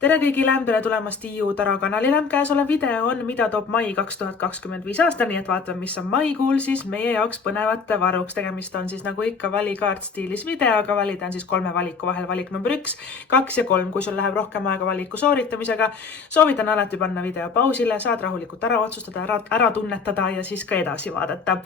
Tere kõigile, tere tulemast Tiiu Tara kanalile. Käesolev video on, mida toob mai 2025 aasta, nii et vaatame, mis on maikuul siis meie jaoks põnevate varuks. Tegemist on siis nagu ikka valikaart stiilis videoga, valida on siis 3 valiku vahel valik number 1, 2 ja 3. Kui sul läheb rohkem aega valiku sooritamisega, soovitan alati panna video pausile, saad rahulikult ära otsustada, ära tunnetada ja siis ka edasi vaadata.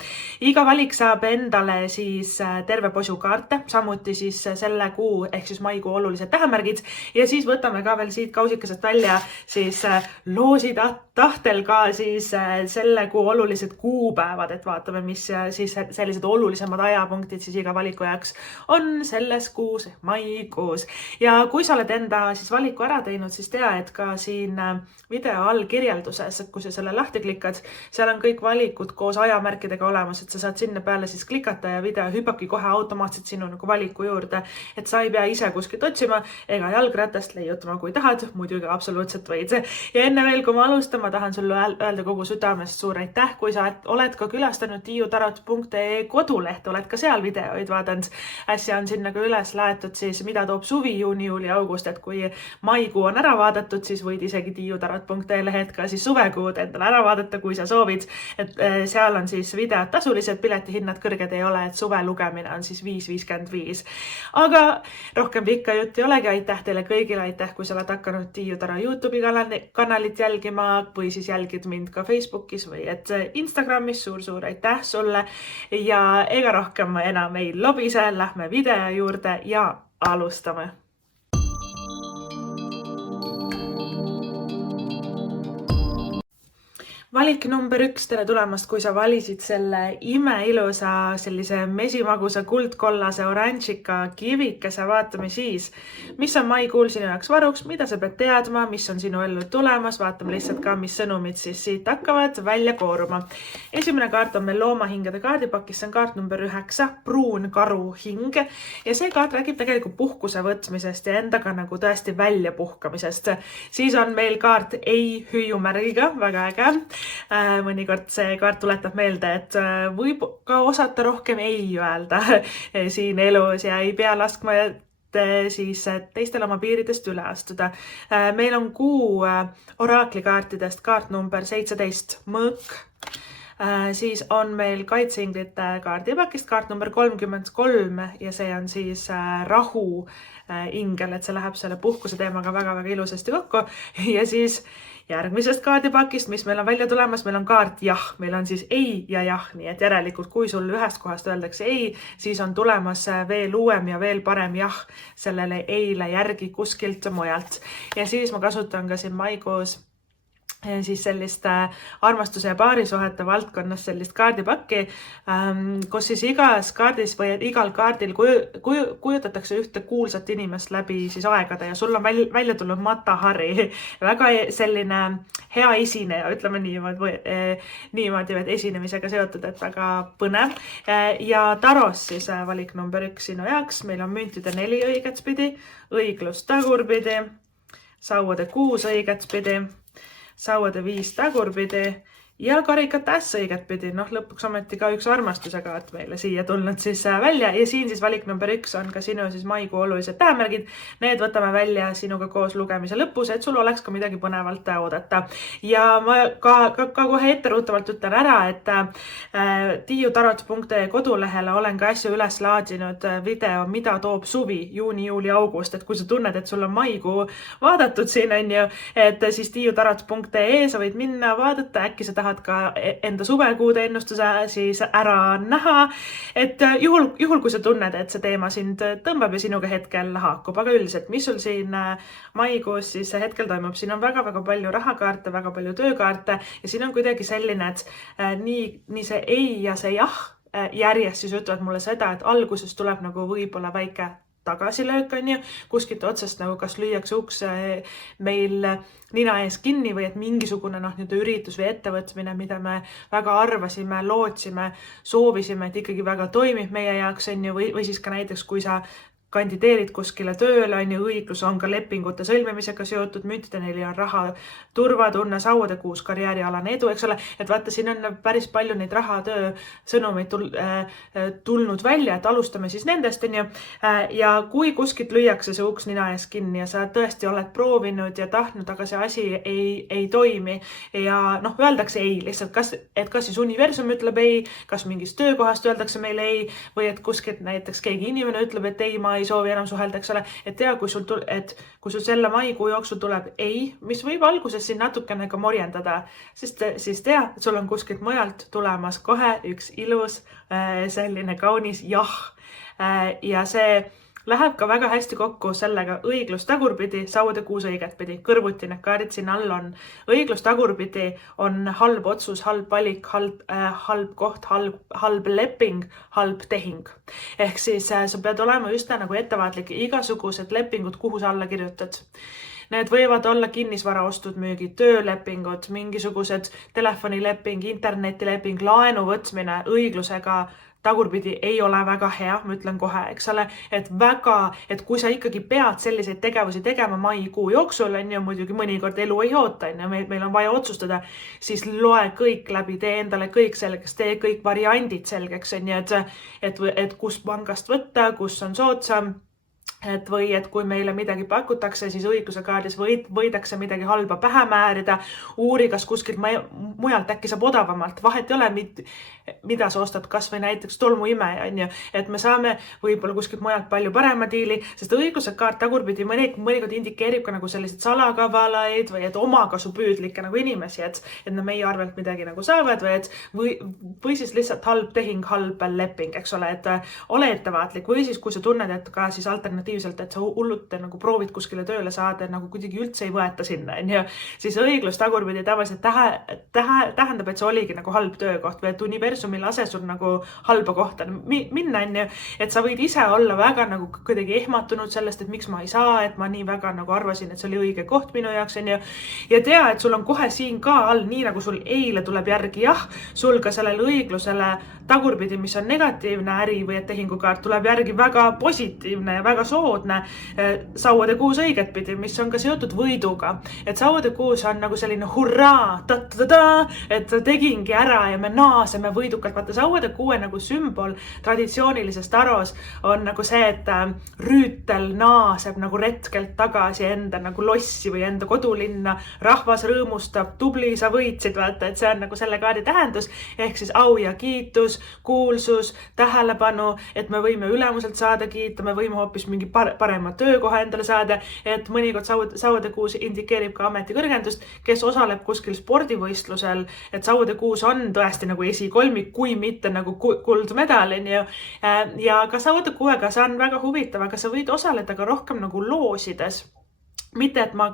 Iga valik saab endale siis terve posu kaarte, samuti siis selle kuu ehk siis maikuu olulised tähemärgid ja siis võtame ka veel siit kausikesest välja siis loosi tahtel ka siis selle kuu olulised kuupäevad, et vaatame, mis siis sellised olulisemad ajapunktid siis iga valiku jaoks on selles kuus, maikuus. Ja kui sa oled enda siis valiku ära teinud, siis tea, et ka siin video all kirjelduses, kui sa selle lahti klikkad, seal on kõik valikud koos ajamärkidega olemas, et sa saad sinna peale siis klikata ja video hüppabki kohe automaatselt sinu nagu valiku juurde, et sa ei pea ise kuskilt otsima ega jalgratast leiutama, kui tahad, muidugi absoluutselt võid. Ja enne veel, kui ma alustan, ma tahan sulle öelda kogu südamest suur aitäh, kui sa oled ka külastanud tiiutarot.ee koduleht, oled ka seal videoid vaadanud. Äsja on sinna ka üles laetud siis, mida toob suvi, juuni, juuli, august, et kui maikuu on ära vaadatud, siis võid isegi tiiutarot.ee lehed ka siis suvekuud endale ära vaadata, kui sa soovid. Et seal on siis videod tasulised, piletihinnad kõrged ei ole, et suve lugemine on siis 5.55. Aga rohkem pikka jutt ei olegi, aitäh teile kõigile, aitäh, kui sa oled hakanud Tiiu Tara YouTube'i kanalit jälgima või siis jälgid mind ka Facebookis või et Instagramis, suur aitäh sulle ja ega rohkem ma enam ei lobise, lähme video juurde ja alustame. Valik number 1, tere tulemast, kui sa valisid selle imeilusa sellise mesimagusa kuldkollase oranžika kivikese, vaatame siis, mis on maikuul sinu jaoks varuks, mida sa pead teadma, mis on sinu ellu tulemas, vaatame lihtsalt ka, mis sõnumid siis siit hakkavad välja kooruma. Esimene kaart on meil loomahingede kaardipakis, see on kaart number 9, pruun karuhing ja see kaart räägib tegelikult puhkuse võtmisest ja endaga nagu tõesti välja puhkamisest. Siis on meil kaart ei hüüumärgiga, väga äge. Mõnikord see kaart tuletab meelde, et võib ka osata rohkem ei öelda siin elus ja ei pea laskma siis teistel oma piiridest üle astuda. Meil on kuu oraaklikaartidest kaart number 17, mõõk. Siis on meil kaitseinglite kaardipakist kaart number 33 ja see on siis rahu ingel, et see läheb selle puhkuse teemaga väga-väga ilusasti kokku ja siis järgmisest kaardipakist, mis meil on välja tulemas, meil on kaart jah, meil on siis ei ja jah, nii et järelikult, kui sul ühest kohast öeldakse ei, siis on tulemas veel uuem ja veel parem jah sellele eile järgi kuskilt mujalt. Ja siis ma kasutan ka siin maikuus siis sellist armastuse ja paarisuhete valdkonnas sellist kaardipakki, kus siis igas kaardis või igal kaardil kujutatakse ühte kuulsat inimest läbi siis aegade ja sul on välja tulnud Mata Hari. Väga selline hea esineja, ütleme niimoodi, et esinemisega seotud, et väga põnev. Ja taros siis valik number 1 sinu jaoks, meil on müntide 4 õigetspidi, õiglus tagurpidi, sauade 6 õigetspidi, sauade 5 tagurpidi ja karikat äss õigetpidi. Lõpuks ometi ka üks armastuse kaart meile siia tulnud siis välja ja siin siis valik number 1 on ka sinu siis maikuu olulised tähemärgid. Need võtame välja sinuga koos lugemise lõpus, et sul oleks ka midagi põnevalt oodata. Ja ma ka kohe etteruutavalt ütlen ära, et tiiutarot.ee kodulehele olen ka äsja üles laadinud video, mida toob suvi, juuni, juuli, august, et kui sa tunned, et sul on maikuu vaadatud siin on ju, et siis tiiutarot.ee sa võid minna vaadata, äkki sa tahad ka enda suvekuude ennustuse siis ära näha, et juhul kui sa tunned, et see teema sind tõmbab ja sinuga hetkel haakub, aga üldiselt, mis sul siin maikuus siis hetkel toimub, siin on väga-väga palju rahakaarte, väga palju töökaarte ja siin on kuidagi selline, et nii see ei ja see jah järjest siis ütlevad mulle seda, et alguses tuleb nagu võib-olla väike tagasilöök on ju, kuskilt otsast nagu kas lüüakse uks meil nina ees kinni või et mingisugune üritus või ettevõtmine, mida me väga arvasime, lootsime, soovisime, et ikkagi väga toimib meie jaoks on ju, või siis ka näiteks, kui sa kandideerid kuskile tööle, on ju, õiglus on ka lepingute sõlmimisega seotud, müntide neli on raha, turvatunne, sauade kuus, karjäärialane edu, eks ole, et vaata, siin on päris palju neid rahatöö sõnumeid tulnud välja, et alustame siis nendest, on ju, ja kui kuskilt lüüakse see uks nina ees kinni ja sa tõesti oled proovinud ja tahtnud, aga see asi ei toimi ja noh, öeldakse ei lihtsalt, kas siis universum ütleb ei, kas mingist töökohast öeldakse meile ei või et kuskilt näiteks keegi inimene ütleb, et ei, ma ei soovi enam suhelda, eks ole, et tea, kui sul selle maikuu jooksul tuleb ei, mis võib alguses siin natukene ka morjendada, siis tea, et sul on kuskilt mujalt tulemas kohe üks ilus selline kaunis jah ja see läheb ka väga hästi kokku sellega õiglus tagurpidi, sauade kuus õigetpidi, kõrvuti need kaardid siin all on. Õiglus tagurpidi on halb otsus, halb valik, halb koht, halb leping, halb tehing. Ehk siis sa pead olema just nagu ettevaatlik, igasugused lepingud, kuhu sa alla kirjutad. Need võivad olla kinnisvaraostud, müügid, töölepingud, mingisugused telefonileping, internetileping, laenu võtmine õiglusega tagurpidi ei ole väga hea, ma ütlen kohe, eks ole, et kui sa ikkagi pead selliseid tegevusi tegema maikuu jooksul, on ju, muidugi mõnikord elu ei oota, on ju, meil on vaja otsustada, siis loe kõik läbi, tee endale kõik selgeks, tee kõik variandid selgeks, on ju, et kus pangast võtta, kus on soodsam, või et kui meile midagi pakutakse, siis õigluse kaardis võidakse midagi halba pähe määrida, uuri, kas kuskilt mujalt äkki saab odavamalt, vahet ei ole, mida sa ostad, kas või näiteks tolmuimeja, on ju, et me saame võib-olla kuskilt mujalt palju parema diili, sest õigluse kaart tagurpidi mõnikord indikeerib ka nagu selliseid salakavalaid või et omakasupüüdlikke nagu inimesi, et nad meie arvelt midagi nagu saavad või siis lihtsalt halb tehing, halb leping, eks ole, et ole ettevaatlik või siis, kui sa tunned, et ka siis alternatiivselt, et sa hullult nagu proovid kuskile tööle saada, nagu kuidagi üldse ei võeta sinna, on ju, siis õiglus tagurpidi tavaliselt tähendab, et see oligi nagu halb töökoht või et universum ei lase sul nagu halba kohta minna, on ju, et sa võid ise olla väga nagu kuidagi ehmatunud sellest, et miks ma ei saa, et ma nii väga nagu arvasin, et see oli õige koht minu jaoks, on ju, ja tea, et sul on kohe siin ka all, nii nagu sul eile tuleb järgi jah, sul ka sellele õiglusele tagurpidi, mis on negatiivne äri või et tehingukaart tuleb järgi väga positiivne ja väga soodne sauade kuus õigetpidi, mis on ka seotud võiduga, et sauade kuus on nagu selline hurraa, et tegingi ära ja me naaseme võidukalt, vaata sauade kuue nagu sümbol traditsioonilises taros on nagu see, et rüütel naaseb nagu retkelt tagasi enda nagu lossi või enda kodulinna, rahvas rõõmustab, tubli, sa võitsid, vaata, et see on nagu selle kaardi tähendus, ehk siis au ja kiitus, kuulsus, tähelepanu, et me võime ülemuselt saada kiita, me võime hoopis mingi parema töökoha endale saada, et mõnikord sauade kuus indikeerib ka ametikõrgendust, kes osaleb kuskil spordivõistlusel, et sauade kuus on tõesti nagu esikolmik, kui mitte nagu kuldmedal, on ju, ja ka sauade kuuega, see on väga huvitav, aga sa võid osaleda ka rohkem nagu loosides. Mitte, et ma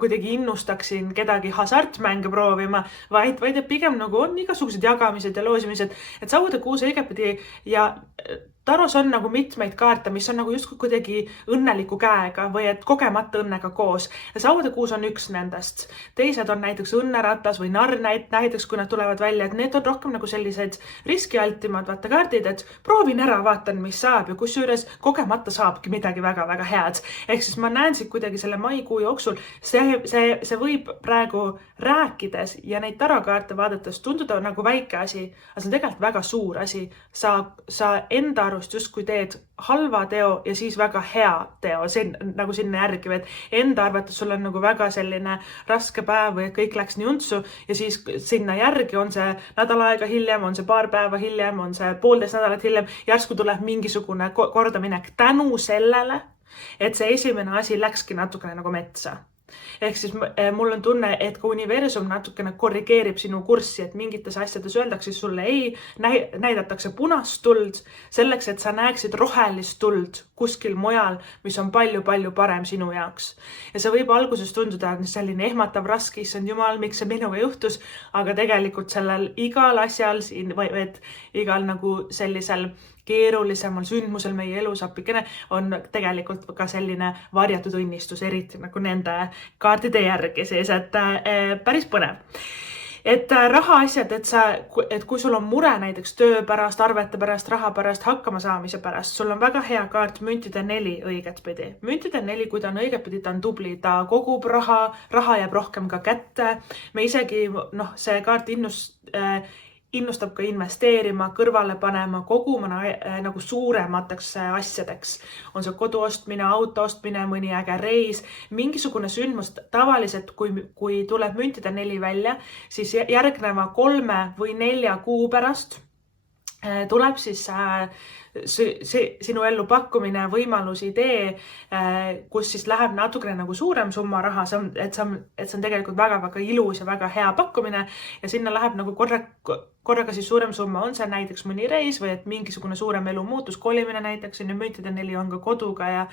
kuidagi innustaksin kedagi hasartmänge proovima, vaid et pigem nagu on igasugused jagamised ja loosimised, et sauade kuus õigetpidi ja taros on nagu mitmeid kaarte, mis on nagu justkui kuidagi õnneliku käega või et kogemata õnnega koos. Ja sauade kuus on üks nendest. Teised on näiteks õnneratas või narr näiteks, kui nad tulevad välja, et need on rohkem nagu sellised riskialtimad vaata kaardid, et proovin ära, vaatan, mis saab ja kusjuures kogemata saabki midagi väga-väga head. Ehk siis ma näen siit kuidagi selle maikuu jooksul, see võib praegu rääkides ja neid tarokaarte vaadates tunduda nagu väike asi, aga see on tegelikult väga suur asi. Sa enda arust justkui teed halva teo ja siis väga hea teo, nagu sinna järgi, et enda arvates sul on nagu väga selline raske päev või kõik läks nii untsu ja siis sinna järgi on see nädal aega hiljem, on see paar päeva hiljem, on see 1,5 nädalat hiljem, järsku tuleb mingisugune kordaminek tänu sellele, et see esimene asi läkski natukene nagu metsa. Ehk siis mul on tunne, et kui universum natukene korrigeerib sinu kurssi, et mingites asjades öeldakse sulle ei, näidatakse punast tuld selleks, et sa näeksid rohelist tuld kuskil mujal, mis on palju-palju parem sinu jaoks. Ja see võib alguses tunduda selline ehmatav raske, issand jumal, miks see minuga juhtus, aga tegelikult sellel igal asjal või igal nagu sellisel keerulisemal sündmusel meie elus appikene on tegelikult ka selline varjatud õnnistus, eriti nagu nende kaardide järgi siis, et päris põnev. et rahaasjad, et kui sul on mure näiteks töö pärast, arvete pärast, raha pärast, hakkama saamise pärast, sul on väga hea kaart müntide 4 õigetpidi. müntide 4, kui ta on õigetpidi, ta on tubli, ta kogub raha jääb rohkem ka kätte. Me isegi, see kaart innustab ka investeerima, kõrvale panema, koguma nagu suuremateks asjadeks. On see kodu ostmine, auto ostmine, mõni äge reis, mingisugune sündmus. Tavaliselt, kui tuleb müntide 4 välja, siis järgneva 3 või 4 kuu pärast tuleb siis sinu ellu pakkumine, võimalus, idee, kus siis läheb natukene nagu suurem summa raha, et see on tegelikult väga-väga ilus ja väga hea pakkumine ja sinna läheb nagu korraga siis suurem summa, on see näiteks mõni reis või et mingisugune suurem elumuutus, kolimine näiteks, müntide 4 on ka koduga ja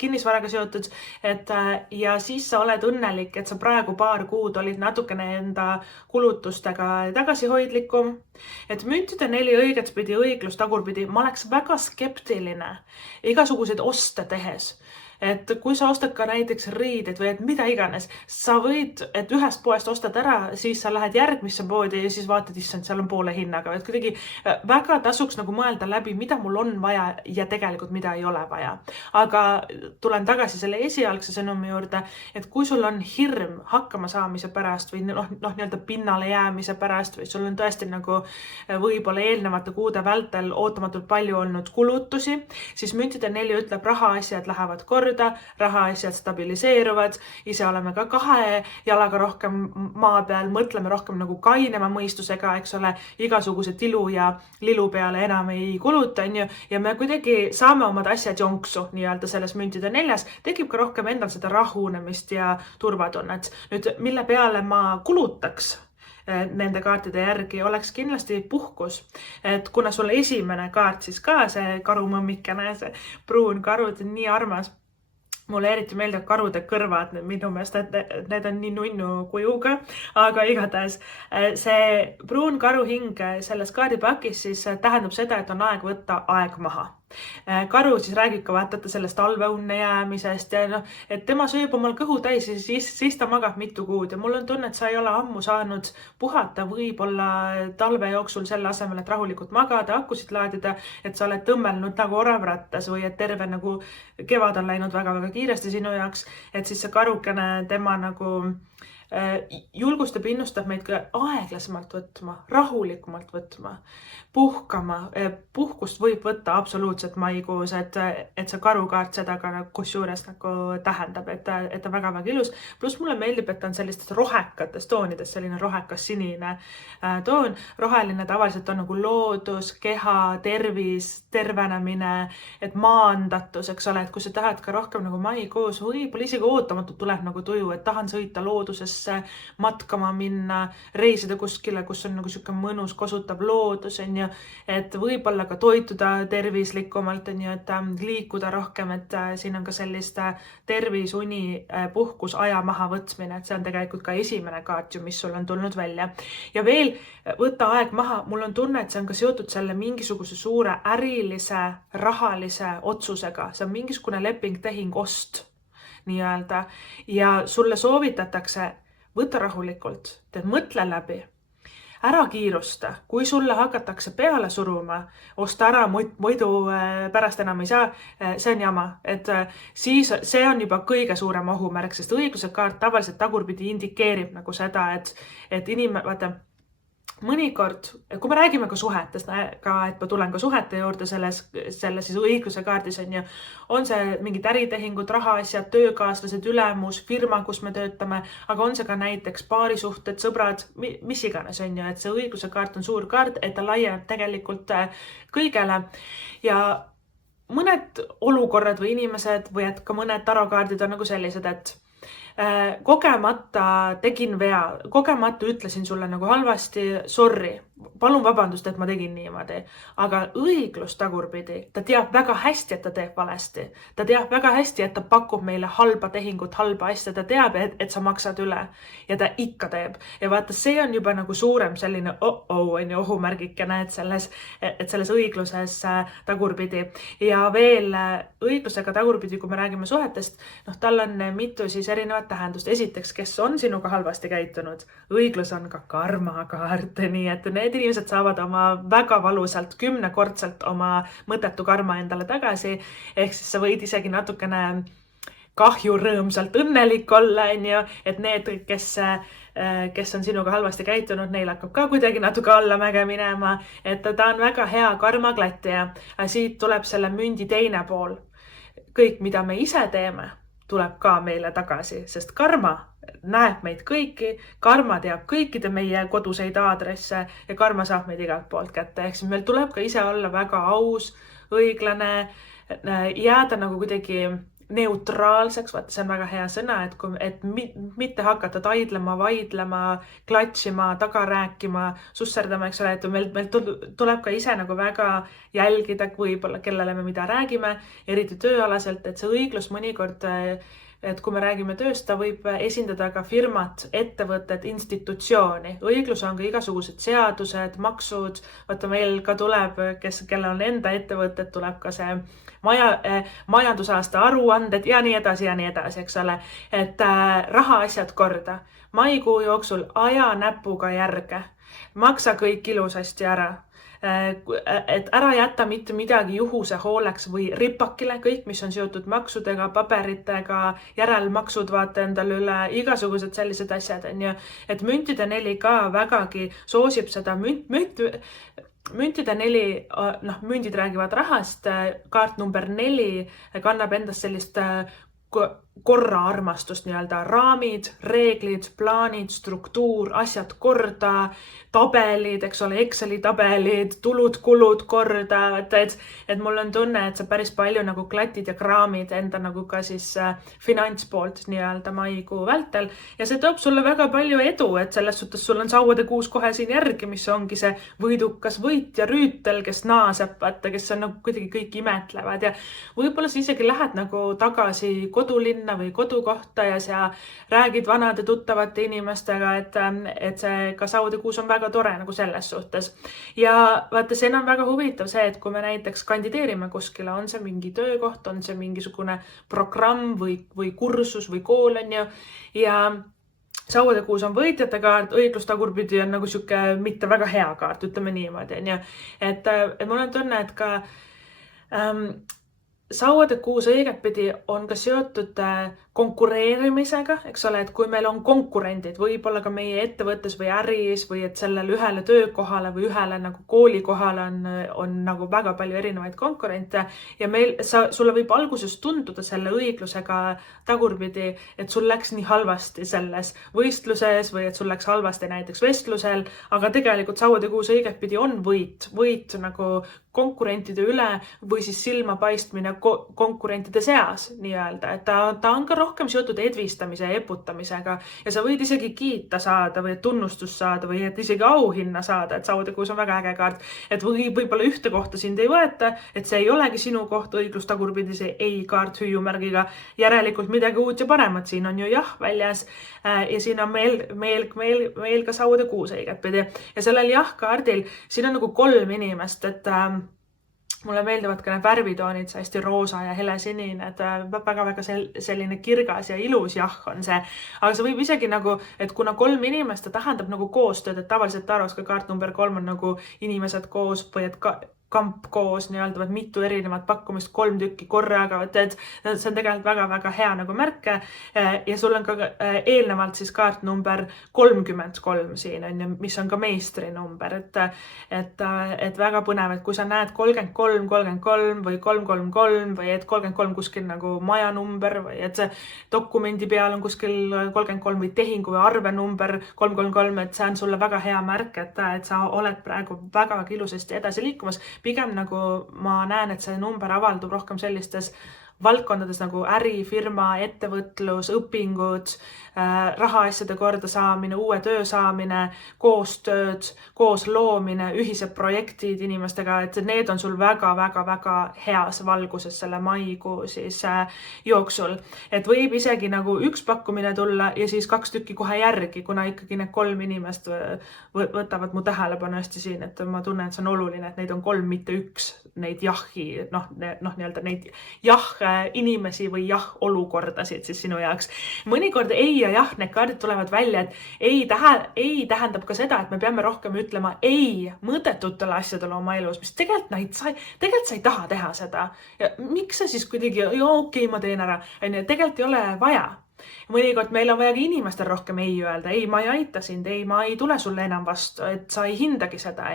kinnisvaraga seotud, ja siis sa oled õnnelik, et sa praegu paar kuud olid natukene enda kulutustega tagasihoidlikum. Et müntide 4 õigetpidi, õiglus tagurpidi, ma oleks väga skeptiline igasuguseid oste tehes. Et kui sa ostad ka näiteks riided või et mida iganes, sa võid, et ühest poest ostad ära, siis sa lähed järgmisse poodi ja siis vaatad, issand, seal on poole hinnaga. Et kuidagi väga tasuks nagu mõelda läbi, mida mul on vaja ja tegelikult mida ei ole vaja. Aga tulen tagasi selle esialgse sõnumi juurde, et kui sul on hirm hakkama saamise pärast või nii-öelda pinnale jäämise pärast või sul on tõesti nagu võib-olla eelnevate kuude vältel ootamatult palju olnud kulutusi, siis müntide 4 ütleb, rahaasjad lähevad korda, rahaasjad stabiliseeruvad, ise oleme ka 2 jalaga rohkem maa peal, mõtleme rohkem nagu kainema mõistusega, eks ole, igasuguse tilu ja lilu peale enam ei kuluta, ja me kuidagi saame omad asjad jonksu nii-öelda selles müntide 4, tekib ka rohkem endal seda rahunemist ja turvatunnet. Nüüd, mille peale ma kulutaks nende kaartide järgi, oleks kindlasti puhkus. Et kuna sul esimene kaart siis ka, see karumõmmikene, see pruun karu, on nii armas. Mulle eriti meeldib karude kõrvad, minu meelest, et need on nii nunnu kujuga, aga igatahes see pruun karu hing selles kaardipakis siis tähendab seda, et on aeg võtta aeg maha. Karu siis räägib ka vaatata sellest talveunne jäämisest ja et tema sööb omal kõhu täis ja siis ta magab mitu kuud ja mul on tunne, et sa ei ole ammu saanud puhata võib-olla talve jooksul selle asemel, et rahulikult magada, akusid laadida, et sa oled tõmmelnud nagu oravrattas või et terve nagu kevad on läinud väga-väga kiiresti sinu jaoks, et siis see karukene tema nagu julgustab, innustab meid ka aeglasemalt võtma, rahulikumalt võtma, puhkama. Puhkust võib võtta absoluutselt maikuus, et see karukaart seda ka kusjuures nagu tähendab, et ta väga-väga ilus. Pluss mulle meeldib, et ta on sellistest rohekates toonides, selline rohekas sinine toon. Roheline tavaliselt on nagu loodus, keha, tervis, tervenemine, et maandatus, eks ole, et kui sa tahad ka rohkem nagu maikuus, võib-olla isegi ootamatult tuleb nagu tuju, et tahan sõita loodusesse, matkama minna, reisida kuskile, kus on nagu siuke mõnus, kosutav loodus, et võib-olla ka toituda tervislikumalt, et liikuda rohkem, et siin on ka sellist tervis, uni, puhkus, aja maha võtmine, et see on tegelikult ka esimene kaart ju, mis sul on tulnud välja. Ja veel võtta aeg maha, mul on tunne, et see on ka seotud selle mingisuguse suure ärilise, rahalise otsusega, see on mingisugune leping, tehing, ost nii-öelda ja sulle soovitatakse võta rahulikult, mõtle läbi, ära kiirusta, kui sulle hakatakse peale suruma, osta ära, muidu pärast enam ei saa, see on jama, et siis see on juba kõige suurem ohumärk, sest õigluse kaart tavaliselt tagurpidi indikeerib nagu seda, et vaata, mõnikord, kui me räägime ka suhetest, et ma tulen ka suhete juurde selle siis õigluse kaardis on see mingid äritehingud, rahaasjad, töökaaslased, ülemus, firma, kus me töötame, aga on see ka näiteks paarisuhted, sõbrad, mis iganes et see õigluse kaart on suur kaart, et ta laieneb tegelikult kõigele ja mõned olukorrad või inimesed või et ka mõned tarokaardid on nagu sellised, et kogemata tegin vea, kogemata ütlesin sulle nagu halvasti, sorry, palun vabandust, et ma tegin niimoodi, aga õiglus tagurpidi, ta teab väga hästi, et ta teeb valesti, ta teab väga hästi, et ta pakub meile halba tehingut, halba asja, ta teab, et sa maksad üle ja ta ikka teeb ja vaata, see on juba nagu suurem selline ohumärgikene, et selles õigluses tagurpidi ja veel õiglusega tagurpidi, kui me räägime suhetest, tal on mitu siis erinevat tähendust. Esiteks, kes on sinuga halvasti käitunud, õiglus on ka karmakaart, nii et need inimesed saavad oma väga valusalt 10-kordselt oma mõttetu karma endale tagasi, ehk siis sa võid isegi natukene kahju rõõmsalt õnnelik olla, et need, kes on sinuga halvasti käitunud, neil hakkab ka kuidagi natuke allamäge minema, et ta on väga hea karmaklatija. Siit tuleb selle mündi teine pool. Kõik, mida me ise teeme, tuleb ka meile tagasi, sest karma näeb meid kõiki, karma teab kõikide meie koduseid aadresse ja karma saab meid igalt poolt kätte. Ehk siis meil tuleb ka ise olla väga aus, õiglane, jääda nagu kuidagi neutraalseks, vaata, see on väga hea sõna, et mitte hakata taidlema, vaidlema, klatšima, taga rääkima, susserdama, eks ole, et meil tuleb ka ise nagu väga jälgida, võib-olla kellele me mida räägime, eriti tööalaselt, et see õiglus mõnikord, et kui me räägime tööst, ta võib esindada ka firmat, ettevõtet, institutsiooni. Õiglus on ka igasugused seadused, maksud, vaata meil ka tuleb, kellel on enda ettevõtted, tuleb ka see majandusaasta aruanded ja nii edasi, eks ole. Et rahaasjad korda. Maikuu jooksul aja näpuga järge. Maksa kõik ilusasti ära. Et ära jätta mitte midagi juhuse hooleks või ripakile, kõik, mis on seotud maksudega, paberitega, järelmaksud vaata endale üle, igasugused sellised asjad, et müntide 4 ka vägagi soosib seda müntide 4, mündid räägivad rahast, kaart number 4 kannab endast sellist korra armastust, raamid, reeglid, plaanid, struktuur, asjad korda, tabelid, eks ole, Exceli tabelid, tulud-kulud korda, et mul on tunne, et sa päris palju nagu klatid ja kraamid enda nagu ka siis finantspoolt maikuu vältel ja see toob sulle väga palju edu, et selles suhtes sul on sauade kuus kohe siin järgi, mis ongi see võidukas võitja rüütel, kes naaseb, vaata, kes on nagu kuidagi kõik imetlevad ja võib-olla sa isegi lähed nagu tagasi kodulinna või kodukohta ja sa räägid vanade tuttavate inimestega, et see ka sauade kuus on väga tore nagu selles suhtes. Ja vaata, see on väga huvitav see, et kui me näiteks kandideerime kuskile, on see mingi töökoht, on see mingisugune programm või kursus või kool, ja sauade kuus on võitjate kaart, õiglustagurpidi on nagu siuke mitte väga hea kaart, ütleme niimoodi, et mul on tunne, et ka sauade kuus õigetpidi on ka seotud konkureerimisega, eks ole, et kui meil on konkurendid, võib-olla ka meie ettevõttes või äris või et sellele ühele töökohale või ühele nagu koolikohale on nagu väga palju erinevaid konkurente ja sulle võib alguses tunduda selle õiglusega tagurpidi, et sul läks nii halvasti selles võistluses või et sul läks halvasti näiteks vestlusel, aga tegelikult sauade kuus õigetpidi on võit nagu konkurentide üle või siis silmapaistmine konkurentide seas nii-öelda, et ta on ka rohkem seotud edvistamise ja eputamisega ja sa võid isegi kiita saada või tunnustust saada või et isegi auhinna saada, et sauade kuus on väga äge kaart, et võib-olla ühte kohta sind ei võeta, et see ei olegi sinu koht, õiglustagurpidi see ei kaart hüüumärgiga, järelikult midagi uut ja paremat, siin on ju jah väljas ja siin on meil ka sauade kuus õigetpidi ja sellel jah kaardil, siin on nagu 3 inimest, et mulle meeldivad ka need värvitoonid, see hästi roosa ja helesinine, et väga-väga selline kirgas ja ilus jah on see. Aga see võib isegi nagu, et kuna 3 inimest, ta tähendab nagu koostööd, et tavaliselt arvas ka kaart number 3 on nagu inimesed koos või et kamp koos nii-öelda, mitu erinevat pakkumist, 3 tükki korraga, et see on tegelikult väga-väga hea nagu märke ja sul on ka eelnevalt siis kaart number 33 siin on, mis on ka meistri number, et väga põnev, et kui sa näed 33 või 333 või et 33 kuskil nagu maja number või et see dokumendi peal on kuskil 33 või tehingu või arve number 333, et see on sulle väga hea märk, et sa oled praegu väga ilusasti edasi liikumas. Pigem nagu ma näen, et see number avaldub rohkem sellistes valdkondades nagu äri, firma, ettevõtlus, õpingud, rahaasjade korda saamine, uue töö saamine, koostööd, koos loomine, ühised projektid inimestega, et need on sul väga-väga-väga heas valguses selle maikuu siis jooksul. Et võib isegi nagu 1 pakkumine tulla ja siis 2 tükki kohe järgi, kuna ikkagi need 3 inimest võtavad mu tähelepanu hästi siin, et ma tunnen, et see on oluline, et neid on 3, mitte 1, neid jahi, nii-öelda neid jah inimesi või jah olukordasid siis sinu jaoks. Mõnikord ei ja jah, need kaardid tulevad välja, et ei tähendab ka seda, et me peame rohkem ütlema ei mõttetutele asjadele oma elus, mis tegelikult sa ei taha teha seda. Ja miks sa siis kuidagi, okei, ma teen ära, tegelikult ei ole vaja. Mõnikord meil on vaja ka inimestel rohkem ei öelda, ei, ma ei aita sind, ei, ma ei tule sulle enam vastu, et sa ei hindagi seda,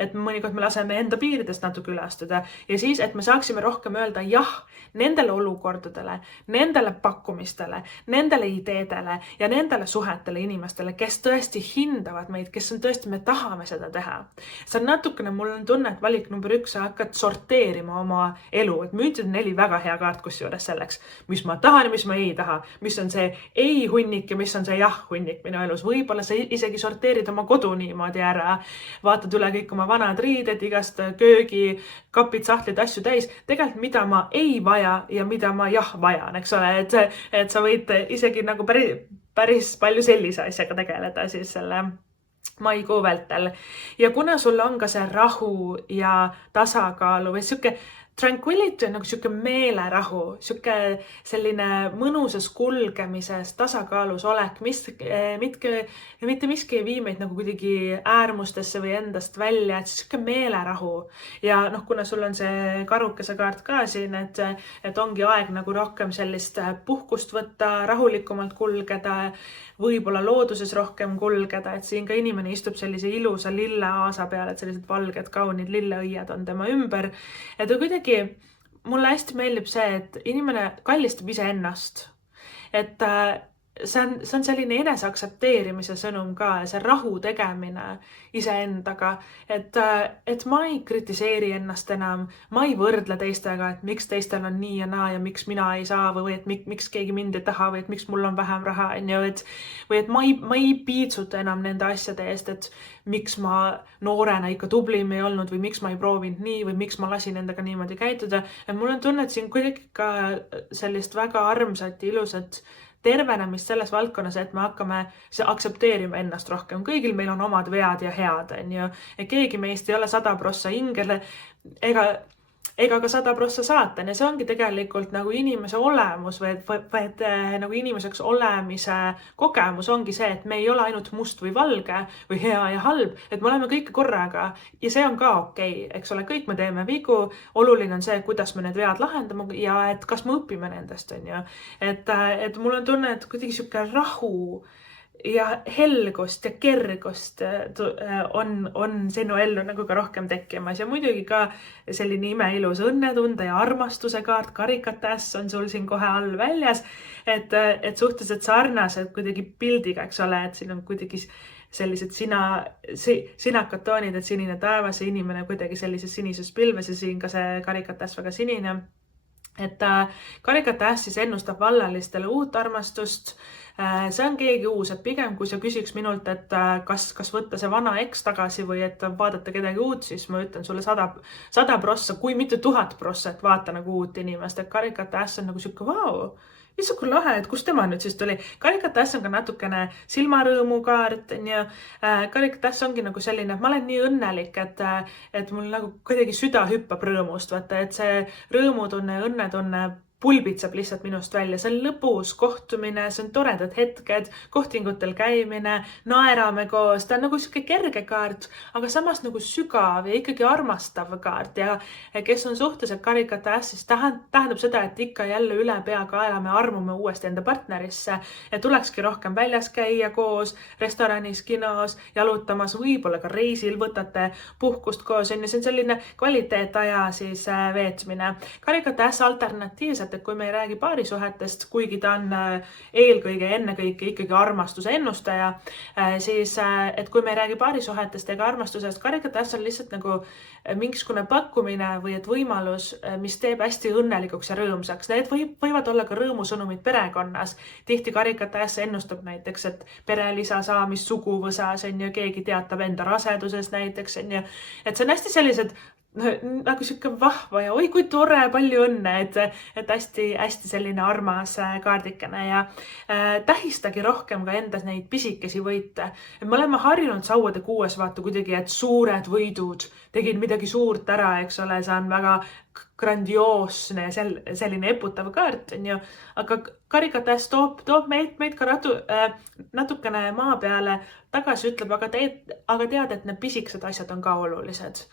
et mõnikord me laseme enda piiridest natuke üle astuda ja siis, et me saaksime rohkem öelda jah nendele olukordadele, nendele pakkumistele, nendele ideedele ja nendele suhetele inimestele, kes tõesti hindavad meid, kes on tõesti, me tahame seda teha. See on natukene, mul on tunne, et valik number 1, sa hakkad sorteerima oma elu, et müntide 4 väga hea kaart kusjuures selleks, mis ma tahan ja mis ma ei taha, mis on see ei hunnik ja mis on see jah hunnik minu elus. Võib-olla sa isegi sorteerid oma kodu niimoodi ära, vaatad üle kõik oma vanad riided, igast köögi, kapid, sahtlid, asju täis. Tegelikult mida ma ei vaja ja mida ma jah vajan, eks ole, et sa võid isegi nagu päris palju sellise asjaga tegeleda siis selle maikuu vältel. Ja kuna sul on ka see rahu ja tasakaalu või siuke tranquility on nagu siuke meelerahu, siuke selline mõnusas kulgemises, tasakaalus olek, mitte miski ei vii meid nagu kuidagi äärmustesse või endast välja, et siuke meelerahu. Ja kuna sul on see karukese kaart ka siin, et ongi aeg nagu rohkem sellist puhkust võtta, rahulikumalt kulgeda, võib-olla looduses rohkem kulgeda, et siin ka inimene istub sellise ilusa lille aasa peal, et sellised valged, kaunid lilleõied on tema ümber. Et kuidagi mulle hästi meeldib see, et inimene kallistab iseennast. Et see on selline eneseaksepteerimise sõnum ka ja see rahu tegemine iseendaga, et ma ei kritiseeri ennast enam, ma ei võrdle teistega, et miks teistel on nii ja naa ja miks mina ei saa või et miks keegi mind ei taha või et miks mul on vähem raha, või et ma ei piitsuta enam nende asjade eest, et miks ma noorena ikka tublim ei olnud või miks ma ei proovinud nii või miks ma lasin endaga niimoodi käituda. Et mul on tunne, et siin kuidagi ka sellist väga armsat ja ilusat tervenemist selles valdkonnas, et me hakkame aksepteerima ennast rohkem. Kõigil meil on omad vead ja head, ja keegi meist ei ole 100% ingele ega ka 100% saatan ja see ongi tegelikult nagu inimese olemus või nagu inimeseks olemise kogemus ongi see, et me ei ole ainult must või valge või hea ja halb, et me oleme kõike korraga ja see on ka okei, eks ole, kõik me teeme vigu, oluline on see, kuidas me need vead lahendame ja et kas me õpime nendest, et mul on tunne, et kuidagi siuke rahu ja helgust ja kergust on sinu ellu nagu ka rohkem tekkimas ja muidugi ka selline imeilus õnnetunde ja armastuse kaart, karikate äss on sul siin kohe all väljas, et suhteliselt sarnased kuidagi pildiga, eks ole, et siin on kuidagi sellised sinakad toonid, et sinine taevas ja inimene kuidagi sellises sinises pilves ja siin ka see karikate äss väga sinine. Et karikate äss siis ennustab vallalistele uut armastust. See on keegi uus, et pigem kui sa küsiks minult, et kas võtta see vana eks tagasi või et vaadata kedagi uut, siis ma ütlen sulle 100%, kui mitte 1000%, et vaata nagu uut inimest, et karikate äss on nagu siuke vau. Issukul lahe, et kus tema nüüd siis tuli. Karikate äss on ka natukene silmarõõmu kaart. Karikate äss ongi nagu selline, et ma olen nii õnnelik, et mul nagu kuidagi süda hüppab rõõmust. Vaata, et see rõõmutunne ja õnnetunne pulbitseb lihtsalt minust välja. See on lõbus kohtumine, see on toredad hetked, kohtingutel käimine, naerame koos. Ta on nagu siuke kerge kaart, aga samas nagu sügav ja ikkagi armastav kaart. Ja kes on suhteliselt karikate äss, siis tähendab seda, et ikka jälle üle pea kaela me armume uuesti enda partnerisse. Et tulekski rohkem väljas käia koos, restoranis, kinos, jalutamas, võib-olla ka reisil võtate puhkust koos. See on selline kvaliteetaja siis veetmine. Karikate äss alternatiivselt, et kui me ei räägi paarisuhetest, kuigi ta on eelkõige ennekõike ikkagi armastuse ennustaja, siis et kui me ei räägi paarisuhetest ega armastusest, karikate äss on lihtsalt nagu mingisugune pakkumine või et võimalus, mis teeb hästi õnnelikuks ja rõõmsaks. Need võivad olla ka rõõmusõnumid perekonnas. Tihti karikate äss ennustab näiteks, et perelisa saamist suguvõsas, keegi teatab enda rasedusest näiteks, et see on hästi sellised nagu siuke vahva ja oi kui tore, palju õnne, et hästi selline armas kaardikene ja tähistagi rohkem ka endas neid pisikesi võite. Et me oleme harjunud sauade kuues vaata kuidagi, et suured võidud tegid midagi suurt ära, eks ole, saan väga grandioosne selline eputav kaart, on ju, aga karikatest toob meid ka natukene maa peale tagasi, ütleb, aga tead, et need pisikesed asjad on ka olulised.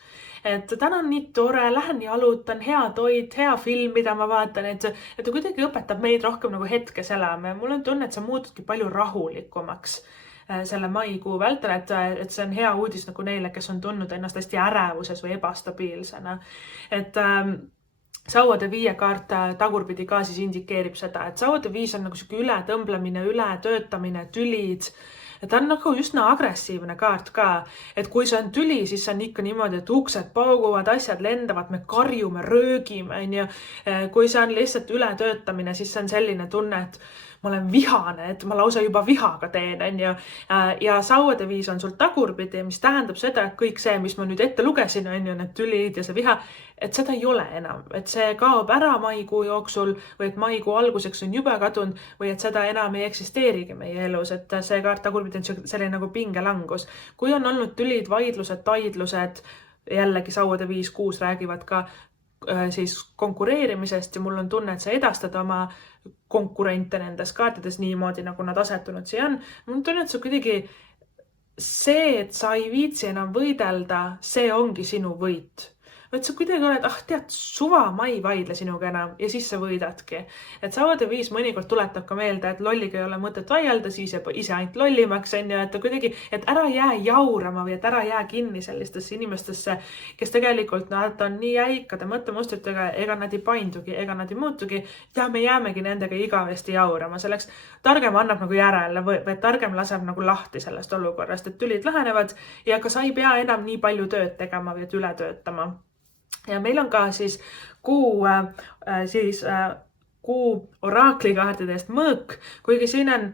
Et täna on nii tore, lähen jalutan, hea toit, hea film, mida ma vaatan, et kuidagi õpetab meid rohkem nagu hetkes elama ja mul on tunne, et sa muutudki palju rahulikumaks selle maikuu vältel, et see on hea uudis nagu neile, kes on tundnud ennast hästi ärevuses või ebastabiilsena. Et sauade 5 kaart tagurpidi ka siis indikeerib seda, et sauade 5 on nagu siuke ületõmblemine, ületöötamine, tülid. Ta on nagu üsna agressiivne kaart ka, et kui see on tüli, siis see on ikka niimoodi, et uksed pauguvad, asjad lendavad, me karjume, röögime, on ju. Kui see on lihtsalt ületöötamine, siis see on selline tunne, et ma olen vihane, et ma lausa juba vihaga teen, on ju. Ja sauade 5 on sul tagurpidi, mis tähendab seda, et kõik see, mis ma nüüd ette lugesin, on ju, need tülid ja see viha, et seda ei ole enam, et see kaob ära maikuu jooksul või et maikuu alguseks on juba kadunud või et seda enam ei eksisteerigi meie elus, et see kaart tagurpidi on selline nagu pingelangus. Kui on olnud tülid, vaidlused, taidlused, jällegi sauade 5-6 räägivad ka siis konkureerimisest ja mul on tunne, et sa edastad oma konkurente nendes kaartides niimoodi, nagu nad asetunud siia on. Mul on tunne, et sa kuidagi see, et sa ei viitsi enam võidelda, see ongi sinu võit. Et sa kuidagi oled, tead, suva, ma ei vaidle sinuga enam ja siis sa võidadki. Et sauade 5 mõnikord tuletab ka meelde, et lolliga ei ole mõtet vaielda, siis jääb ise ainult lollimaks, on ju, et kuidagi, et ära jää jaurama või et ära jää kinni sellistesse inimestesse, kes tegelikult nad on nii jäikade mõttemustritega, ega nad ei paindugi, ega nad ei muutugi ja me jäämegi nendega igavesti jaurama. Selleks targem annab nagu järele või targem laseb nagu lahti sellest olukorrast, et tülid lähenevad ja ka sa ei pea enam nii palju tööd tegema või et üle töötama. Ja meil on ka siis kuu oraaklikaardidest mõõk, kuigi siin on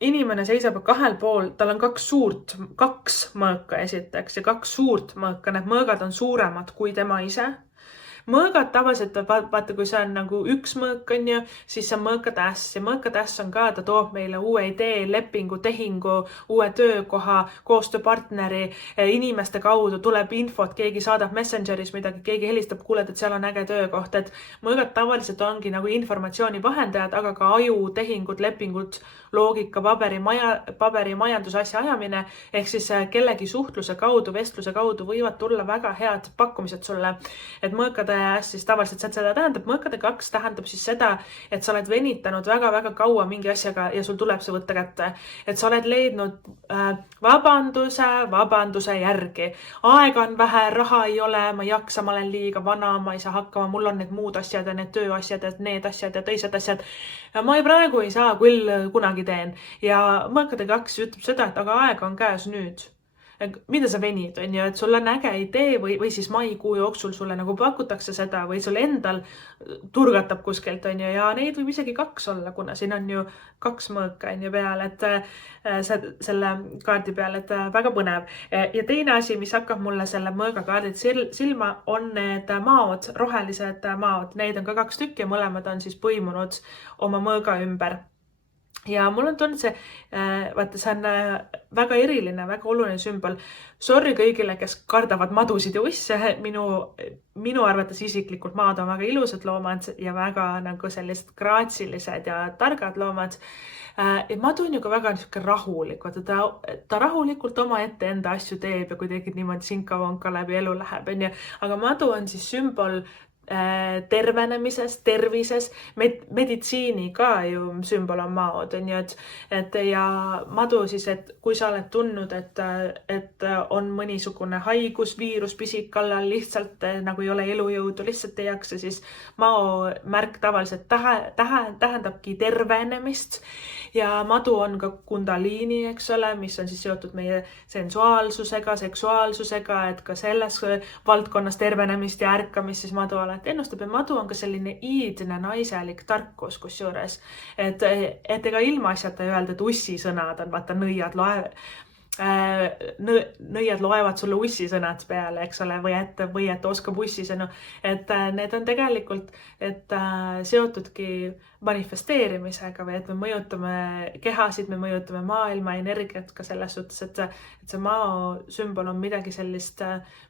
inimene seisab 2 pool, tal on 2 mõõka esiteks ja 2 suurt mõõka, need mõõgad on suuremad kui tema ise. Mõõgad tavaliselt, vaata, kui see on nagu 1 mõõk, on ju, siis see on mõõkatäss ja mõõkatäss on ka, ta toob meile uue idee, lepingu, tehingu, uue töökoha, koostööpartneri, inimeste kaudu tuleb infot, keegi saadab Messengeris midagi, keegi helistab, kuuled, et seal on äge töökoht, et mõõgad tavaliselt ongi nagu informatsiooni vahendajad, aga ka aju, tehingud, lepingud, loogika, paberi majandusasja ajamine, ehk siis kellegi suhtluse kaudu, vestluse kaudu võivad tulla väga head pakkumised sulle, et mõõkade siis tavaliselt seda tähendab. Mõõkade 2 tähendab siis seda, et sa oled venitanud väga-väga kaua mingi asjaga ja sul tuleb see võtta kätte. Et sa oled leidnud vabanduse järgi. Aega on vähe, raha ei ole, ma ei jaksa, ma olen liiga vana, ma ei saa hakkama, mul on need muud asjad ja need tööasjad ja need asjad ja teised asjad. Ma praegu ei saa, küll kunagi teen. Ja mõõkade 2 ütleb seda, et aga aega on käes nüüd. Mida sa venid, on ju, et sul on äge idee või siis maikuu jooksul sulle nagu pakutakse seda või sul endal turgatab kuskilt, on ju, ja neid võib isegi 2 olla, kuna siin on ju 2 mõõka on ju peal, et selle kaardi peal, et väga põnev. Ja teine asi, mis hakkab mulle selle mõõga kaardid silma, on need maod, rohelised maod. Neid on ka 2 tükki ja mõlemad on siis põimunud oma mõõga ümber. Ja mul on tunnud see, vaata, see on väga eriline, väga oluline sümbol. Sorry kõigile, kes kardavad madusid ja usse. Minu arvates isiklikult maad on väga ilusad loomad ja väga nagu sellised graatsilised ja targad loomad. Madu on ju ka väga rahulik. Ta rahulikult oma ette enda asju teeb ja kuidagi niimoodi sinka-vonka läbi elu läheb. Aga madu on siis sümbol tervenemises, tervises, meditsiini ka ju sümbol on maod, on ju, et ja madu siis, et kui sa oled tundnud, et on mõnisugune haigus, viirus, pisik kallal, lihtsalt nagu ei ole elujõudu, lihtsalt ei jaksa, siis mao märk tavaliselt tähendabki tervenemist ja madu on ka kundaliini, eks ole, mis on siis seotud meie sensuaalsusega, seksuaalsusega, et ka selles valdkonnas tervenemist ja ärkamist siis madu alati ennustab ja madu on ka selline iidne naiselik tarkus kusjuures, et ega ilmaasjata öelda, et ussisõnad on vaata nõiad nõiad loevad sulle ussisõnad peale, eks ole, või et oskab ussisõnu. Et need on tegelikult, et seotudki manifesteerimisega või et me mõjutame kehasid, me mõjutame maailma energiat ka selles suhtes, et see mao sümbol on midagi sellist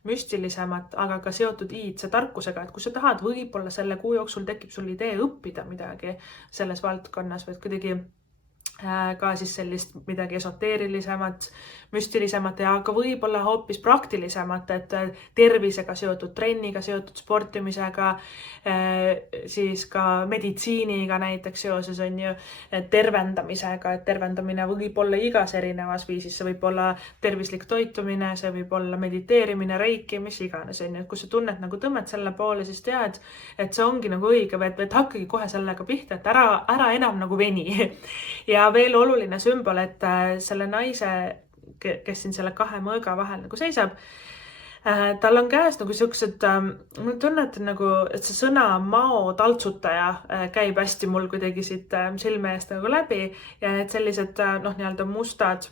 müstilisemat, aga ka seotud iidse tarkusega, et kui sa tahad, võib-olla selle kuu jooksul tekib sul idee õppida midagi selles valdkonnas või et kuidagi ka siis sellist midagi esoteerilisemat, müstilisemat ja ka võib-olla hoopis praktilisemat, et tervisega seotud trenniga, seotud sportimisega, siis ka meditsiiniga näiteks seoses on ju, tervendamisega, et tervendamine võib olla igas erinevas viisis, see võib olla tervislik toitumine, see võib olla mediteerimine, reiki, mis iganes on ju, et kui sa tunned nagu tõmmet selle poole, siis tead, et see ongi nagu õige või et hakkagi kohe sellega pihta, et ära enam nagu veni. Ja veel oluline sümbol, et selle naise, kes siin selle kahe mõõga vahel nagu seisab, tal on käes nagu siuksed, ma tunnetan nagu, et see sõna mao taltsutaja käib hästi mul kuidagi siit silme eest nagu läbi ja need sellised nii-öelda mustad,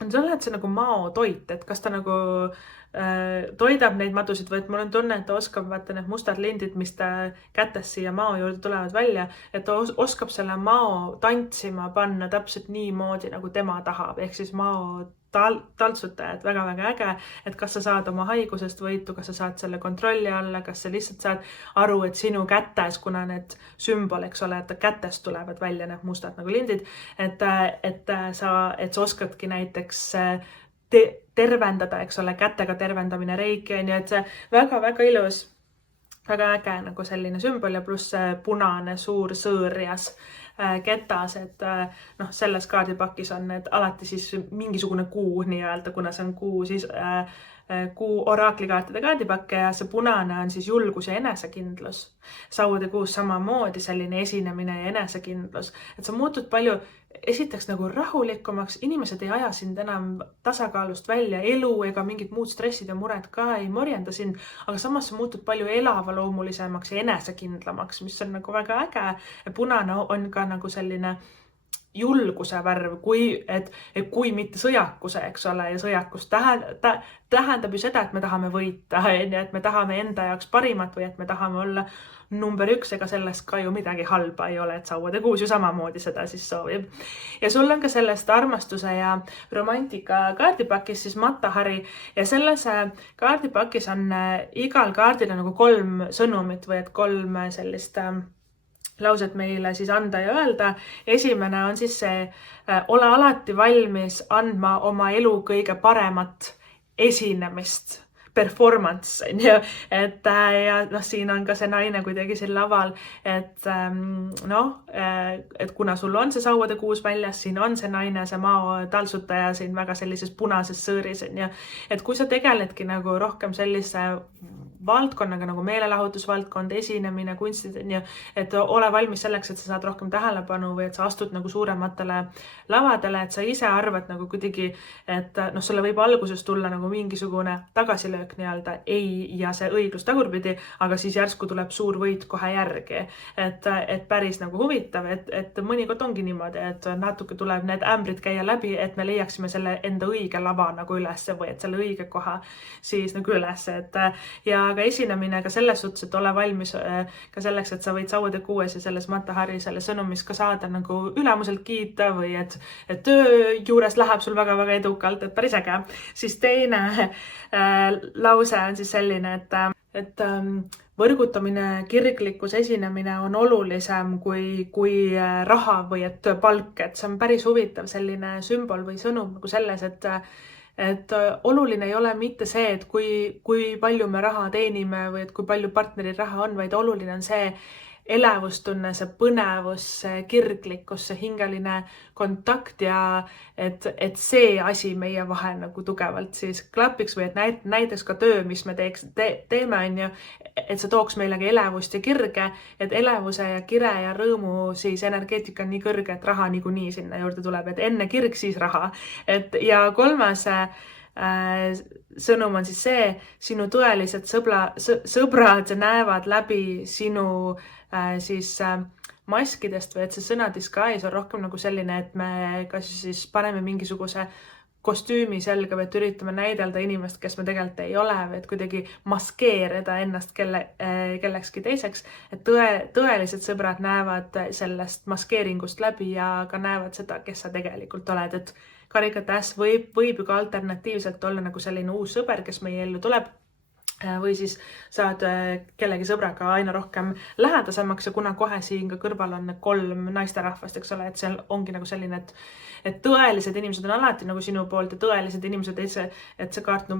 see on see nagu mao toit, et kas ta nagu toidab neid madusid või et mul on tunne, et ta oskab vaata need mustad lindid, mis ta kätest siia mao juurde tulevad välja, et ta oskab selle mao tantsima panna täpselt niimoodi, nagu tema tahab, ehk siis mao taltsutajad, väga-väga äge, et kas sa saad oma haigusest võitu, kas sa saad selle kontrolli alla, kas sa lihtsalt saad aru, et sinu kätes, kuna need sümbol, eks ole, et kätest tulevad välja need mustad nagu lindid, et sa oskadki näiteks tervendada, eks ole, kätega tervendamine, reiki on ju, et see väga-väga ilus, väga äge nagu selline sümbol ja pluss punane suur sõõrjas ketas, et selles kaardipakis on need alati siis mingisugune kuu nii-öelda, kuna see on kuu, siis kuu oraklikaartide kaardipakke ja see punane on siis julgus ja enesekindlus. Sauade kuus samamoodi selline esinemine ja enesekindlus, et sa muutud palju esiteks nagu rahulikumaks, inimesed ei aja sind enam tasakaalust välja, elu ega mingid muud stressid ja mured ka ei morjenda sind, aga samas sa muutud palju elavloomulisemaks ja enesekindlamaks, mis on nagu väga äge. Punane on ka nagu selline julguse värv, kui mitte sõjakuse, eks ole, ja sõjakus tähendab ju seda, et me tahame võita, et me tahame enda jaoks parimat või et me tahame olla number 1, ega sellest ka ju midagi halba ei ole, et sauade kuus ju samamoodi seda siis soovib. Ja sul on ka sellest armastuse ja romantika kaardipakis siis Matahari ja selles kaardipakis on igal kaardil nagu 3 sõnumit või et 3 sellist lauset meile siis anda ja öelda. Esimene on siis see, ole alati valmis andma oma elu kõige paremat esinemist, performance, on ju, et ja siin on ka see naine kuidagi siin laval, et et kuna sul on see sauade kuus väljas, siin on see naine, see mao taltsutaja siin väga sellises punases sõõris, on ju, et kui sa tegeledki nagu rohkem sellise valdkonnaga nagu meelelahutusvaldkond, esinemine, kunstid, on ju, et ole valmis selleks, et sa saad rohkem tähelepanu või et sa astud nagu suurematele lavadele, et sa ise arvad nagu kuidagi, et sulle võib alguses tulla nagu mingisugune tagasilöök nii-öelda ei ja see õiglus tagurpidi, aga siis järsku tuleb suur võit kohe järgi, et päris nagu huvitav, et mõnikord ongi niimoodi, et natuke tuleb need ämbrid käia läbi, et me leiaksime selle enda õige lava nagu üles või et selle õige koha siis nagu üles, et ja ka esinemine ka selles suhtes, et ole valmis ka selleks, et sa võid sauade kuues ja selles Matahari selle sõnumis ka saada nagu ülemuselt kiita või et töö juures läheb sul väga-väga edukalt, et päris äge. Siis teine lause on siis selline, et võrgutamine, kirglikkus, esinemine on olulisem kui raha või et palk, et see on päris huvitav selline sümbol või sõnum nagu selles, et oluline ei ole mitte see, et kui palju me raha teenime või et kui palju partneril raha on, vaid oluline on see elevustunne, see põnevus, see kirglikkus, see hingeline kontakt ja et see asi meie vahel nagu tugevalt siis klapiks või et näiteks ka töö, mis me teeme, on ju, et see tooks meilegi elevust ja kirge, et elevuse ja kire ja rõõmu siis energeetika on nii kõrge, et raha niikuinii sinna juurde tuleb, et enne kirg, siis raha. Ja kolmas sõnum on siis see, sinu tõelised sõbrad näevad läbi sinu siis maskidest või et see sõna disguise on rohkem nagu selline, et me kas siis paneme mingisuguse kostüümi selga või et üritame näidelda inimest, kes me tegelikult ei ole või et kuidagi maskeerida ennast kellekski teiseks. Et tõelised sõbrad näevad sellest maskeeringust läbi ja ka näevad seda, kes sa tegelikult oled. Et karikatäss võib ju ka alternatiivselt olla nagu selline uus sõber, kes meie ellu tuleb. Või siis saad kellegi sõbraga aina rohkem lähedasemaks ja kuna kohe siin ka kõrval on 3 naisterahvast, eks ole, et seal ongi nagu selline, et tõelised inimesed on alati nagu sinu poolt ja tõelised inimesed, et see kaart,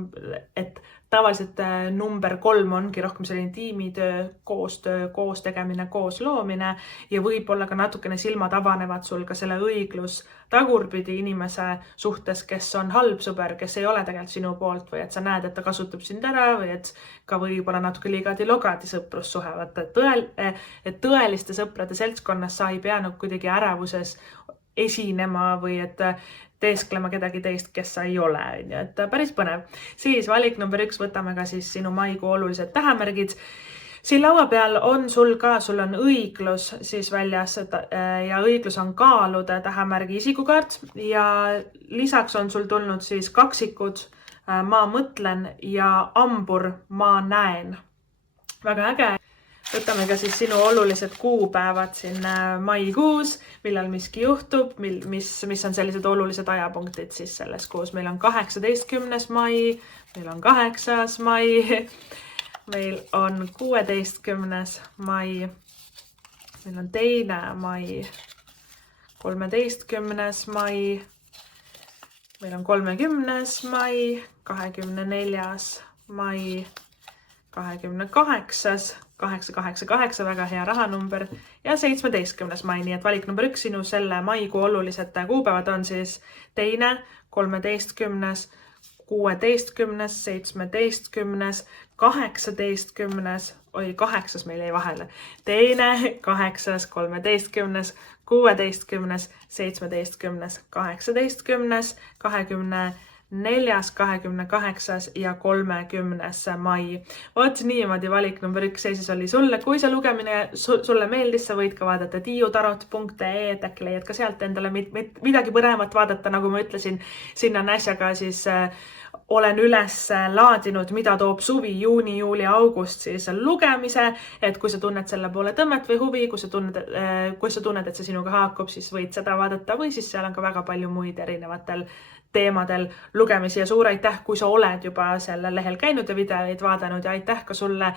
et tavaliselt number 3 ongi rohkem selline tiimitöö, koostöö, koos tegemine, koos loomine ja võib-olla ka natukene silmad avanevad sul ka selle õiglus tagurpidi inimese suhtes, kes on halb sõber, kes ei ole tegelikult sinu poolt või et sa näed, et ta kasutab sind ära või et ka võib-olla natuke ligadi-logadi sõprussuhe. Et tõeliste sõprade seltskonnas sa ei pea nagu kuidagi ärevuses esinema või et teesklema kedagi teist, kes sa ei ole. Et päris põnev. Siis valik number 1, võtame ka siis sinu maikuu olulised tähemärgid. Siin laua peal on sul on õiglus siis väljas ja õiglus on kaalude tähemärgi isikukaart ja lisaks on sul tulnud siis kaksikud, ma mõtlen ja ambur, ma näen. Väga äge. Võtame ka siis sinu olulised kuupäevad siin maikuus, millal miski juhtub, mis on sellised olulised ajapunktid siis selles kuus. Meil on 18. mai, meil on 8. mai, meil on 16. mai, meil on 2. mai, 13. mai, meil on 30. mai, 24. mai, 28. 888, väga hea rahanumber ja 17. mai, nii et valik number 1 sinu selle maikuu olulised kuupäevad on siis 2., 13., 16., 17., 18., oi 8. meil jäi vahele, 2., 8., 13., 16., 17., 18., 24., 28. ja 30. mai. Vot niimoodi valik number 1 seisis oli sulle. Kui see lugemine sulle meeldis, sa võid ka vaadata tiiutarot.ee, et äkki leiad ka sealt endale midagi põnevat vaadata, nagu ma ütlesin, sinna on äsjaga siis olen üles laadinud, mida toob suvi, juuni, juuli, august siis lugemise, et kui sa tunned selle poole tõmmet või huvi, kui sa tunned, et see sinuga haakub, siis võid seda vaadata või siis seal on ka väga palju muid erinevatel teemadel lugemisi ja suur aitäh, kui sa oled juba sellel lehel käinud ja videoid vaadanud ja aitäh ka sulle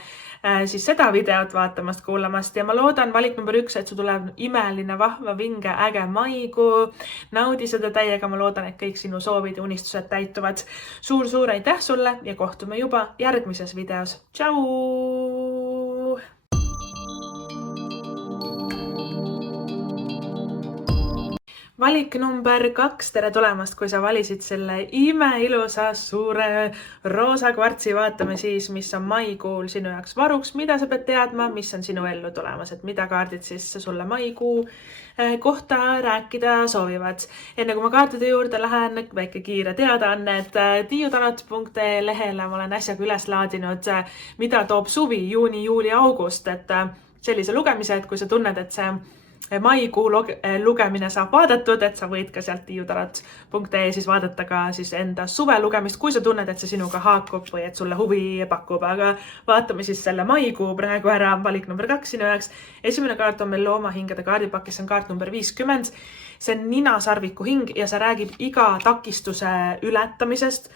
siis seda videot vaatamast, kuulamast ja ma loodan valik number 1, et su tuleb imeline, vahva, vinge, äge maikuu. Naudi seda täiega, ma loodan, et kõik sinu soovid ja unistused täituvad. Suur aitäh sulle ja kohtume juba järgmises videos. Tšau! Valik number 2, tere tulemast, kui sa valisid selle imeilusa suure roosa kvartsi, vaatame siis, mis on maikuul sinu jaoks varuks, mida sa pead teadma, mis on sinu ellu tulemas, et mida kaardid siis sulle maikuu kohta rääkida soovivad. Enne kui ma kaartide juurde lähen, väike kiire teadaanne, et tiiutarot.ee lehele ma olen äsjaga üles laadinud, mida toob suvi, juuni, juuli, august, et sellise lugemise, et kui sa tunned, et see maikuu lugemine saab vaadatud, et sa võid ka sealt tiiutarot.ee siis vaadata ka siis enda suve lugemist, kui sa tunned, et see sinuga haakub või et sulle huvi pakub, aga vaatame siis selle maikuu praegu ära, valik number 2 sinu jaoks. Esimene kaart on meil loomahingede kaardipakis, see on kaart number 50. See on ninasarviku hing ja see räägib iga takistuse ületamisest.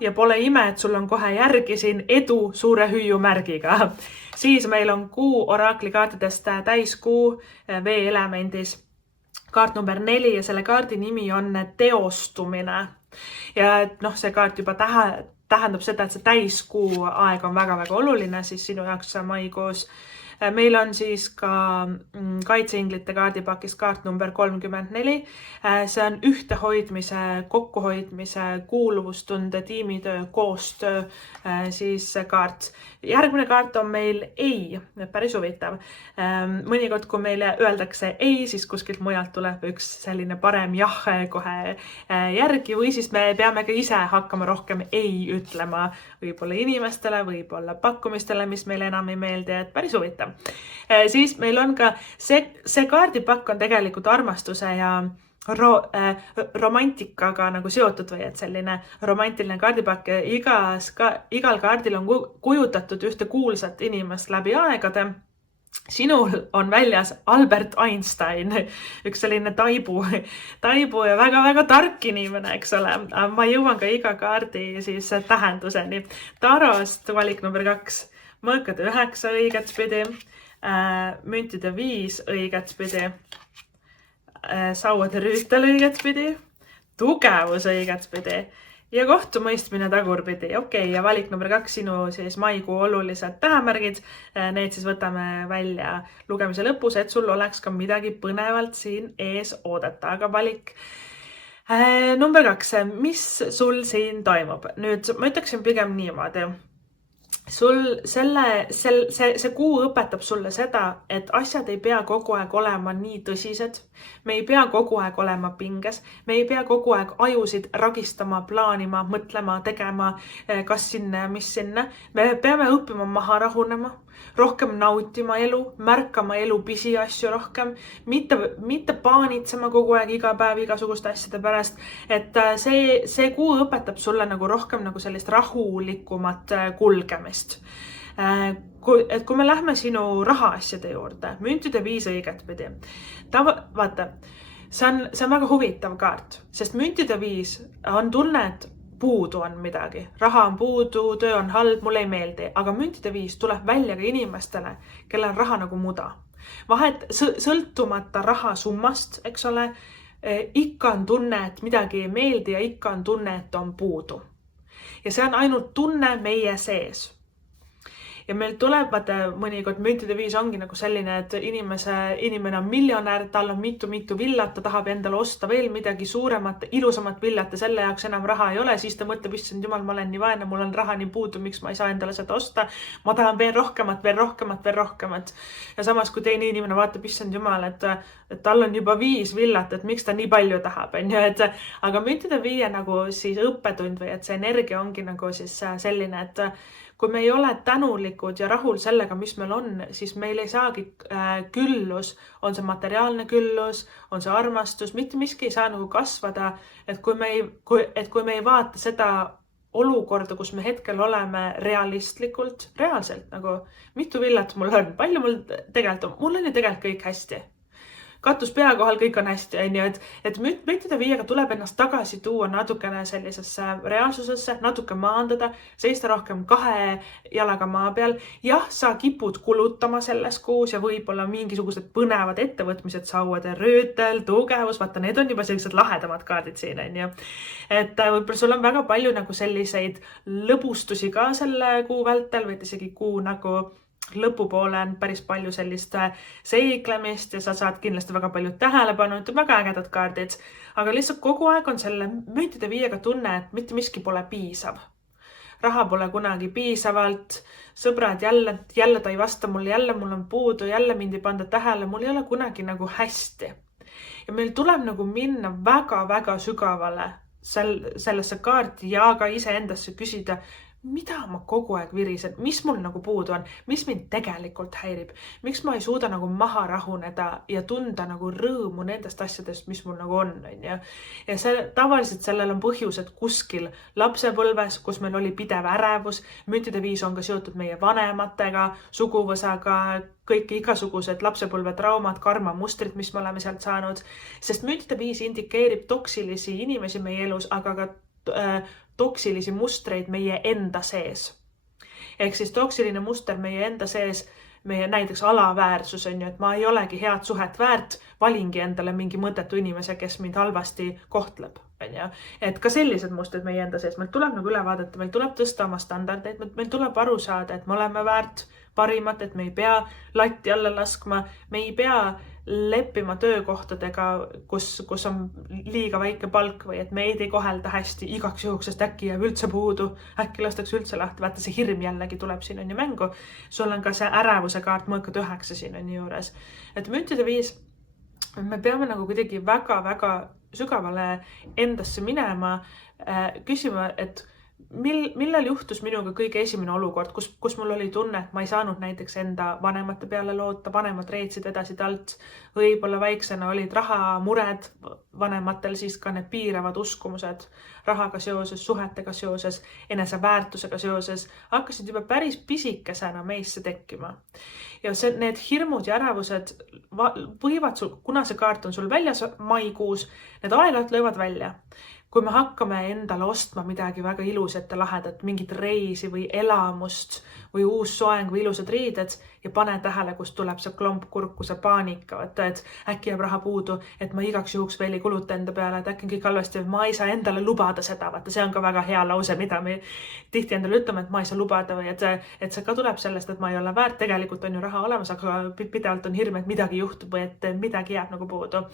Ja pole ime, et sul on kohe järgi siin edu suure hüüumärgiga. Siis meil on kuu oraklikaartidest täiskuu veeelemendis. Kaart number 4 ja selle kaardi nimi on teostumine. Ja see kaart juba tähendab seda, et see täiskuu aeg on väga-väga oluline siis sinu jaoks maikuus. Meil on siis ka kaitseinglite kaardipakis kaart number 34. See on ühtehoidmise, kokkuhoidmise, kuuluvustunde, tiimitöö, koostöö siis kaart. Järgmine kaart on meil ei, päris huvitav. Mõnikord, kui meile öeldakse ei, siis kuskilt mujalt tuleb üks selline parem jah kohe järgi või siis me peame ka ise hakkama rohkem ei ütlema võib-olla inimestele, võib-olla pakkumistele, mis meile enam ei meeldi, et päris huvitav. Siis meil on ka see kaardipakk on tegelikult armastuse ja romantikaga nagu seotud või et selline romantiline kaardipakk ja igal kaardil on kujutatud ühte kuulsat inimest läbi aegade. Sinul on väljas Albert Einstein, üks selline taibu ja väga-väga tark inimene, eks ole. Ma jõuan ka iga kaardi siis tähenduseni. Tarost valik number 2, mõõkade 9 õiget pidi, müntide 5 õiget pidi, sauade rüütel õiget pidi, tugevus õiget pidi ja kohtumõistmine tagurpidi. Okei, ja valik number 2, sinu siis maikuu olulised tähemärgid. Need siis võtame välja lugemise lõpus, et sul oleks ka midagi põnevalt siin ees oodata. Aga valik number 2, mis sul siin toimub? Nüüd ma ütleksin pigem niimoodi. See kuu õpetab sulle seda, et asjad ei pea kogu aeg olema nii tõsised. Me ei pea kogu aeg olema pinges. Me ei pea kogu aeg ajusid ragistama, plaanima, mõtlema, tegema, kas sinna ja mis sinna. Me peame õppima maha rahunema, rohkem nautima elu, märkama elu pisiasju rohkem, mitte paanitsema kogu aeg iga päev igasuguste asjade pärast. Et see kuu õpetab sulle nagu rohkem nagu sellist rahulikumat kulgemist. Et kui me lähme sinu rahaasjade juurde, müntide 5 õiget pidi. Vaata, see on väga huvitav kaart, sest müntide 5 on tunne, et puudu on midagi. Raha on puudu, töö on halb, mulle ei meeldi. Aga müntide 5 tuleb välja ka inimestele, kellel on raha nagu muda. Vahet sõltumata rahasummast, eks ole, ikka on tunne, et midagi ei meeldi ja ikka on tunne, et on puudu. Ja see on ainult tunne meie sees. Ja meil tuleb, vaata, mõnikord müntide 5 ongi nagu selline, et inimene on miljonär, tal on mitu villat, ta tahab endale osta veel midagi suuremat, ilusamat villat ja selle jaoks enam raha ei ole, siis ta mõtleb, issand jumal, ma olen nii vaene, mul on raha nii puudu, miks ma ei saa endale seda osta, ma tahan veel rohkemat. Ja samas, kui teine inimene vaatab, issand jumal, et tal on juba 5 villat, et miks ta nii palju tahab, aga müntide 5 nagu siis õppetund või et see energia ongi nagu siis selline, et kui me ei ole tänulikud ja rahul sellega, mis meil on, siis meil ei saagi küllus, on see materiaalne küllus, on see armastus, mitte miski ei saa nagu kasvada, et kui me ei vaata seda olukorda, kus me hetkel oleme realistlikult, reaalselt nagu, mitu villat mul on, palju mul tegelikult on, mul on ju tegelikult kõik hästi. Katus pea kohal, kõik on hästi, et müntide 5 tuleb ennast tagasi tuua natukene sellisesse reaalsusesse, natuke maandada, seista rohkem 2 jalaga maa peal. Jah, sa kipud kulutama selles kuus ja võib-olla mingisugused põnevad ettevõtmised, sauade rüütel, tugevus, vaata, need on juba sellised lahedamad kaardid siin, Et võib-olla sul on väga palju nagu selliseid lõbustusi ka selle kuu vältel, või isegi kuu nagu lõpupoole on päris palju sellist seiklemist ja sa saad kindlasti väga palju tähelepanu, väga ägedad kaardid, aga lihtsalt kogu aeg on selle müntide 5 tunne, et mitte miski pole piisav. Raha pole kunagi piisavalt, sõbrad jälle ta ei vasta mulle, jälle mul on puudu, jälle mind ei panda tähele, mul ei ole kunagi nagu hästi. Ja meil tuleb nagu minna väga-väga sügavale sellesse kaarti ja ka iseendasse küsida, mida ma kogu aeg virisen, mis mul nagu puudu on, mis mind tegelikult häirib, miks ma ei suuda nagu maha rahuneda ja tunda nagu rõõmu nendest asjadest, mis mul nagu on. Ja tavaliselt sellel on põhjused kuskil lapsepõlves, kus meil oli pidev ärevus, müntide 5 on ka seotud meie vanematega, suguvõsaga, kõik igasugused lapsepõlve traumad, karmamustrid, mis me oleme sealt saanud, sest müntide 5 indikeerib toksilisi inimesi meie elus, aga ka toksilisi mustreid meie enda sees. Ehk siis toksiline muster meie enda sees, meie näiteks alaväärsus on ju, et ma ei olegi head suhet väärt, valingi endale mingi mõttetu inimese, kes mind halvasti kohtleb. Et ka sellised mustrid meie enda sees, meil tuleb nagu üle vaadata, meil tuleb tõsta oma standardeid, meil tuleb aru saada, et me oleme väärt parimat, et me ei pea latti alla laskma, me ei pea leppima töökohtadega, kus on liiga väike palk või et meid ei kohelda hästi igaks juhuks, sest äkki jääb üldse puudu, äkki lastakse üldse lahti, vaata see hirm jällegi tuleb siin on ju mängu. Sul on ka see ärevuse kaart mõõkad 9 siin on juures. Et müntide 5, me peame nagu kuidagi väga-väga sügavale endasse minema, küsima, et millal juhtus minuga kõige esimene olukord, kus mul oli tunne, et ma ei saanud näiteks enda vanemate peale loota, vanemad reetsid edasi talt, võib-olla väiksena olid rahamured vanematel, siis ka need piiravad uskumused rahaga seoses, suhetega seoses, eneseväärtusega seoses, hakkasid juba päris pisikesena meisse tekkima. Ja need hirmud ja ärevused võivad sul, kuna see kaart on sul väljas maikuus, need aeg-ajalt löövad välja. Kui me hakkame endale ostma midagi väga ilusat ja lahedat, mingit reisi või elamust või uus soeng või ilusad riided ja pane tähele, kust tuleb see klomp kurku, see paanika, et äkki jääb raha puudu, et ma igaks juhuks veel ei kuluta enda peale, et äkki on kõik halvasti, ma ei saa endale lubada seda, vaata, see on ka väga hea lause, mida me tihti endale ütleme, et ma ei saa lubada või et see ka tuleb sellest, et ma ei ole väärt, tegelikult on ju raha olemas, aga pidevalt on hirm, et midagi juhtub või et midagi jääb nagu puudu.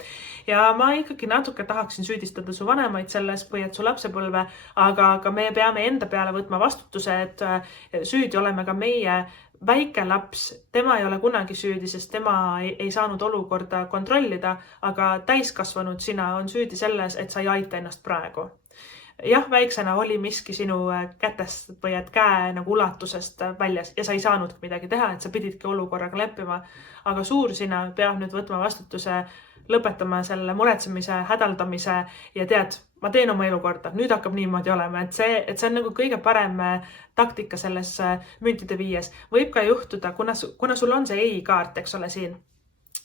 Ja ma ikkagi natuke tahaksin süüdistada su vanemaid selles või et su lapsepõlve, aga me peame enda peale võtma vastutuse, et süüdi oleme ka meie. Väike laps, tema ei ole kunagi süüdi, sest tema ei saanud olukorda kontrollida, aga täiskasvanud sina on süüdi selles, et sa ei aita ennast praegu. Jah, väiksena oli miski sinu kätest või et käe nagu ulatusest väljas ja sa ei saanud midagi teha, et sa pididki olukorraga leppima, aga suur sina peab nüüd võtma vastutuse, lõpetama selle muretsemise, hädaldamise ja tead, ma teen oma elu korda, nüüd hakkab niimoodi olema, et see on nagu kõige parem taktika selles müntide viies. Võib ka juhtuda, kuna sul on see ei-kaart, eks ole siin.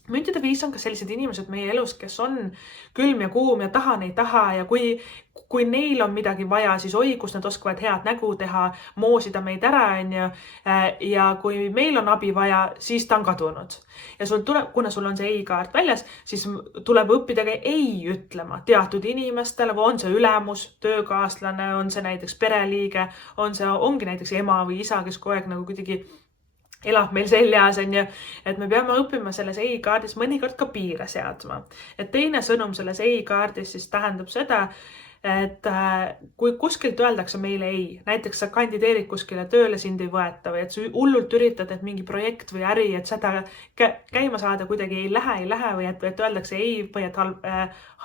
Müntide viis on ka sellised inimesed meie elus, kes on külm ja kuum ja tahan ei taha ja kui neil on midagi vaja, siis oi, kus nad oskavad head nägu teha, moosida meid ära, ja kui meil on abi vaja, siis ta on kadunud. Ja kuna sul on see ei-kaart väljas, siis tuleb õppida ka ei ütlema teatud inimestele, või on see ülemus, töökaaslane, on see näiteks pereliige, ongi näiteks ema või isa, kes kogu aeg nagu kuidagi elab meil seljas, et me peame õppima selles ei-kaardis mõnikord ka piire seadma. Et teine sõnum selles ei-kaardis siis tähendab seda, et kui kuskilt öeldakse meile ei, näiteks sa kandideerid kuskile tööle, sind ei võeta või et sa hullult üritad, et mingi projekt või äri, et seda käima saada kuidagi ei lähe või et öeldakse ei või et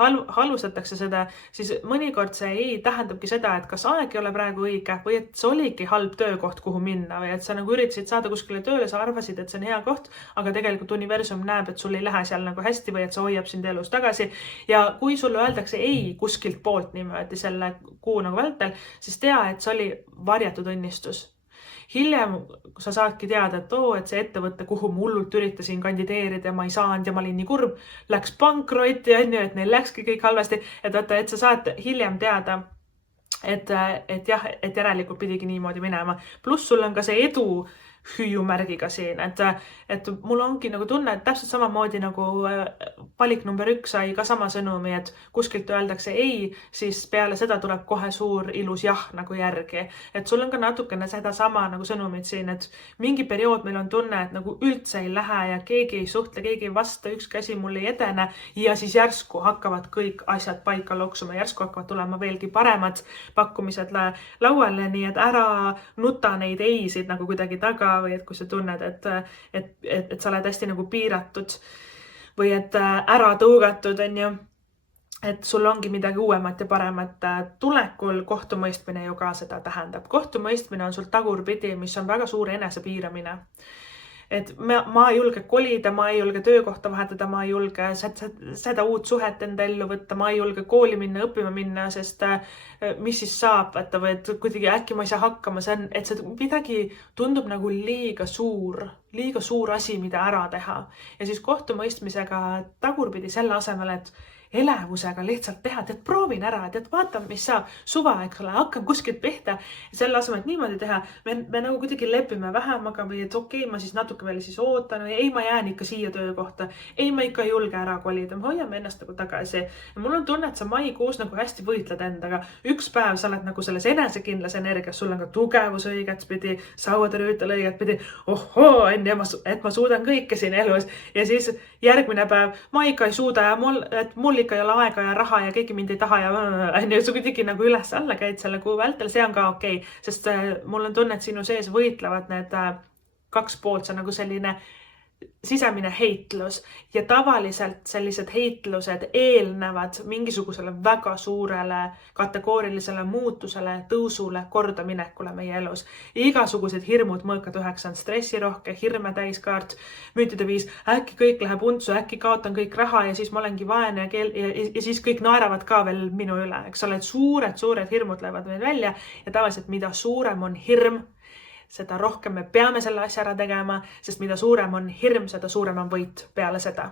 halvustatakse seda, siis mõnikord see ei tähendabki seda, et kas aeg ei ole praegu õige või et see oligi halb töökoht, kuhu minna või et sa nagu üritasid saada kuskile tööle, sa arvasid, et see on hea koht, aga tegelikult universum näeb, et sul ei lähe seal nagu hästi või et see hoiab sind elus tagasi. Ja kui sulle öeldakse ei kuskilt poolt niimoodi selle kuu nagu vältel, siis tea, et see oli varjatud õnnistus. Hiljem sa saadki teada, et see ettevõtte, kuhu ma hullult üritasin kandideerida ja ma ei saanud ja ma olin nii kurb, läks pankrotti, et neil läkski kõik halvasti, et sa saad hiljem teada, et järelikult pidigi niimoodi minema. Pluss sul on ka see edu hüüumärgiga siin, et mul ongi nagu tunne, et täpselt samamoodi nagu valik number 1 sai ka sama sõnumi, et kuskilt öeldakse ei, siis peale seda tuleb kohe suur ilus jah nagu järgi. Et sul on ka natukene seda sama nagu sõnumid siin, et mingi periood meil on tunne, et nagu üldse ei lähe ja keegi ei suhtle, keegi ei vasta, üks käsi mul ei edene ja siis järsku hakkavad kõik asjad paika loksuma, järsku hakkavad tulema veelgi paremad pakkumised lauale, nii et ära nuta neid eisid nagu kuidagi taga või et kui sa tunned, et sa oled hästi nagu piiratud või et ära tõugatud, et sul ongi midagi uuemat ja paremat tulekul, kohtumõistmine ju ka seda tähendab. Kohtumõistmine on sul tagurpidi, mis on väga suur enesepiiramine. Et ma ei julge kolida, ma ei julge töökohta vahetada, ma ei julge seda uut suhet enda ellu võtta, ma ei julge kooli minna, õppima minna, sest mis siis saab, või et kuidagi äkki ma ei saa hakkama, et see midagi tundub nagu liiga suur asi, mida ära teha. Ja siis kohtumõistmisega tagurpidi selle asemel, et elevusega lihtsalt teha, et proovin ära, et vaata, mis saab suva, eks ole, hakkab kuskilt pihta. Selle asemel, et niimoodi teha, me nagu kuidagi lepime vähemaga või et okei, ma siis natuke veel siis ootan või ei, ma jään ikka siia töökohta. Ei, ma ikka ei julge ära kolida, me hoiame ennast nagu tagasi. Ja mul on tunne, et sa maikuus nagu hästi võitled endaga. Üks päev sa oled nagu selles enesekindlas energias, sul on ka tugevus õigetpidi, sauaterüütel õigetpidi, et ma suudan kõike siin elus. Ja siis järgmine päev ma ikka ei suuda ja mul ikka ei ole aega ja raha ja keegi mind ei taha ja sa kuidagi nagu üles-alla käid selle kuu vältel, see on ka okei, sest mul on tunne, et sinu sees võitlevad need 2 poolt, see on nagu selline sisemine heitlus ja tavaliselt sellised heitlused eelnevad mingisugusele väga suurele kategoorilisele muutusele, tõusule, kordaminekule meie elus. Igasugused hirmud, mõõkad 9 on stressirohke, hirme täiskaart, müütide 5, äkki kõik läheb untsu, äkki kaotan kõik raha ja siis ma olengi vaene ja siis kõik naeravad ka veel minu üle, eks ole, et suured hirmud lähevad meil välja ja tavaliselt mida suurem on hirm, seda rohkem me peame selle asja ära tegema, sest mida suurem on hirm, seda suurem on võit peale seda.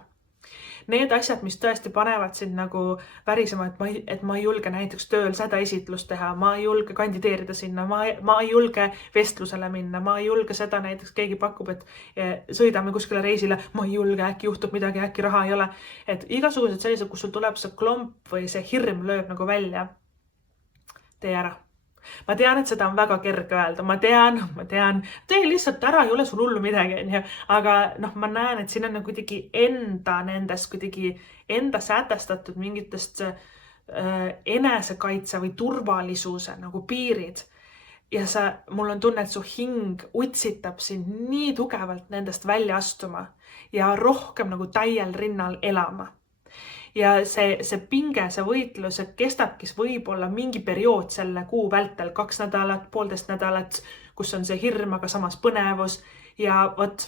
Need asjad, mis tõesti panevad sind nagu värisema, et ma ei julge näiteks tööl seda esitlust teha, ma ei julge kandideerida sinna, ma ei julge vestlusele minna, ma ei julge seda näiteks keegi pakub, et sõidame kuskile reisile, ma ei julge, äkki juhtub midagi, äkki raha ei ole. Et igasugused sellised, kus sul tuleb see klomp või see hirm lööb nagu välja, tee ära. Ma tean, et seda on väga kerge öelda, ma tean, tee lihtsalt ära, ei ole sul hullu midagi, aga ma näen, et siin on kuidagi enda sätestatud mingitest enesekaitse või turvalisuse nagu piirid. Ja mul on tunne, et su hing utsitab sind nii tugevalt nendest välja astuma ja rohkem nagu täiel rinnal elama. Ja see pinge, see võitlus, et kestabki võib-olla mingi periood selle kuu vältel, 2 nädalat, 1,5 nädalat, kus on see hirm, aga samas põnevus ja vot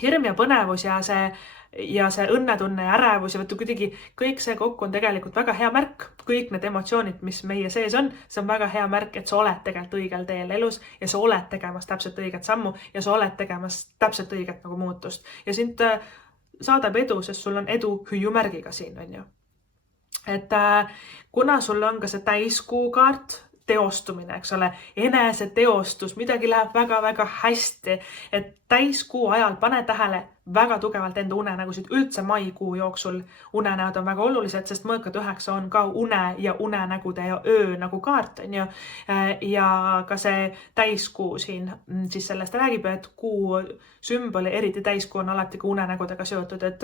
hirm ja põnevus ja see õnnetunne ja ärevus ja kuidagi kõik see kokku on tegelikult väga hea märk. Kõik need emotsioonid, mis meie sees on, see on väga hea märk, et sa oled tegelikult õigel teel elus ja sa oled tegemas täpselt õiget sammu ja sa oled tegemas täpselt õiget nagu muutust. Ja sind saadab edu, sest sul on edu hüüumärgiga siin, on ju. Et kuna sul on ka see täiskuukaart, teostumine, eks ole, enese teostus, midagi läheb väga-väga hästi, et täiskuu ajal pane tähele väga tugevalt enda unenägusid, üldse maikuu jooksul unenäod on väga olulised, sest mõõkad 9 on ka une ja unenägude ja öö nagu kaart, on ju. Ja ka see täiskuu siin siis sellest räägib, et kuu sümboli, eriti täiskuu on alati ka unenägudega seotud, et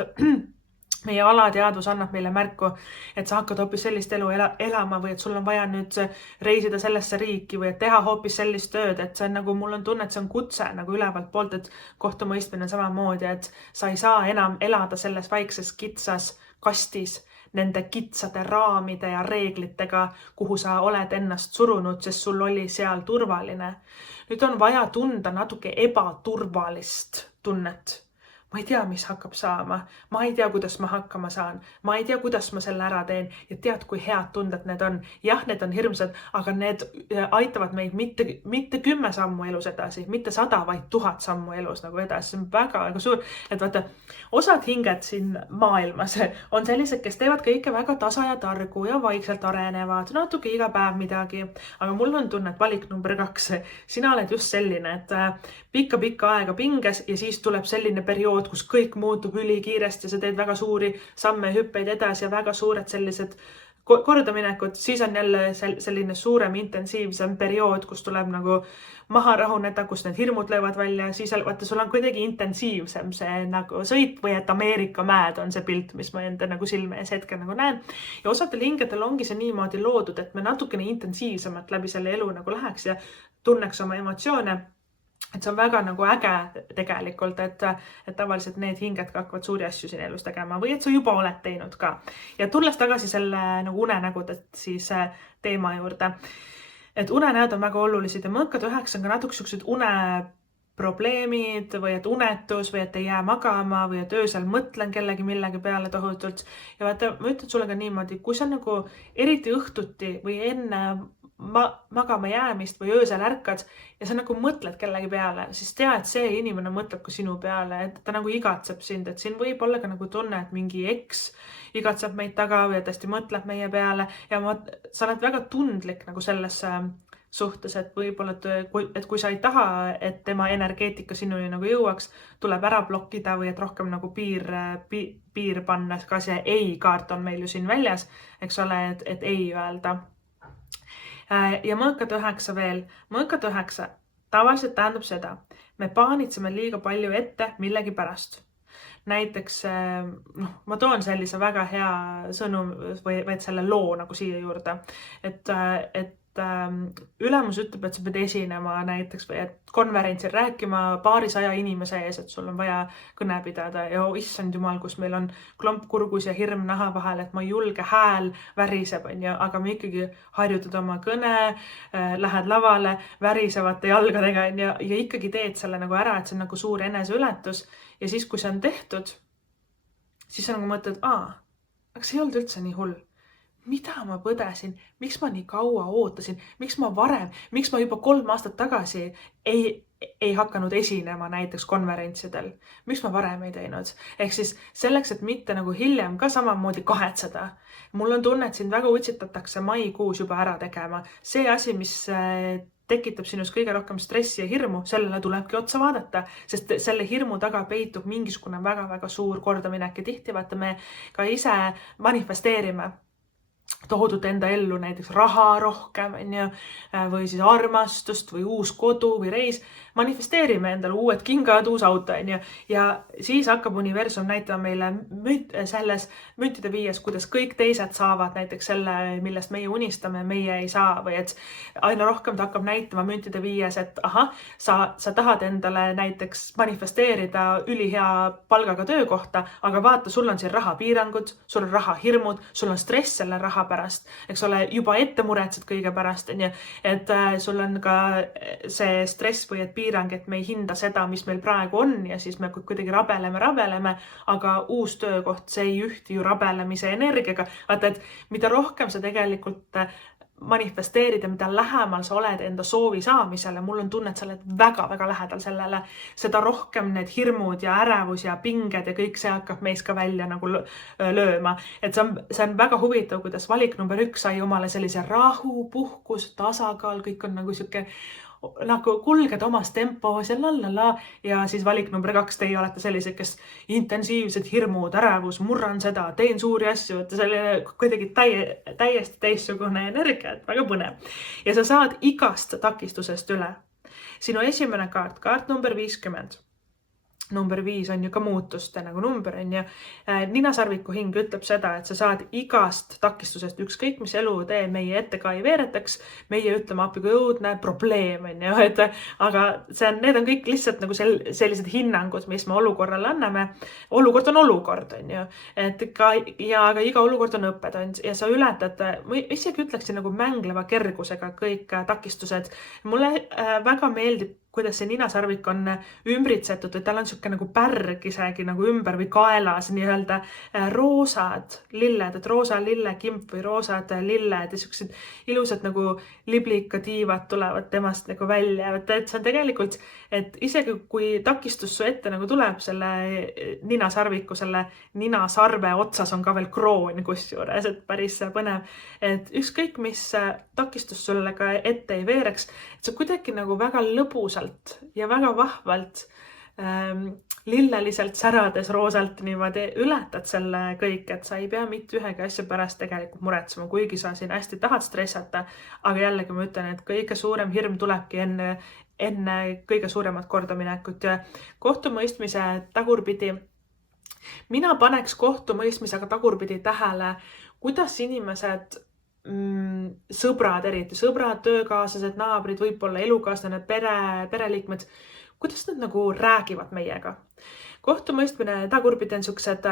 meie alateadvus annab meile märku, et sa hakkad hoopis sellist elu elama või et sul on vaja nüüd reisida sellesse riiki või et teha hoopis sellist tööd, et see on nagu, mul on tunne, et see on kutse nagu ülevalt poolt, et kohtumõistmine samamoodi, et sa ei saa enam elada selles väikses kitsas kastis nende kitsade raamide ja reeglitega, kuhu sa oled ennast surunud, sest sul oli seal turvaline. Nüüd on vaja tunda natuke ebaturvalist tunnet. Ma ei tea, mis hakkab saama. Ma ei tea, kuidas ma hakkama saan. Ma ei tea, kuidas ma selle ära teen. Ja tead, kui head tunded need on. Jah, need on hirmsad, aga need aitavad meid mitte 10 sammu elus edasi, mitte 100, vaid 1000 sammu elus nagu edasi. See on väga suur. Et vaata, osad hinged siin maailmas on sellised, kes teevad kõike väga tasa ja targu ja vaikselt arenevad. Natuke iga päev midagi. Aga mul on tunne, et valik number 2. Sina oled just selline, et pikka aega pinges ja siis tuleb selline periood, kus kõik muutub ülikiiresti ja sa teed väga suuri samme hüppeid edasi ja väga suured sellised kordaminekud, siis on jälle selline suurem, intensiivsem periood, kus tuleb nagu maha rahuneda, kus need hirmud löövad välja, siis vaata, sul on kuidagi intensiivsem see nagu sõit või et Ameerika mäed on see pilt, mis ma enda nagu silme ees hetkel nagu näen. Ja osadel hingedel ongi see niimoodi loodud, et me natukene intensiivsemalt läbi selle elu nagu läheks ja tunneks oma emotsioone. Et see on väga nagu äge tegelikult, et tavaliselt need hinged ka hakkavad suuri asju siin elus tegema või et sa juba oled teinud ka. Ja tulles tagasi selle nagu unenägude siis teema juurde, et unenäod on väga olulised ja mõõkad 9 on ka natuke sellised uneprobleemid või et unetus või et ei jää magama või et öösel mõtlen kellegi millegi peale tohutult. Ja vaata, ma ütlen sulle ka niimoodi, kui sa nagu eriti õhtuti või enne magama jäämist või öösel ärkad ja sa nagu mõtled kellegi peale, siis tea, et see inimene mõtleb ka sinu peale, et ta nagu igatseb sind, et siin võib olla ka nagu tunne, et mingi eks igatseb meid taga või et hästi mõtleb meie peale ja sa oled väga tundlik nagu selles suhtes, et võib-olla, et kui sa ei taha, et tema energeetika sinuni nagu jõuaks, tuleb ära blokkida või et rohkem nagu piir panna, ka see ei-kaart on meil ju siin väljas, eks ole, et ei öelda. Ja mõõkad 9 veel. Mõõkad 9 tavaliselt tähendab seda. Me paanitseme liiga palju ette millegi pärast. Näiteks, ma toon sellise väga hea sõnum või selle loo nagu siia juurde. Et ülemus ütleb, et sa pead esinema näiteks või et konverentsil rääkima paarisaja inimese ees, et sul on vaja kõne pidada ja issand jumal, kus meil on klomp kurgus ja hirm naha vahel, et ma ei julge, hääl väriseb, aga me ikkagi harjutad oma kõne, lähed lavale värisevate jalgadega ja ikkagi teed selle nagu ära, et see on nagu suur eneseületus ja siis, kui see on tehtud, siis sa nagu mõtled, aga see ei olnud üldse nii hull. Mida ma põdesin? Miks ma nii kaua ootasin? Miks ma varem? Miks ma juba 3 aastat tagasi ei hakanud esinema näiteks konverentsidel? Miks ma varem ei teinud? Ehk siis selleks, et mitte nagu hiljem ka samamoodi kahetseda. Mul on tunne, et sind väga utsitatakse maikuus juba ära tegema. See asi, mis tekitab sinus kõige rohkem stressi ja hirmu, sellele tulebki otsa vaadata, sest selle hirmu taga peitub mingisugune väga-väga suur kordaminek ja tihti vaata me ka ise manifesteerime toodud enda ellu näiteks raha rohkem, või siis armastust või uus kodu või reis, manifesteerime endale uued kingad, uus auto, ja siis hakkab universum näitama meile selles müntide viies, kuidas kõik teised saavad näiteks selle, millest meie unistame, meie ei saa, või et aina rohkem ta hakkab näitama müntide viies, et sa tahad endale näiteks manifesteerida ülihea palgaga töökohta, aga vaata, sul on siin rahapiirangud, sul on rahahirmud, sul on stress selle raha pärast, eks ole, juba ette muretsed kõige pärast, et sul on ka see stress või et piirang, et me ei hinda seda, mis meil praegu on ja siis me kuidagi rabeleme, aga uus töökoht, see ei ühti ju rabelemise energiaga. Vaata, et mida rohkem sa tegelikult manifesteerid ja mida lähemal sa oled enda soovi saamisele, mul on tunne, et sa oled väga-väga lähedal sellele, seda rohkem need hirmud ja ärevus ja pinged ja kõik see hakkab meis ka välja nagu lööma. Et see on väga huvitav, kuidas valik number 1 sai omale sellise rahu, puhkus, tasakaal, kõik on nagu siuke nagu kulged omas tempos ja lalala ja siis valik number 2, teie olete sellised, kes intensiivsed hirmud, ärevus, murran seda, teen suuri asju, et selline kuidagi täiesti teistsugune energia, et väga põnev. Ja sa saad igast takistusest üle. Sinu esimene kaart number 50. Number 5 on ju ka muutuste nagu number, Nina Sarviku hing ütleb seda, et sa saad igast takistusest, ükskõik mis elutee meie ette ka ei veeretaks, meie ütleme appi kui õudne probleem, aga need on kõik lihtsalt nagu sellised hinnangud, mis me olukorrale anname. Olukord on olukord, aga iga olukord on õppetund ja sa ületad, ma isegi ütleksin nagu mängleva kergusega kõik takistused. Mulle väga meeldib, kuidas see Nina Sarvik on ümbritsetud, et tal on siuke nagu pärg isegi nagu ümber või kaelas nii-öelda roosad lilled, et roosa lillekimp või roosad lilled ja siuksed ilusad nagu liblikatiivad tulevad temast nagu välja. Et see on tegelikult, et isegi kui takistus su ette nagu tuleb selle Nina Sarviku, selle Nina Sarve otsas on ka veel kroon kusjuures, et päris põnev, et ükskõik mis takistus sulle ka ette ei veereks, et sa kuidagi nagu väga lõbusalt ja väga vahvalt lilleliselt särades roosalt niimoodi ületad selle kõik, et sa ei pea mitte ühegi asja pärast tegelikult muretsema, kuigi sa siin hästi tahad stressata, aga jällegi ma ütlen, et kõige suurem hirm tulebki enne kõige suuremat kordaminekut ja kohtumõistmise tagurpidi. Mina paneks kohtumõistmisega tagurpidi tähele, kuidas inimesed sõbrad eriti, sõbrad, töökaaslased, naabrid, võib-olla elukaaslane, pereliikmed, kuidas nad nagu räägivad meiega. Kohtumõistmine tagurpidi on siuksed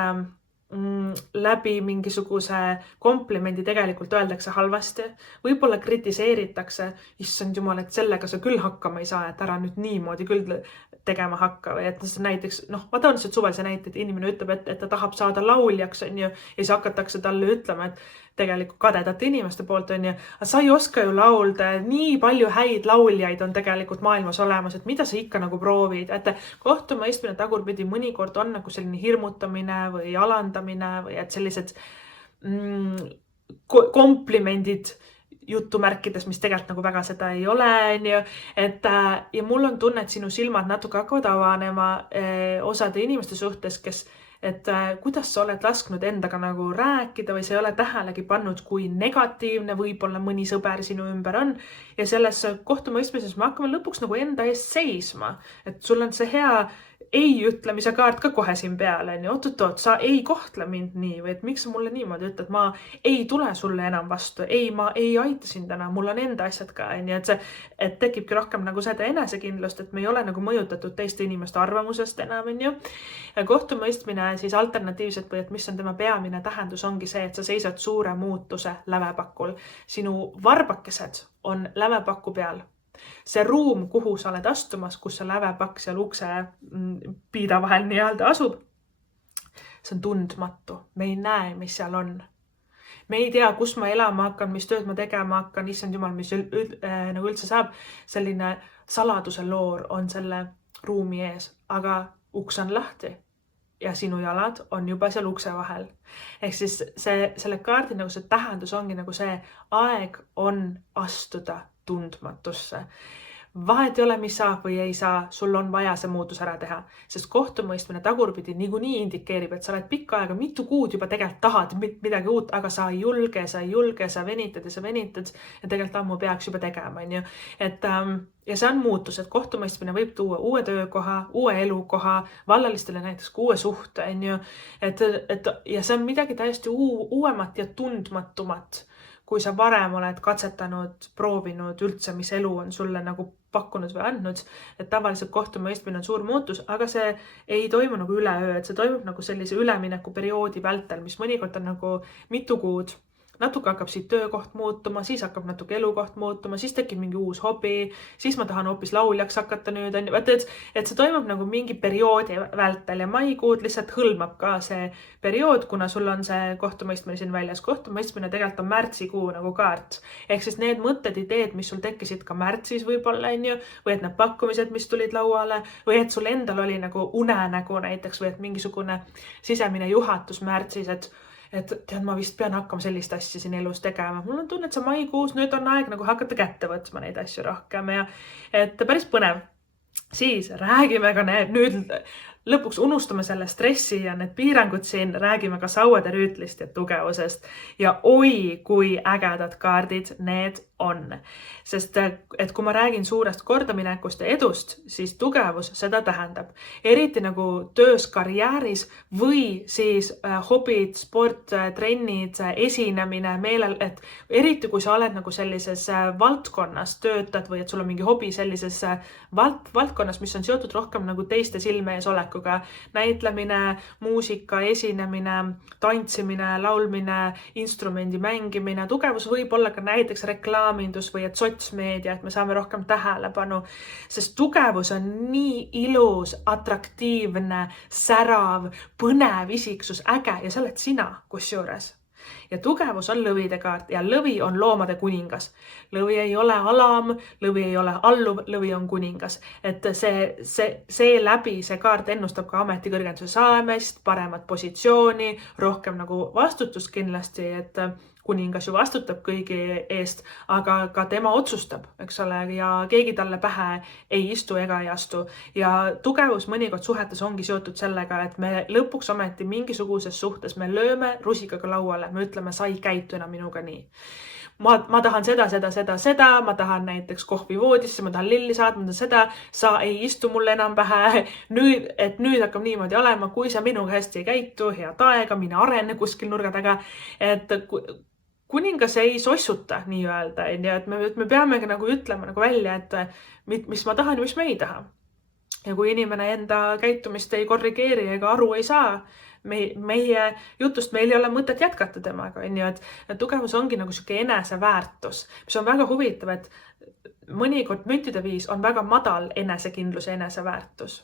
läbi mingisuguse komplimendi tegelikult öeldakse halvasti, võib-olla kritiseeritakse, issand jumal, et sellega sa küll hakkama ei saa, et ära nüüd niimoodi küll tegema hakka või et näiteks, ma toon lihtsalt suvalise näite, et inimene ütleb, et ta tahab saada lauljaks, ja siis hakatakse talle ütlema, et tegelikult kadedate inimeste poolt, aga sa ei oska ju laulda, nii palju häid lauljaid on tegelikult maailmas olemas, et mida sa ikka nagu proovid, et kohtumõistmine tagurpidi mõnikord on nagu selline hirmutamine või alandamine või et sellised komplimendid jutumärkides, mis tegelikult nagu väga seda ei ole, ja mul on tunne, et sinu silmad natuke hakkavad avanema osade inimeste suhtes, et kuidas sa oled lasknud endaga nagu rääkida või sa ei ole tähelegi pannud, kui negatiivne võib-olla mõni sõber sinu ümber on. Ja selles kohtumõistmises me hakkame lõpuks nagu enda eest seisma, et sul on see hea ei ütlemise kaart ka kohe siin peale, on ju, oot, sa ei kohtle mind nii või et miks sa mulle niimoodi ütled, ma ei tule sulle enam vastu, ei, ma ei aita sind enam, mul on enda asjad ka, on ju, et tekibki rohkem nagu seda enesekindlust, et me ei ole nagu mõjutatud teiste inimeste arvamusest enam, on ju. Kohtumõistmine siis alternatiivselt või et mis on tema peamine tähendus, ongi see, et sa seisad suure muutuse lävepakul. Sinu varbakesed on lävepaku peal. See ruum, kuhu sa oled astumas, kus see lävepakk seal ukse piida vahel nii-öelda asub, see on tundmatu. Me ei näe, mis seal on. Me ei tea, kus ma elama hakkan, mis tööd ma tegema hakkan, issand jumal, mis nagu üldse saab. Selline saladuse loor on selle ruumi ees, aga uks on lahti ja sinu jalad on juba seal ukse vahel. Ehk siis selle kaardi nagu see tähendus ongi nagu see aeg on astuda tundmatusse. Vahet ei ole, mis saab või ei saa, sul on vaja see muutus ära teha, sest kohtumõistmine tagurpidi niikuinii indikeerib, et sa oled pikka aega, mitu kuud juba tegelikult tahad midagi uut, aga sa ei julge, sa venitad ja tegelikult ammu peaks juba tegema, on ju. Ja see on muutus, et kohtumõistmine võib tuua uue töökoha, uue elukoha, vallalistele näiteks uue suhte, on ju. Ja see on midagi täiesti uuemat ja tundmatumat, kui sa varem oled katsetanud, proovinud üldse, mis elu on sulle nagu pakkunud või andnud, et tavaliselt kohtumõistmine on suur muutus, aga see ei toimu nagu üleöö, et see toimub nagu sellise ülemineku perioodi vältel, mis mõnikord on nagu mitu kuud. Natuke hakkab siit töökoht muutuma, siis hakkab natuke elukoht muutuma, siis tekib mingi uus hobi, siis ma tahan hoopis lauljaks hakata nüüd. Et see toimub nagu mingi perioodi vältel ja maikuud lihtsalt hõlmab ka see periood, kuna sul on see kohtumõistmine siin väljas. Kohtumõistmine tegelikult on märtsikuu nagu kaart. Ehk siis need mõtted, ideed, mis sul tekkisid ka märtsis võib-olla, või et need pakkumised, mis tulid lauale, või et sul endal oli nagu unenägu näiteks, või et mingisugune sisemine juhatus märtsis, et tead, ma vist pean hakkama sellist asja siin elus tegema. Mul on tunne, et see maikuus nüüd on aeg nagu hakata kätte võtma neid asju rohkem ja et päris põnev. Siis räägime ka nüüd lõpuks unustame selle stressi ja need piirangud siin, räägime ka sauade rüütlist ja tugevusest. Ja oi, kui ägedad kaardid need on. Sest et kui ma räägin suurest kordaminekust ja edust, siis tugevus seda tähendab. Eriti nagu töös, karjääris või siis hobid, sport, trennid, esinemine, et eriti kui sa oled nagu sellises valdkonnas töötad või et sul on mingi hobi sellises valdkonnas, mis on seotud rohkem nagu teiste silme ees olekuga. Näitlemine, muusika, esinemine, tantsimine, laulmine, instrumendi mängimine. Tugevus võib olla ka näiteks reklaamindus või et sotsmeedia, et me saame rohkem tähelepanu, sest tugevus on nii ilus, atraktiivne, särav, põnev isiksus, äge ja sa oled sina kusjuures. Ja tugevus on lõvide kaart ja lõvi on loomade kuningas. Lõvi ei ole alam, lõvi ei ole alluv, lõvi on kuningas. Et see läbi see kaart ennustab ka ametikõrgenduse saamist, paremat positsiooni, rohkem nagu vastutust kindlasti, et kuningas ju vastutab kõigi eest, aga ka tema otsustab, eks ole, ja keegi talle pähe ei istu ega ei astu. Ja tugevus mõnikord suhetes ongi seotud sellega, et me lõpuks ometi mingisuguses suhtes me lööme rusikaga lauale, me ütleme, sa ei käitu enam minuga nii. Ma tahan seda, ma tahan näiteks kohvi voodisse, ma tahan lilli saada, sa ei istu mulle enam pähe, nüüd hakkab niimoodi olema, kui sa minuga hästi ei käitu, head aega, mine arene kuskil nurga taga, et kuningas ei sossuta nii-öelda, et me peamegi nagu ütlema nagu välja, et mis ma tahan ja mis me ei taha. Ja kui inimene enda käitumist ei korrigeeri ega aru ei saa, meie jutust meil ei ole mõtet jätkata temaga, et tugevus ongi nagu siuke eneseväärtus, mis on väga huvitav, et mõnikord müntide viis on väga madal enesekindlus ja eneseväärtus.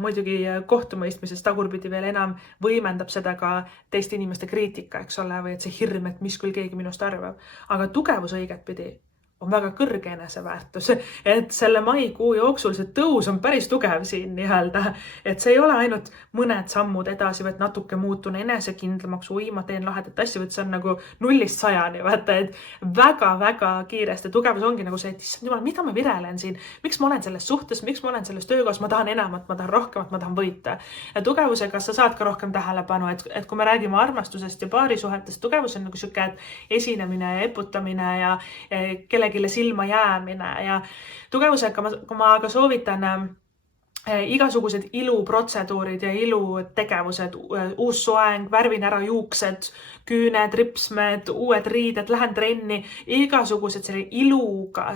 Muidugi kohtumõistmises tagurpidi veel enam võimendab seda ka teiste inimeste kriitika, eks ole, või et see hirm, et mis küll keegi minust arvab. Aga tugevus õiget pidi on väga kõrge eneseväärtus, et selle maikuu jooksul see tõus on päris tugev siin nii-öelda, et see ei ole ainult mõned sammud edasi, vaid natuke muutun enesekindlamaks, ma teen lahedat asja, võt see on nagu 0-100, vaata, et väga-väga kiiresti. Tugevus ongi nagu see, et issand jumal, mida ma virelen siin, miks ma olen selles suhtes, miks ma olen selles töökohas, ma tahan enamat, ma tahan rohkemat, ma tahan võita. Ja tugevusega sa saad ka rohkem tähelepanu, et kui me räägime armastusest ja paarisuhetest, tugevus on nagu siuke esinemine ja eputamine ja kellelegi silma jäämine ja tugevusega ma aga soovitan igasugused iluprotseduurid ja ilutegevused, uus soeng, värvin ära juuksed, küüned, ripsmed, uued riided, lähen trenni, igasugused selle iluga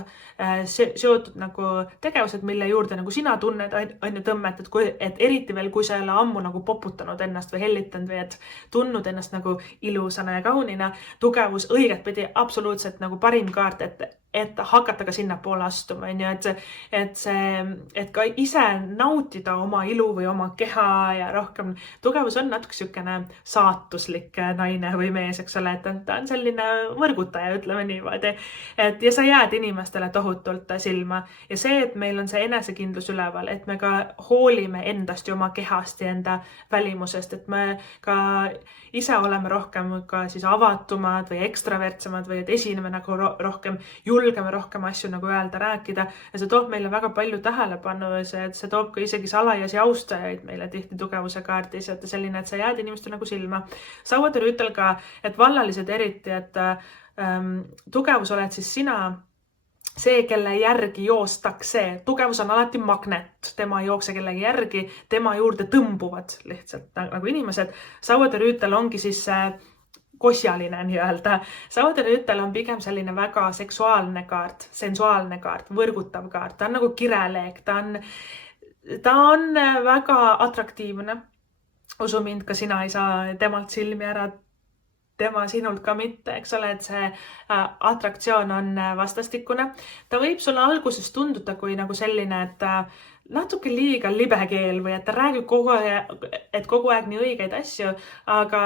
seotud nagu tegevused, mille juurde nagu sina tunned on ju tõmmet, et eriti veel, kui sa ei ole ammu nagu poputanud ennast või hellitanud või et tundnud ennast nagu ilusana ja kaunina, tugevus õiget pidi absoluutselt nagu parim kaart, et hakata ka sinnapoole astuma, on ju, et ka ise nautida oma ilu või oma keha ja rohkem. Tugevus on natuke sükene saatuslik naine või mees, eks ole, et ta on selline võrgutaja, ütleme niimoodi. Ja sa jääd inimestele tohutult silma ja see, et meil on see enesekindlus üleval, et me ka hoolime endast ja oma kehast ja enda välimusest, et me ka ise oleme rohkem ka siis avatumad või ekstravertsemad või et esineme nagu rohkem, julgeme rohkem asju nagu öelda, rääkida ja see toob meile väga palju tähelepanu ja see toob ka isegi salajasi austajaid meile tihti tugevuse kaardis, et selline, et sa jääd inimestele nagu silma. Sauvatõrju ütel ka, et vallalised eriti, et tugevus oled siis sina, see, kelle järgi joostakse. Tugevus on alati magnet, tema ei jookse kellegi järgi, tema juurde tõmbuvad lihtsalt nagu inimesed. Sauvatõrju ütel ongi siis kosjaline nii-öelda. Sauvatõrju ütel on pigem selline väga seksuaalne kaart, sensuaalne kaart, võrgutav kaart. Ta on nagu kireleek, ta on väga atraktiivne. Usu mind, ka sina ei saa temalt silmi ära, tema sinult ka mitte, eks ole, et see atraktsioon on vastastikune. Ta võib sulle alguses tunduda kui nagu selline, et natuke liiga libekeel või et ta räägib kogu aeg nii õigeid asju, aga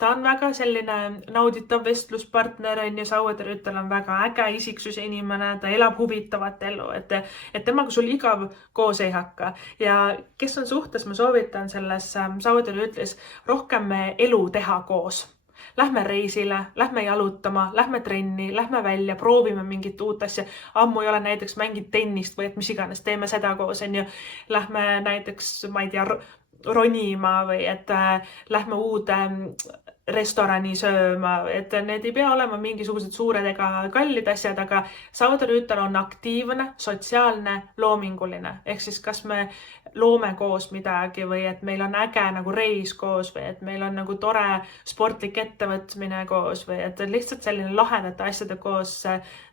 ta on väga selline nauditav vestluspartner, on ju, Sauvatõrju ütel on väga äge isiksuse inimene, ta elab huvitavat elu, et temaga sul igav koos ei hakka. Ja kes on suhtes, ma soovitan selles Sauvatõrju ütles rohkem elu teha koos. Lähme reisile, lähme jalutama, lähme trenni, lähme välja, proovime mingit uut asja. Ammu ei ole näiteks mängid tennist või et mis iganes, teeme seda koos, on ju. Lähme näiteks, ma ei tea, ronima või et lähme uude restorani sööma, et need ei pea olema mingisugused suured ega kallid asjad, aga Sauvatõrju ütel on aktiivne, sotsiaalne, loominguline. Ehk siis kas me loome koos midagi või et meil on äge nagu reis koos või et meil on nagu tore sportlik ettevõtmine koos või et lihtsalt selline lahedate asjade koos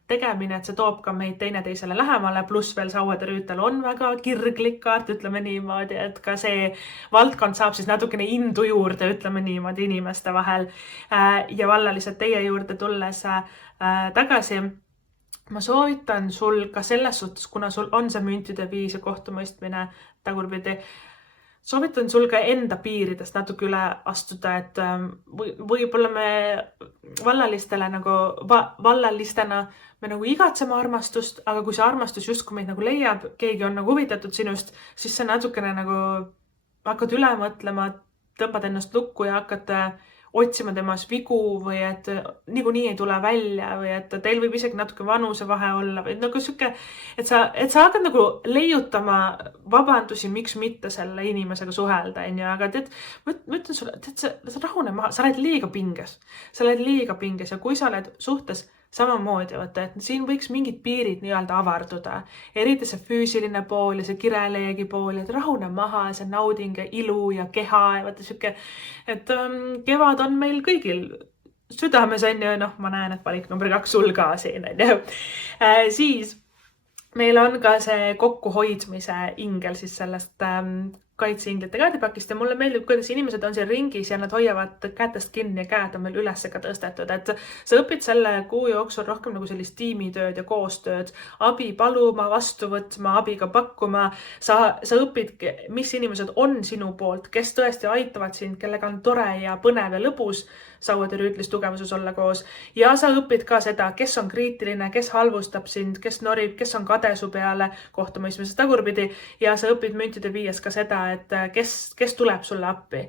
tegemine, et see toob ka meid teineteisele lähemale, pluss veel Sauvatõrju ütel on väga kirglik kaart, ütleme niimoodi, et ka see valdkond saab siis natukene indu juurde, ütleme niimoodi inimeste vahel. Ja vallalised teie juurde tulles tagasi, ma soovitan sul ka selles suhtes, kuna sul on see müntide viis ja kohtumõistmine tagurpidi, soovitan sul ka enda piiridest natuke üle astuda, et võib-olla me vallalistele nagu vallalistena me nagu igatseme armastust, aga kui see armastus justkui meid nagu leiab, keegi on nagu huvitatud sinust, siis sa natukene nagu hakkad üle mõtlema, tõmbad ennast lukku ja hakkad otsima temas vigu või et niikuinii ei tule välja või et teil võib isegi natuke vanusevahe olla või nagu siuke, et sa hakkad nagu leiutama vabandusi, miks mitte selle inimesega suhelda, on ju, aga ma ütlen sulle, sa rahune maha, sa oled liiga pinges ja kui sa oled suhtes samamoodi, et siin võiks mingid piirid nii-öelda avarduda, eriti see füüsiline pool ja see kireleegi pool, et rahune maha ja see nauding ja ilu ja keha ja vaata siuke, et kevad on meil kõigil südames, on ju, noh, ma näen, et valik number 2 sul ka siin, on ju. Siis meil on ka see kokkuhoidmise ingel siis sellest kaitseinglite kaardipakist ja mulle meeldib, kuidas inimesed on siin ringis ja nad hoiavad kätest kinni ja käed on meil üles ka tõstetud, et sa õpid selle kuu jooksul rohkem nagu sellist tiimitööd ja koostööd, abi paluma, vastu võtma, abiga pakkuma, sa õpid, mis inimesed on sinu poolt, kes tõesti aitavad sind, kellega on tore ja põnev ja lõbus Sauvatõrju ütles tugevuses olla koos ja sa õpid ka seda, kes on kriitiline, kes halvustab sind, kes norib, kes on kade su peale kohtumõistmises tagurpidi ja sa õpid müntide viies ka seda, et kes tuleb sulle appi,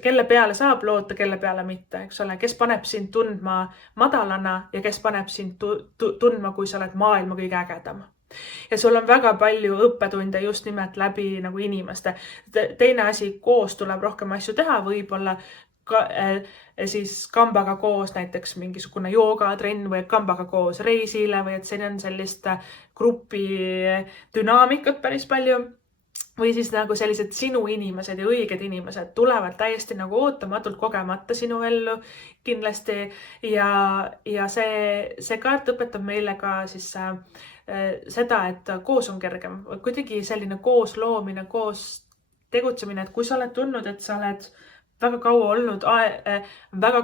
kelle peale saab loota, kelle peale mitte, eks ole, kes paneb sind tundma madalana ja kes paneb sind tundma, kui sa oled maailma kõige ägedam. Ja sul on väga palju õppetunde just nimelt läbi nagu inimeste. Teine asi, koos tuleb rohkem asju teha, võib-olla siis kambaga koos näiteks mingisugune joogatrenn või kambaga koos reisile või et siin on sellist grupi dünaamikat päris palju. või siis nagu sellised sinu inimesed ja õiged inimesed tulevad täiesti nagu ootamatult kogemata sinu ellu kindlasti ja see kaart õpetab meile ka siis seda, et koos on kergem. Kuidagi selline koos loomine, koos tegutsemine, et kui sa oled tundnud, et sa oled väga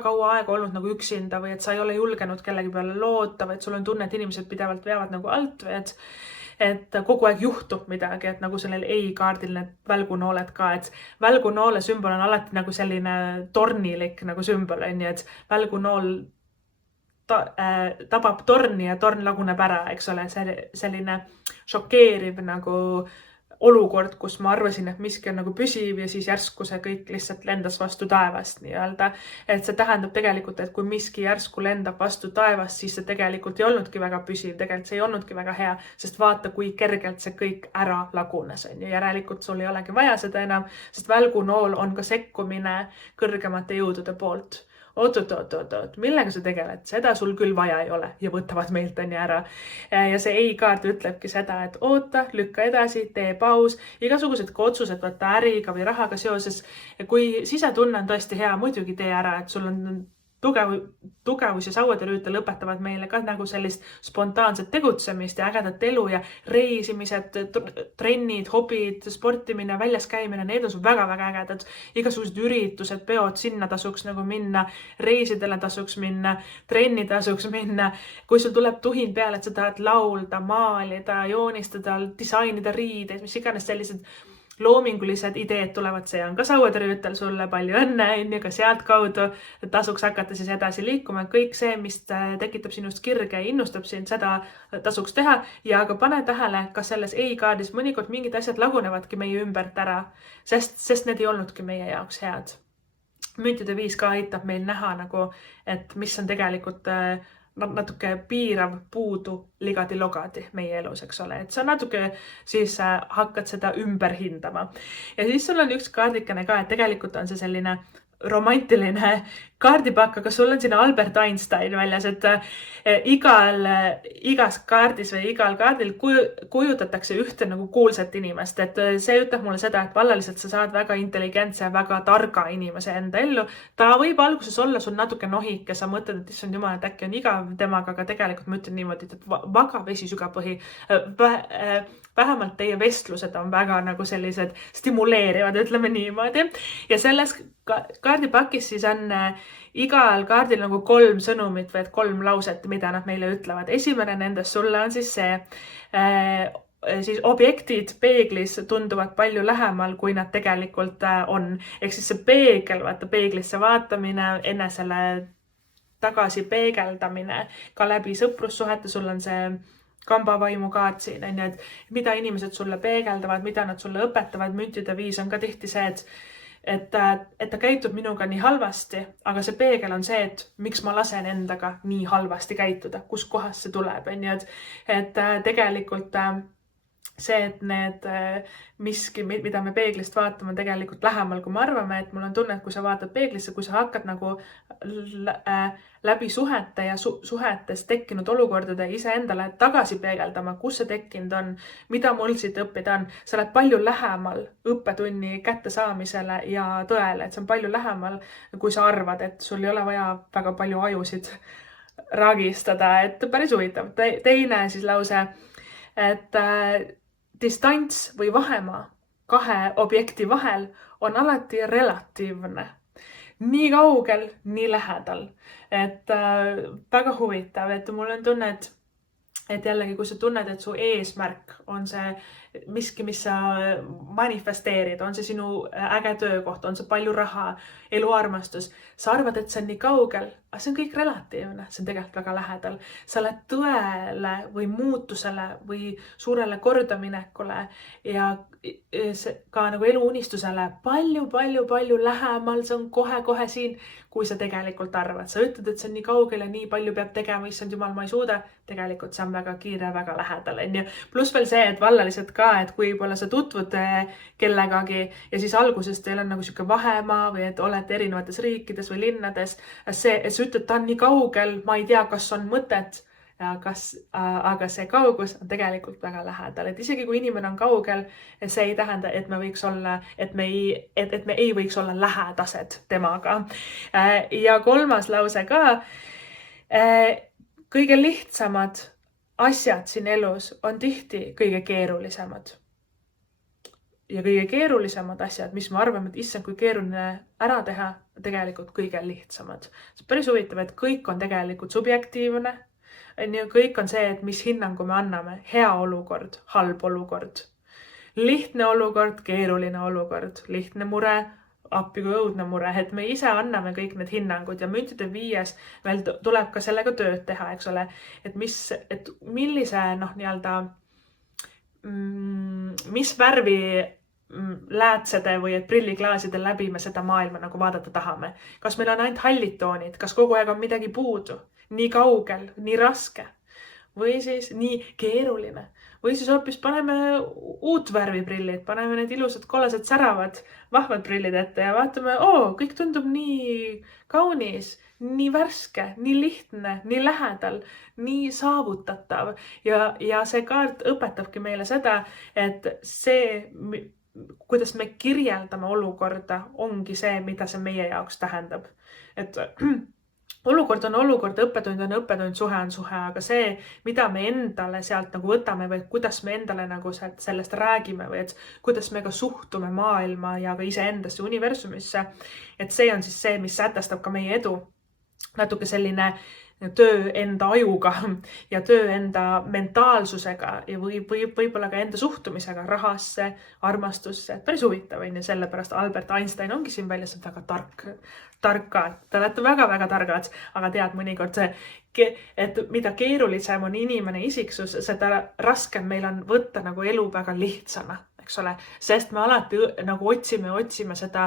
kaua aega olnud nagu üksinda või et sa ei ole julgenud kellegi peale loota või et sul on tunne, et inimesed pidevalt veavad nagu alt või et kogu aeg juhtub midagi, et nagu sellel ei-kaardil need välgunooled ka, et välgunoole sümbol on alati nagu selline tornilik nagu sümbol, on ju, et välgunool tabab torni ja torn laguneb ära, eks ole, selline šokeeriv nagu olukord, kus ma arvasin, et miski on nagu püsiv ja siis järsku see kõik lihtsalt lendas vastu taevast nii-öelda. Et see tähendab tegelikult, et kui miski järsku lendab vastu taevast, siis see tegelikult ei olnudki väga püsiv, tegelikult see ei olnudki väga hea, sest vaata, kui kergelt see kõik ära lagunes, on ju. Järelikult sul ei olegi vaja seda enam, sest välgunool on ka sekkumine kõrgemate jõudude poolt. Oot, millega sa tegeled? Seda sul küll vaja ei ole ja võtavad meilt on ju ära. Ja see ei-kaart ütlebki seda, et oota, lükka edasi, tee paus, igasugused otsused võtta äriga või rahaga seoses. Kui sisetunne on tõesti hea, muidugi tee ära, et sul on tugevus ja sauatöörüütel õpetavad meile ka nagu sellist spontaanset tegutsemist ja ägedat elu ja reisimised, trennid, hobid, sportimine, väljas käimine, need on väga-väga ägedad. Igasugused üritused, peod, sinna tasuks nagu minna, reisidele tasuks minna, trenni tasuks minna. Kui sul tuleb tuhin peale, et sa tahad laulda, maalida, joonistada, disainida riideid, mis iganes sellised loomingulised ideed tulevad, see on ka sauatöörüütel sulle, palju õnne, ka sealt kaudu tasuks hakata siis edasi liikuma. Kõik see, mis tekitab sinust kirge ja innustab sind, seda tasuks teha ja aga pane tähele, ka selles ei-kaardis mõnikord mingid asjad lagunevadki meie ümbert ära, sest need ei olnudki meie jaoks head. Müntide 5 ka aitab meil näha nagu, et mis on tegelikult natuke piirav puudu ligadi-logadi meie elus, eks ole, et sa natuke siis hakkad seda ümber hindama. Ja siis sul on üks kaardikene ka, et tegelikult on see selline romantiline kaardipakk, aga sul on siin Albert Einstein väljas, et igas kaardis või igal kaardil kujutatakse ühte nagu kuulsat inimest, et see ütleb mulle seda, et vallaliselt sa saad väga intelligentse ja väga targa inimese enda ellu. Ta võib alguses olla sul natuke nohik ja sa mõtled, et issand jumal, et äkki on igav temaga, aga tegelikult ma ütlen niimoodi, et vaga vesi sügapõhi. Vähemalt teie vestlused on väga nagu sellised stimuleerivad, ütleme niimoodi. Ja selles kaardipakis siis on igal kaardil nagu 3 sõnumit või 3 lauset, mida nad meile ütlevad. Esimene nendest sulle on siis see, siis objektid peeglis tunduvad palju lähemal, kui nad tegelikult on. Ehk siis see peegel, vaata peeglisse vaatamine, enesele tagasi peegeldamine, ka läbi sõprussuhete sul on see kambavaimu kaart siin, et mida inimesed sulle peegeldavad, mida nad sulle õpetavad. Müntide 5 on ka tihti see, et ta käitub minuga nii halvasti, aga see peegel on see, et miks ma lasen endaga nii halvasti käituda, kus kohas see tuleb, et tegelikult see, et need miski, mida me peeglist vaatame tegelikult lähemal, kui me arvame, et mul on tunne, et kui sa vaatad peeglisse, kui sa hakkad nagu läbi suhete ja suhetes tekkinud olukordade iseendale tagasi peegeldama, kus see tekkinud on, mida mul siit õppida on, sa oled palju lähemal õppetunni kättesaamisele ja tõele, et see on palju lähemal, kui sa arvad, et sul ei ole vaja väga palju ajusid ragistada, et päris huvitav. Teine siis lause, et distants või vahemaa 2 objekti vahel on alati relatiivne. Nii kaugel, nii lähedal. Et väga huvitav, et mul on tunne, et jällegi, kui sa tunned, et su eesmärk on see miski, mis sa manifesteerid, on see sinu äge töökoht, on see palju raha, eluarmastus, sa arvad, et see on nii kaugel, aga see on kõik relatiivne, see on tegelikult väga lähedal. Sa oled tõele või muutusele või suurele kordaminekule ja ka nagu eluunistusele palju lähemal, see on kohe siin, kui sa tegelikult arvad. Sa ütled, et see on nii kaugel ja nii palju peab tegema, issand jumal, ma ei suuda. Tegelikult see on väga kiire, väga lähedal. Pluss veel see, et vallaliselt ka, et kui võib-olla sa tutvud kellegagi ja siis alguses teil on nagu siuke vahemaa või et olete erinevates riikides või linnades, see, et sa ütled, ta on nii kaugel, ma ei tea, kas on mõtet aga see kaugus on tegelikult väga lähedal, et isegi kui inimene on kaugel, see ei tähenda, et me võiks olla, et me ei võiks olla lähedased temaga. Ja kolmas lause ka, kõige lihtsamad asjad siin elus on tihti kõige keerulisemad. Ja kõige keerulisemad asjad, mis me arvame, et issand, kui keeruline ära teha, tegelikult kõige lihtsamad. See on päris huvitav, et kõik on tegelikult subjektiivne. Kõik on see, et mis hinnangu me anname. Hea olukord, halb olukord. Lihtne olukord, keeruline olukord. Lihtne mure, appi kui õudne mure. Et me ise anname kõik need hinnangud ja müntide 5 meil tuleb ka sellega tööd teha, eks ole. Et millise, mis värvi läätsede või prilliklaaside läbi me seda maailma nagu vaadata tahame. Kas meil on ainult hallid toonid? Kas kogu aeg on midagi puudu? Nii kaugel, nii raske? Või siis nii keeruline? Või siis hoopis paneme uut värvi prillid, paneme need ilusad kollased säravad, vahvad prillid ette ja vaatame, kõik tundub nii kaunis, nii värske, nii lihtne, nii lähedal, nii saavutatav. Ja see kaart õpetabki meile seda, et see, kuidas me kirjeldame olukorda, ongi see, mida see meie jaoks tähendab. Et olukord on olukord, õppetund on õppetund, suhe on suhe, aga see, mida me endale sealt nagu võtame või kuidas me endale nagu sellest räägime või et kuidas me ka suhtume maailma ja ka iseendasse universumisse, et see on siis see, mis sätestab ka meie edu. Natuke selline töö enda ajuga ja töö enda mentaalsusega ja võib-olla ka enda suhtumisega rahasse, armastusse. Päris huvitav on ja sellepärast Albert Einstein ongi siin väljas väga tarkad. Te olete väga-väga targad, aga tead mõnikord see, et mida keerulisem on inimene isiksus, seda raskem meil on võtta nagu elu väga lihtsana. Sest me alati nagu otsime seda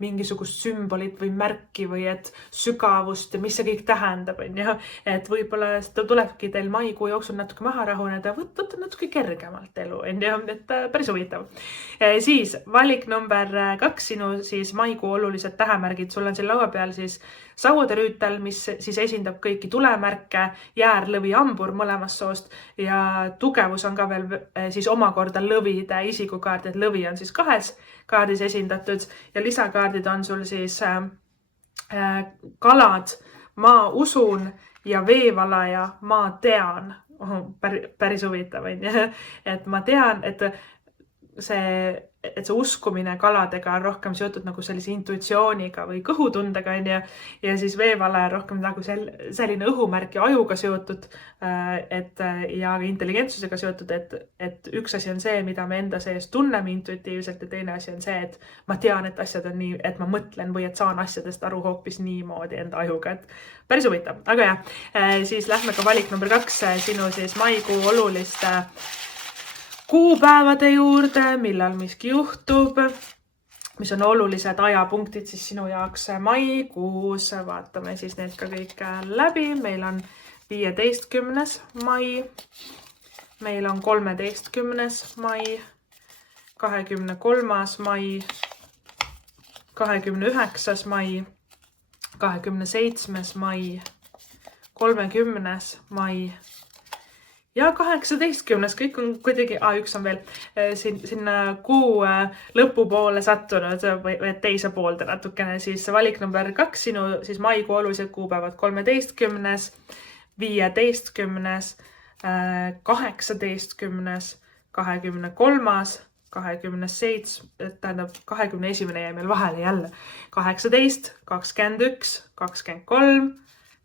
mingisugust sümbolit või märki või et sügavust ja mis see kõik tähendab. Et võib-olla seda tulebki teil maikuu jooksul natuke maha rahuneda, võtta natuke kergemalt elu. Et päris huvitav. Siis valik number 2, sinu siis maikuu olulised tähemärgid. Sul on siin laua peal siis sauaderüütel, mis siis esindab kõiki tulemärke, jäär, lõvi, hambur mõlemast soost ja tugevus on ka veel siis omakorda lõvide isikukaart, et lõvi on siis 2 kaardis esindatud ja lisakaardid on sul siis kalad, ma usun ja veevalaja, ma tean. Päris huvitav, et ma tean, et see uskumine kaladega on rohkem seotud nagu sellise intuitsiooniga või kõhutundega ja siis veevalaja rohkem nagu selline õhumärk ja ajuga seotud ja intelligentsusega seotud, et üks asi on see, mida me enda sees tunneme intuitiivselt ja teine asi on see, et ma tean, et asjad on nii, et ma mõtlen või et saan asjadest aru hoopis niimoodi enda ajuga, et päris huvitav. Aga siis lähme ka valik number 2, sinu siis maikuu oluliste kuupäevade juurde, millal miski juhtub, mis on olulised ajapunktid siis sinu jaoks maikuus. Vaatame siis need ka kõik läbi. Meil on 15. mai, meil on 13. mai, 23. mai, 29. mai, 27. mai, 30. mai ja 18. Kõik on kuidagi, üks on veel sinna kuu lõpupoole sattunud või teise poolde natukene, siis valik number 2, sinu siis maikuu olulised kuupäevad 13., 15., 18., 23., 27, tähendab 21. jäi meil vahele jälle, 18, 21, 23,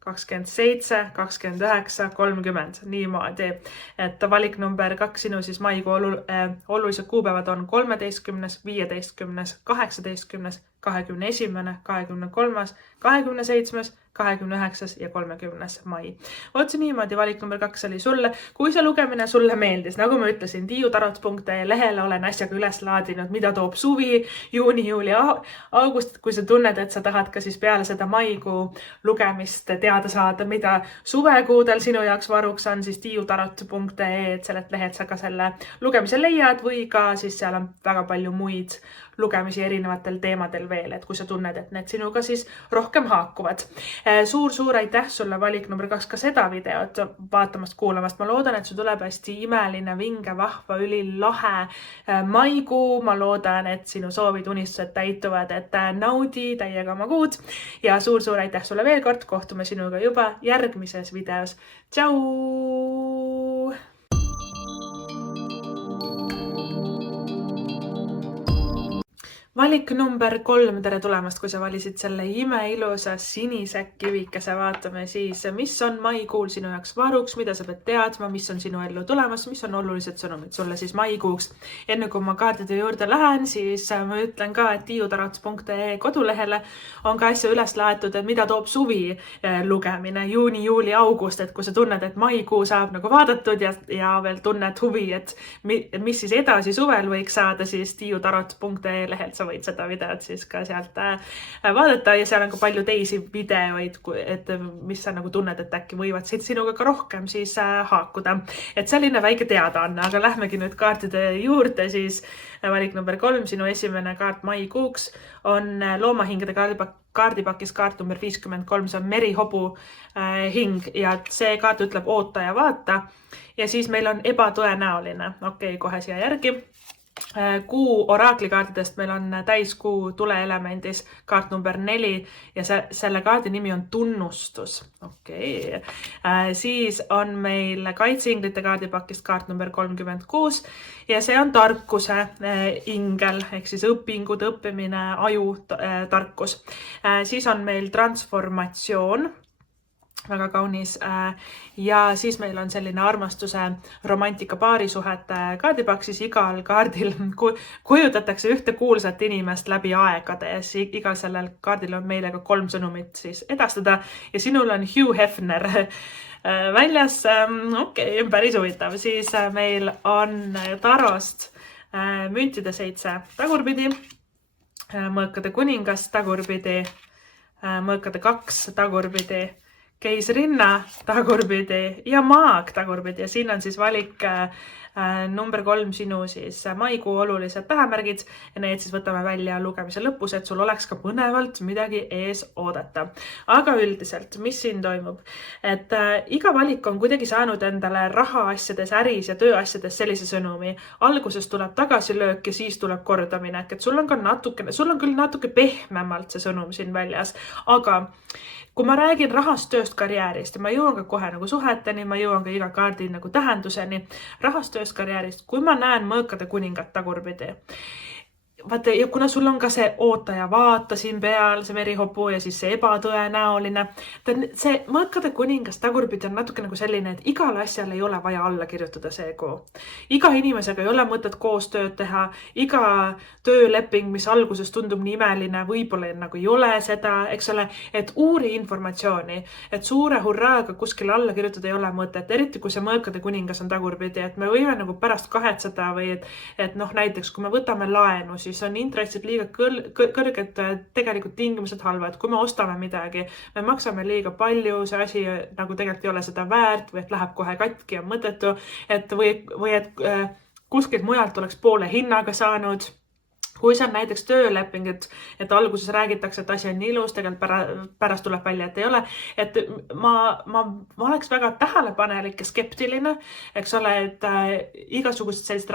27, 29, 30, niimoodi, et valik number 2, sinu siis maikuu olulised kuupäevad on 13, 15, 18, 21, 23, 27, 29 ja 30 mai. Otsi niimoodi, valik number 2 oli sulle. Kui see lugemine sulle meeldis, nagu ma ütlesin, tiiutarot.ee lehele olen asjaga üles laadinud, mida toob suvi, juuni, juuli, august. Kui sa tunned, et sa tahad ka siis peale seda maikuu lugemist teada saada, mida suvekuudel sinu jaoks varuks on, siis tiiutarot.ee, et sellelt lehed sa ka selle lugemise leiad või ka siis seal on väga palju muid lugemisi erinevatel teemadel veel, et kui sa tunned, et need sinuga siis rohkem haakuvad. Suur aitäh sulle valik number 2 ka seda videot vaatamast, kuulamast. Ma loodan, et sul tuleb hästi imeline, vinge, vahva, ülilahe maikuu. Ma loodan, et sinu soovid, unistused täituvad, et naudi täiega oma kuud. Ja suur aitäh sulle veel kord. Kohtume sinuga juba järgmises videos. Tšau! Valik number 3, tere tulemast, kui sa valisid selle imeilusa sinise kivikese. Vaatame siis, mis on maikuul sinu jaoks varuks, mida sa pead teadma, mis on sinu ellu tulemas, mis on olulised sõnumid sulle siis maikuuks. Enne kui ma kaardide juurde lähen, siis ma ütlen ka, et tiiutarot.ee kodulehele on ka asju üles laetud, et mida toob suvi lugemine, juuni, juuli, august, et kui sa tunned, et maikuu saab nagu vaadatud ja veel tunned huvi, et mis siis edasi suvel võiks saada, siis tiiutarot.ee lehelt sa võid seda videot siis ka sealt vaadata ja seal on ka palju teisi videoid, et mis sa nagu tunned, et äkki võivad sinuga ka rohkem siis haakuda. Et selline väike teadaanne, aga lähmegi nüüd kaartide juurde, siis valik number 3, sinu esimene kaart maikuuks on loomahingede kaardipakis kaart number 53, see on merihobu hing ja see kaart ütleb oota ja vaata ja siis meil on ebatõenäoline. Okei, kohe siia järgi. Kuu oraklikaartidest meil on täiskuu tuleelemendis kaart number 4 ja selle kaardi nimi on tunnustus. Okei. Siis on meil kaitseinglite kaardipakist kaart number 36 ja see on tarkuse ingel ehk siis õpingud, õppimine, aju, tarkus. Siis on meil transformatsioon. Väga kaunis. Ja siis meil on selline armastuse romantika paarisuhete kaardipakk, siis igal kaardil kujutatakse ühte kuulsat inimest läbi aegade ja siis igal sellel kaardil on meile ka 3 sõnumit siis edastada ja sinul on Hugh Hefner väljas. Okei, päris huvitav. Siis meil on tarost müntide 7 tagurpidi, mõõkade kuningas tagurpidi, mõõkade 2 tagurpidi, keisrinna tagurpidi ja maag tagurpidi ja siin on siis valik number 3 sinu siis maikuu olulised tähemärgid ja need siis võtame välja lugemise lõpus, et sul oleks ka põnevalt midagi ees oodata. Aga üldiselt, mis siin toimub? Et iga valik on kuidagi saanud endale rahaasjades, äris ja tööasjades sellise sõnumi. Alguses tuleb tagasilöök ja siis tuleb kordamine. Et sul on küll natuke pehmemalt see sõnum siin väljas, aga kui ma räägin rahast, tööst, karjäärist ja ma jõuan ka kohe nagu suheteni, ma jõuan ka iga kaardi nagu tähenduseni, rahast, tööst, karjäärist, kui ma näen mõõkade kuningat tagurpidi. Vaata, ja kuna sul on ka see oota ja vaata siin peal, see merihopu ja siis see ebatõenäoline. See mõõkade kuningas tagurpidi on natuke nagu selline, et igal asjal ei ole vaja alla kirjutada see kuu. Iga inimesega ei ole mõtet koos tööd teha, iga tööleping, mis alguses tundub nii imeline, võib-olla nagu ei ole seda, eks ole, et uuri informatsiooni, et suure hurraaga kuskil alla kirjutada ei ole mõtet, eriti kui see mõõkade kuningas on tagurpidi, et me võime nagu pärast kahetseda või et näiteks kui me võtame laenu, siis on intressid liiga kõrged, tegelikult tingimused halvad. Kui me ostame midagi, me maksame liiga palju, see asi nagu tegelikult ei ole seda väärt või et läheb kohe katki ja mõttetu, või et kuskilt mujalt oleks poole hinnaga saanud. Kui see on näiteks tööleping, et alguses räägitakse, et asi on ilus, tegelikult pärast tuleb välja, et ei ole. Et ma oleks väga tähelepanelik ja skeptiline, eks ole, et igasugused sellised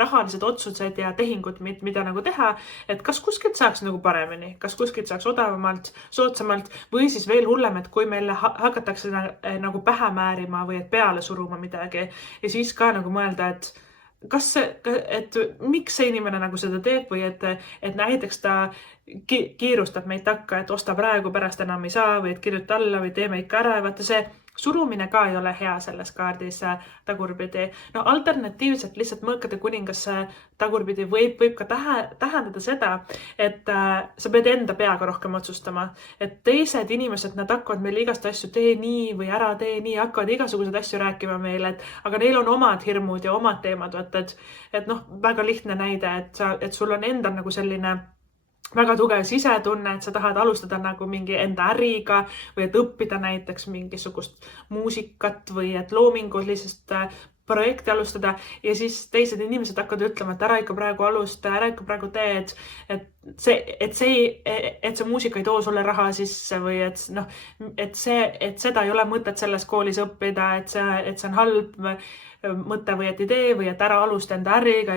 rahalised otsused ja tehingud, mida nagu teha, et kas kuskilt saaks nagu paremini, kas kuskilt saaks odavamalt, soodsamalt või siis veel hullem, et kui meile hakatakse nagu pähe määrima või et peale suruma midagi ja siis ka nagu mõelda, et miks see inimene nagu seda teeb või et näiteks ta kiirustab meid takka, et osta praegu, pärast enam ei saa või et kirjuta alla või teeme ikka ära. Vaata see surumine ka ei ole hea selles kaardis tagurpidi. No alternatiivselt lihtsalt mõõkade kuningas tagurpidi võib ka tähendada seda, et sa pead enda peaga rohkem otsustama. Et teised inimesed, nad hakkavad meile igast asju tee nii või ära tee nii, hakkavad igasuguseid asju rääkima meile, aga neil on omad hirmud ja omad teemad. Et väga lihtne näide, et sul on endal nagu selline väga tugev sisetunne, et sa tahad alustada nagu mingi enda äriga või et õppida näiteks mingisugust muusikat või et loomingulisest projekti alustada ja siis teised inimesed hakkavad ütlema, et ära ikka praegu alusta, ära ikka praegu teed, et see muusika ei too sulle raha sisse või et seda ei ole mõtet selles koolis õppida, et see on halb mõte või et idee või et ära alusta enda äriga,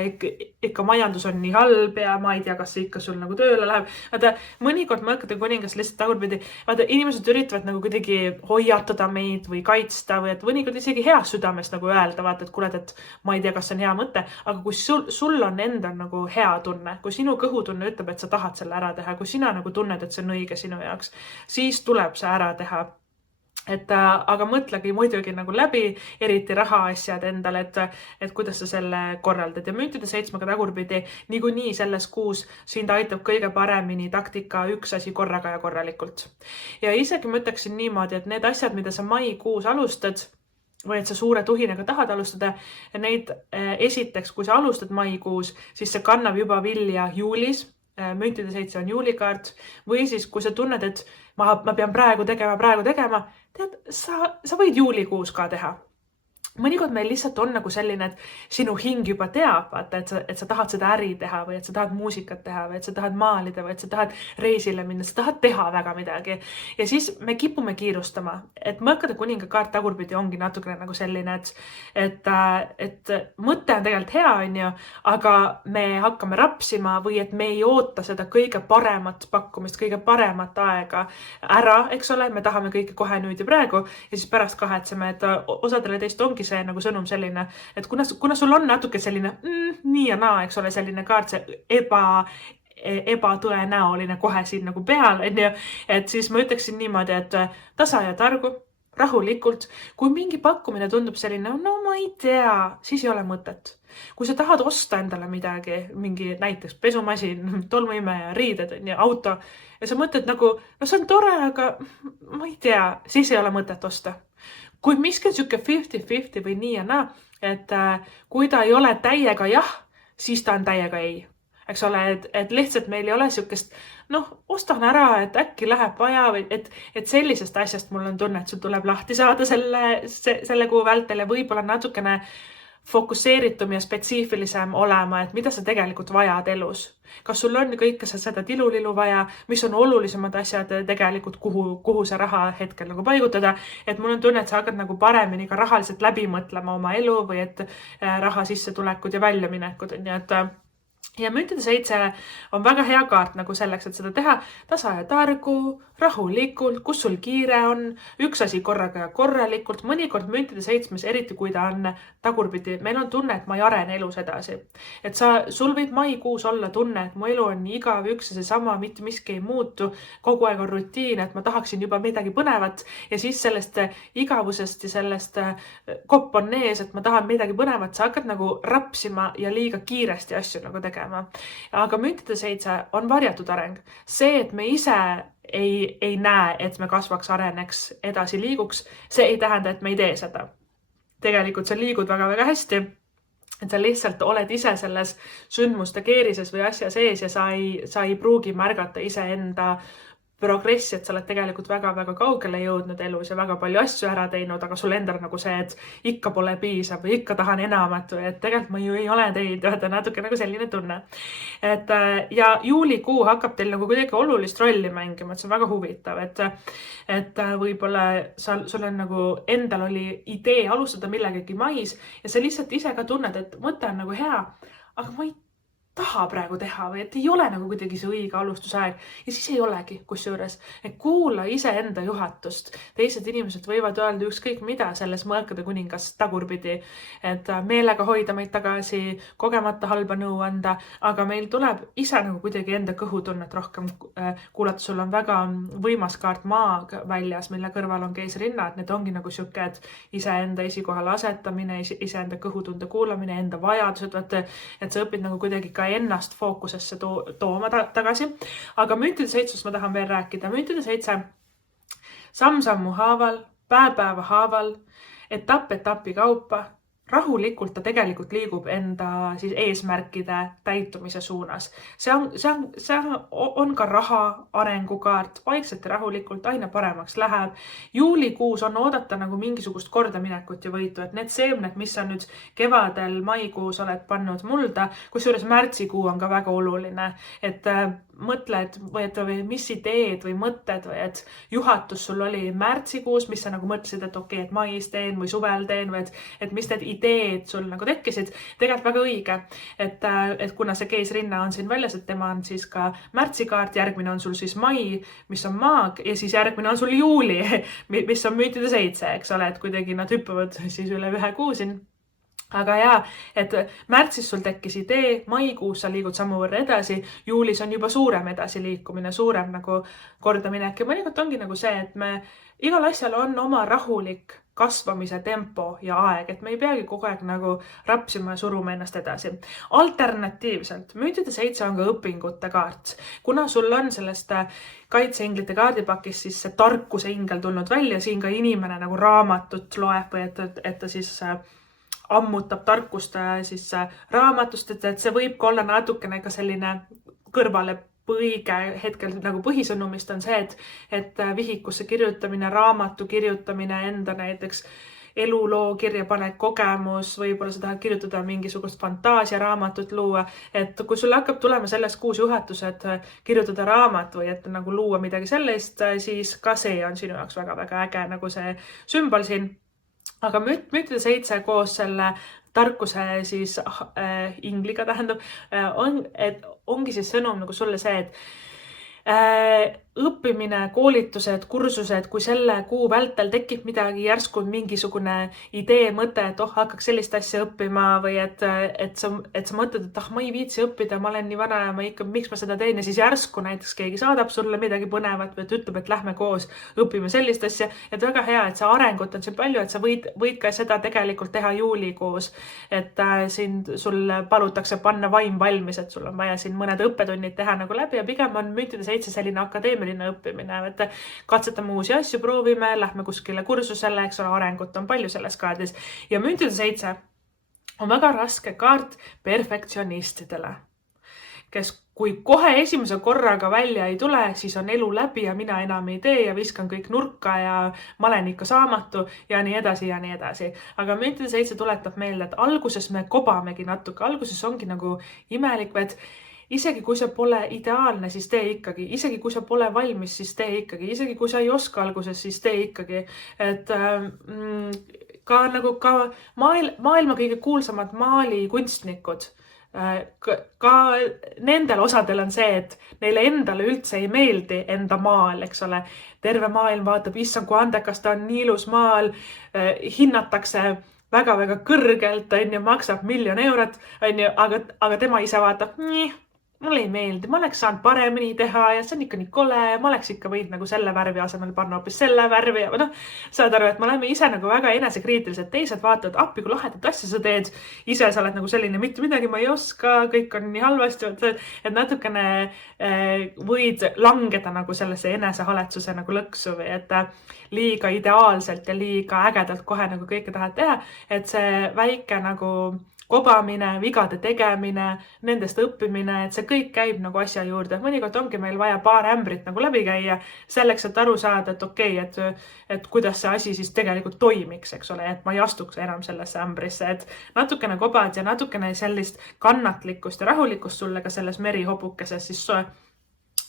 ikka majandus on nii halb ja ma ei tea, kas see ikka sul nagu tööle läheb. Vaata, mõnikord Mõõkade kuningas lihtsalt tagurpidi, vaata, inimesed üritavad nagu kuidagi hoiatada meid või kaitsta või et mõnikord isegi heas südames nagu öelda, vaata, et kuule, et ma ei tea, kas see on hea mõte, aga kui sul on endal nagu hea tunne, kui sinu kõhutunne ütleb, et sa tahad selle ära teha, kui sina nagu tunned, et see on õige sinu jaoks, siis tuleb see ära teha. Aga mõtlegi muidugi nagu läbi, eriti rahaasjad endale, et kuidas sa selle korraldad ja Müntide 7 tagurpidi niikuinii selles kuus sind aitab kõige paremini taktika üks asi korraga ja korralikult. Ja isegi ma ütleksin niimoodi, et need asjad, mida sa maikuus alustad, või et sa suure tuhinaga tahad alustada, neid esiteks, kui sa alustad maikuus, siis see kannab juba vilja juulis. Müntide 7 on juulikaart või siis, kui sa tunned, et ma pean praegu tegema, tead, sa võid juulikuus ka teha. Mõnikord meil lihtsalt on nagu selline, et sinu hing juba teab, vaata, et sa tahad seda äri teha või et sa tahad muusikat teha või et sa tahad maalida või et sa tahad reisile minna, sa tahad teha väga midagi. Ja siis me kipume kiirustama, et Mõõkade kuninga kaart tagurpidi ongi natukene nagu selline, et mõte on tegelikult hea, on ju, aga me hakkame rapsima või et me ei oota seda kõige paremat pakkumist, kõige paremat aega ära, eks ole, me tahame kõike kohe nüüd ja praegu ja siis pärast kahetseme, et osadele teist ongi see nagu sõnum selline, et kuna sul on natuke selline nii ja naa, eks ole, selline kaart, see ebatõenäoline kohe siin nagu peal, on ju, et siis ma ütleksin niimoodi, et tasa ja targu, rahulikult, kui mingi pakkumine tundub selline, no ma ei tea, siis ei ole mõtet. Kui sa tahad osta endale midagi, mingi näiteks pesumasin, tolmuimeja, riided, auto ja sa mõtled nagu, no see on tore, aga ma ei tea, siis ei ole mõtet osta. Kui miski on siuke 50-50 või nii ja naa, et kui ta ei ole täiega jah, siis ta on täiega ei. Eks ole, et lihtsalt meil ei ole siukest, ostan ära, et äkki läheb vaja või et sellisest asjast mul on tunne, et sul tuleb lahti saada selle kuu vältel ja võib-olla natukene fokusseeritum ja spetsiifilisem olema, et mida sa tegelikult vajad elus. Kas sul on kõike seda tilulilu vaja, mis on olulisemad asjad tegelikult, kuhu see raha hetkel nagu paigutada, et mul on tunne, et sa hakkad nagu paremini ka rahaliselt läbi mõtlema oma elu või et raha sissetulekud ja väljaminekud, nii et ja Müntide 7 on väga hea kaart nagu selleks, et seda teha tasa ja targu, rahulikult, kus sul kiire on, üks asi korraga ja korralikult, mõnikord Müntide 7, eriti kui ta on tagurpidi, meil on tunne, et ma ei arene elus edasi. Et sul võib maikuus olla tunne, et mu elu on nii igav, üks ja seesama, mitte miski ei muutu, kogu aeg on rutiin, et ma tahaksin juba midagi põnevat ja siis sellest igavusest ja sellest kopp on ees, et ma tahan midagi põnevat, sa hakkad nagu rapsima ja liiga kiiresti asju nagu tegema. Aga Müntide 7 on varjatud areng. See, et me ise ei näe, et me kasvaks, areneks, edasi liiguks, see ei tähenda, et me ei tee seda. Tegelikult sa liigud väga-väga hästi, et sa lihtsalt oled ise selles sündmuste keerises või asja sees ja sa ei pruugi märgata iseenda progressi, et sa oled tegelikult väga-väga kaugele jõudnud elus ja väga palju asju ära teinud, aga sul endal nagu see, et ikka pole piisav või ikka tahan enamat või et tegelikult ma ju ei ole teinud, natuke nagu selline tunne. Ja juulikuu hakkab teil nagu kuidagi olulist rolli mängima, et see on väga huvitav, et võib-olla sul on nagu endal oli idee alustada millegagi mais ja sa lihtsalt ise ka tunned, et mõte on nagu hea, aga ma ei taha praegu teha või et ei ole nagu kuidagi see õige alustusaeg ja siis ei olegi kusjuures, et kuula iseenda juhatust. Teised inimesed võivad öelda ükskõik mida selles Mõõkade kuningas tagurpidi, et meelega hoida meid tagasi, kogemata halba nõu anda, aga meil tuleb ise nagu kuidagi enda kõhutunnet rohkem kuulata. Sul on väga võimas kaart maa väljas, mille kõrval on keisrinna, et need ongi nagu siuke, et iseenda esikohale asetamine, iseenda kõhutunde kuulamine, enda vajadused, et sa õpid nagu kuidagi ka ennast fookusesse tooma tagasi. Aga Müntide 7 ma tahan veel rääkida. Müntide 7 samm-sammu haaval, päev-päeva haaval, etapp-etapi kaupa rahulikult ta tegelikult liigub enda siis eesmärkide täitumise suunas. See on ka raha arengukaart, vaikselt ja rahulikult aina paremaks läheb. Juulikuus on oodata nagu mingisugust kordaminekut ja võitu, et need seemned, mis sa nüüd kevadel, maikuus oled pannud mulda, kusjuures märtsikuu on ka väga oluline, et mõtled või mis ideed või mõtted või et juhatus sul oli märtsikuus, mis sa nagu mõtlesid, et okei, et mais teen või suvel teen või et mis need ideed sul nagu tekkisid. Tegelikult väga õige, et kuna see keisrinna on siin väljas, et tema on siis ka märtsikaart, järgmine on sul siis mai, mis on maag ja siis järgmine on sul juuli, mis on müütide 7, eks ole, et kuidagi nad hüppavad siis üle 1 kuu siin. Aga jaa, et märtsis sul tekkis idee, maikuus sa liigud sammu võrra edasi, juulis on juba suurem edasiliikumine, suurem nagu kordaminek ja mõnikord ongi nagu see, et me igal asjal on oma rahulik kasvamise tempo ja aeg, et me ei peagi kogu aeg nagu rapsima ja suruma ennast edasi. Alternatiivselt, müütide 7 on ka õpingute kaart. Kuna sul on sellest kaitseinglite kaardipakist siis see tarkuse ingel tulnud välja, siin ka inimene nagu raamatut loeb või et ta siis ammutab tarkust siis raamatust, et see võib ka olla natukene ka selline kõrvale põige hetkel nagu põhisõnumist on see, et vihikusse kirjutamine, raamatu kirjutamine, enda näiteks eluloo kirjapanek, kogemus, võib-olla sa tahad kirjutada mingisugust fantaasiaraamatut luua, et kui sul hakkab tulema selles kuus juhatus, et kirjutada raamat või et nagu luua midagi sellist, siis ka see on sinu jaoks väga-väga äge nagu see sümbol siin. Aga müütide 7 koos selle tarkuse siis ingliga tähendab, ongi siis sõnum nagu sulle see, et õppimine, koolitused, kursused, kui selle kuu vältel tekib midagi, järsku mingisugune idee, mõte, et hakkaks sellist asja õppima või et sa mõtled, et ma ei viitsi õppida, ma olen nii vana ja miks ma seda teen ja siis järsku näiteks keegi saadab sulle midagi põnevat või et ütleb, et lähme koos õppime sellist asja, et väga hea, et see arengut on siin palju, et sa võid ka seda tegelikult teha juulikuus, et sul palutakse panna vaim valmis, et sul on vaja siin mõned õppetunnid teha nagu läbi ja pigem on müütide 7 selline akadeemiline õppimine, et katsetame uusi asju, proovime, lähme kuskile kursusele, eks ole, arengut on palju selles kaardis. Ja müütide 7 on väga raske kaart perfektsionistidele, kes kui kohe esimese korraga välja ei tule, siis on elu läbi ja mina enam ei tee ja viskan kõik nurka ja ma olen ikka saamatu ja nii edasi ja nii edasi. Aga müütide 7 tuletab meelde, et alguses me kobamegi natuke, alguses ongi nagu imelik, et isegi kui see pole ideaalne, siis tee ikkagi. Isegi kui sa pole valmis, siis tee ikkagi. Isegi kui sa ei oska alguses, siis tee ikkagi. Et ka maailma kõige kuulsamad maalikunstnikud, ka nendel osadel on see, et neile endale üldse ei meeldi enda maal, eks ole. Terve maailm vaatab, issand, kui andekas ta on, nii ilus maal, hinnatakse väga-väga kõrgelt, maksab 1 000 000 eurot, aga tema ise vaatab, mulle ei meeldi, ma oleks saanud paremini teha ja see on ikka nii kole, ma oleks ikka võinud nagu selle värvi asemel panna hoopis selle värvi ja saad aru, et me oleme ise nagu väga enesekriitilised, teised vaatavad appi, kui lahedat asja sa teed, ise sa oled nagu selline, mitte midagi ma ei oska, kõik on nii halvasti, et natukene võid langeda nagu sellesse enesehaletsuse nagu lõksu või et liiga ideaalselt ja liiga ägedalt kohe nagu kõike tahad teha, et see väike nagu kobamine, vigade tegemine, nendest õppimine, et see kõik käib nagu asja juurde. Mõnikord ongi meil vaja paar ämbrit nagu läbi käia selleks, et aru saada, et okei, et kuidas see asi siis tegelikult toimiks, eks ole, et ma ei astuks enam sellesse ämbrisse, et natukene kobad ja natukene sellist kannatlikkust ja rahulikkust sulle ka selles merihobukeses siis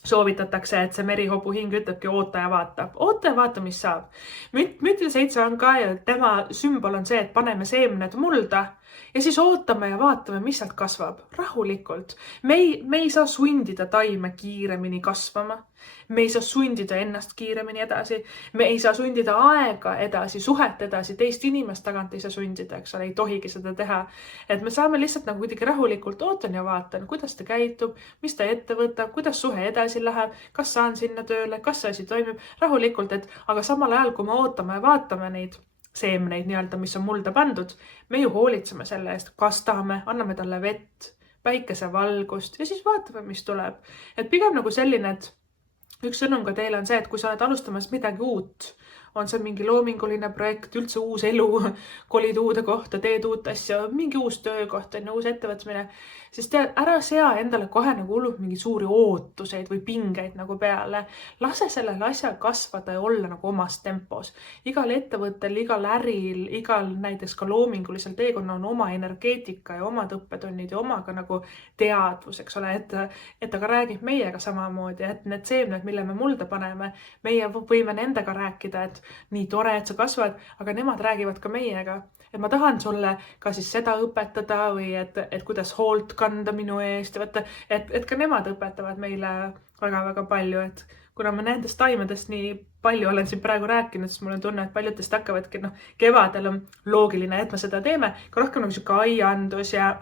soovitatakse, et see merihobu hing ütlebki oota ja vaata, mis saab. Müütide 7 on ka ja tema sümbol on see, et paneme seemned mulda ja siis ootame ja vaatame, mis sealt kasvab. Rahulikult. Me ei saa sundida taime kiiremini kasvama. Me ei saa sundida ennast kiiremini edasi. Me ei saa sundida aega edasi, suhet edasi, teist inimest tagant ei saa sundida, eks ole, ei tohigi seda teha. Et me saame lihtsalt nagu kuidagi rahulikult ootan ja vaatan, kuidas ta käitub, mis ta ette võtab, kuidas suhe edasi läheb, kas saan sinna tööle, kas see asi toimib rahulikult, aga samal ajal, kui me ootame ja vaatame neid seemneid nii-öelda, mis on mulda pandud, me ju hoolitseme selle eest, kastame, anname talle vett, päikesevalgust ja siis vaatame, mis tuleb. Et pigem nagu selline, et üks sõnum ka teile on see, et kui sa oled alustamas midagi uut, on see mingi loominguline projekt, üldse uus elu, kolid uude kohta, teed uut asja, mingi uus töökoht, uus ettevõtmine, siis tead, ära sea endale kohe nagu hullult mingi suuri ootuseid või pingeid nagu peale. Lase sellel asjal kasvada ja olla nagu omas tempos. Igal ettevõttel, igal äril, igal näiteks ka loomingulisel teekonnal on oma energeetika ja omad õppetunnid ja omaga nagu teadvus, eks ole, et aga räägib meiega samamoodi, et need seemned, mille me mulda paneme, meie võime nendega rääkida, et nii tore, et sa kasvad, aga nemad räägivad ka meiega. Et ma tahan sulle ka siis seda õpetada või et kuidas hoolt kanda minu eest ja võtta, et ka nemad õpetavad meile väga-väga palju, et kuna ma nendest taimedest nii palju olen siin praegu rääkinud, siis mul on tunne, et paljudest hakkavadki, kevadel on loogiline, et me seda teeme, ka rohkem nagu siuke aiandus ja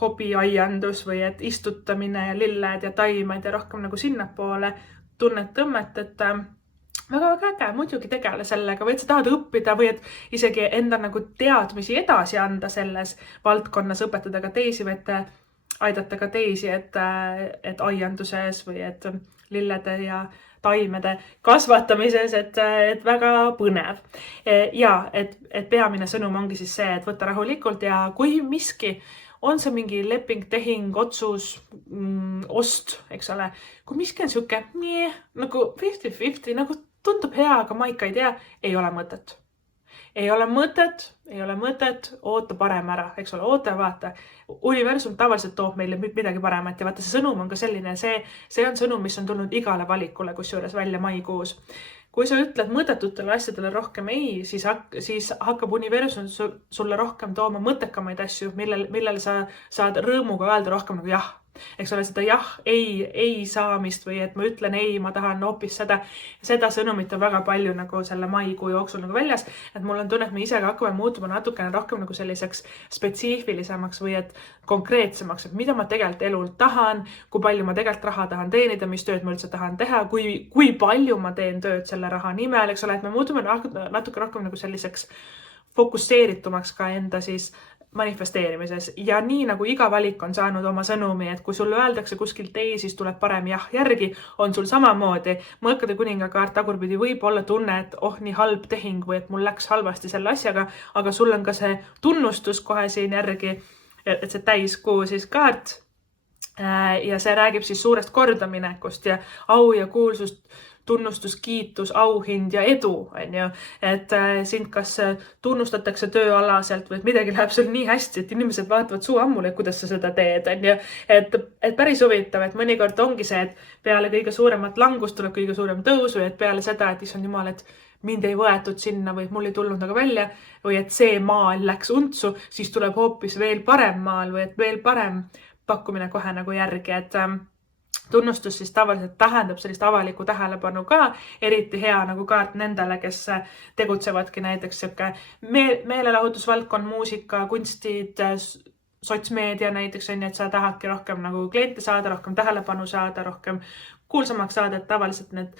hobiaiandus või et istutamine ja lilled ja taimed ja rohkem nagu sinnapoole tunnet tõmmet, et väga äge, muidugi tegele sellega või et sa tahad õppida või et isegi enda nagu teadmisi edasi anda selles valdkonnas, õpetada ka teisi või et aidata ka teisi, et aianduses või et lillede ja taimede kasvatamises, et väga põnev. Ja et peamine sõnum ongi siis see, et võtta rahulikult ja kui miski on see mingi leping, tehing, otsus, ost, eks ole. Kui miski on siuke nagu 50-50, nagu tundub hea, aga ma ikka ei tea, ei ole mõtet. Ei ole mõtet, oota parem ära, eks ole, oota ja vaata. Universum tavaliselt toob meile midagi paremat ja vaata, see sõnum on ka selline, see on sõnum, mis on tulnud igale valikule, kusjuures välja maikuus. Kui sa ütled mõttetutele asjadele rohkem ei, siis hakkab universum sulle rohkem tooma mõttekamaid asju, millele sa saad rõõmuga öelda rohkem nagu jah. Eks ole, seda jah, ei saamist või et ma ütlen ei, ma tahan hoopis seda sõnumit on väga palju nagu selle maikuu jooksul nagu väljas, et mul on tunne, et me ise hakkame muutuma natukene rohkem nagu selliseks spetsiifilisemaks või et konkreetsemaks, et mida ma tegelikult elult tahan, kui palju ma tegelikult raha tahan teenida, mis tööd ma üldse tahan teha, kui palju ma teen tööd selle raha nimel, eks ole, et me muutume natuke rohkem nagu selliseks fokusseeritumaks ka enda siis manifesteerimises ja nii nagu iga valik on saanud oma sõnumi, et kui sulle öeldakse kuskilt ei, siis tuleb parem jah järgi, on sul samamoodi. Mõõkade kuningakaart tagurpidi võib olla tunne, et nii halb tehing või et mul läks halvasti selle asjaga, aga sul on ka see tunnustus kohe siin järgi, et see täiskuu siis kaart ja see räägib siis suurest kordaminekust ja au ja kuulsust, tunnustus, kiitus, auhind ja edu, on ju, et sind kas tunnustatakse tööalaselt või et midagi läheb sul nii hästi, et inimesed vaatavad suu ammule, kuidas sa seda teed, on ju, et päris huvitav, et mõnikord ongi see, et peale kõige suuremat langust tuleb kõige suurem tõus või et peale seda, et issand jumal, et mind ei võetud sinna või et mul ei tulnud aga välja või et see maal läks untsu, siis tuleb hoopis veel parem maal või et veel parem pakkumine kohe nagu järgi, et tunnustus siis tavaliselt tähendab sellist avalikku tähelepanu ka, eriti hea nagu kaart nendele, kes tegutsevadki näiteks meelelahutusvaldkond, muusika, kunstid, sotsmeedia näiteks on, et sa tahadki rohkem nagu kliente saada, rohkem tähelepanu saada, rohkem kuulsamaks saada, et tavaliselt need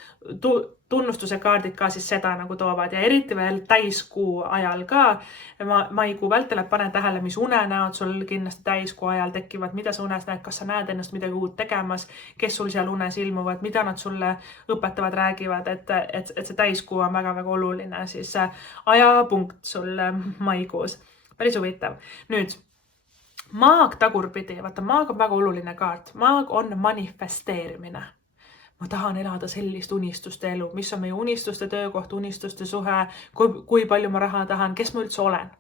tunnustuse kaardid ka siis seda nagu toovad ja eriti veel täiskuu ajal ka. Maikuu vältel pane tähele, mis unenäod sul kindlasti täiskuu ajal tekivad, mida sa unes näed, kas sa näed ennast midagi uut tegemas, kes sul seal unes ilmuvad, mida nad sulle õpetavad, räägivad, et see täiskuu on väga-väga oluline siis ajapunkt sul maikuus. Päris huvitav. Nüüd, maag tagurpidi, vaata, maag on väga oluline kaart. Maag on manifesteerimine. Ma tahan elada sellist unistuste elu, mis on meie unistuste töökoht, unistuste suhe, kui palju ma raha tahan, kes ma üldse olen,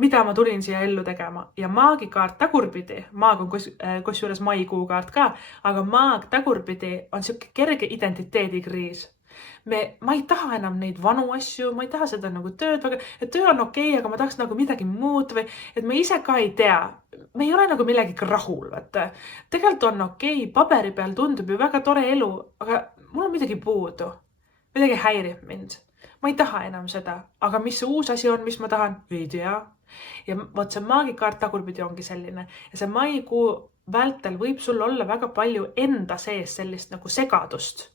mida ma tulin siia ellu tegema. Ja maagikaart tagurpidi, maag on kusjuures maikuu kaart ka, aga maag tagurpidi on siuke kerge identiteedikriis. Ma ei taha enam neid vanu asju, ma ei taha seda nagu tööd, et töö on okei, aga ma tahaks nagu midagi muud või et ma ise ka ei tea. Me ei ole nagu millegagi rahul, vaata. Tegelikult on okei, paberi peal tundub ju väga tore elu, aga mul on midagi puudu. Midagi häirib mind. Ma ei taha enam seda, aga mis see uus asi on, mis ma tahan? Ei tea. Ja võt see maagikaart tagurpidi ongi selline. Ja see maikuu vältel võib sul olla väga palju enda sees sellist nagu segadust.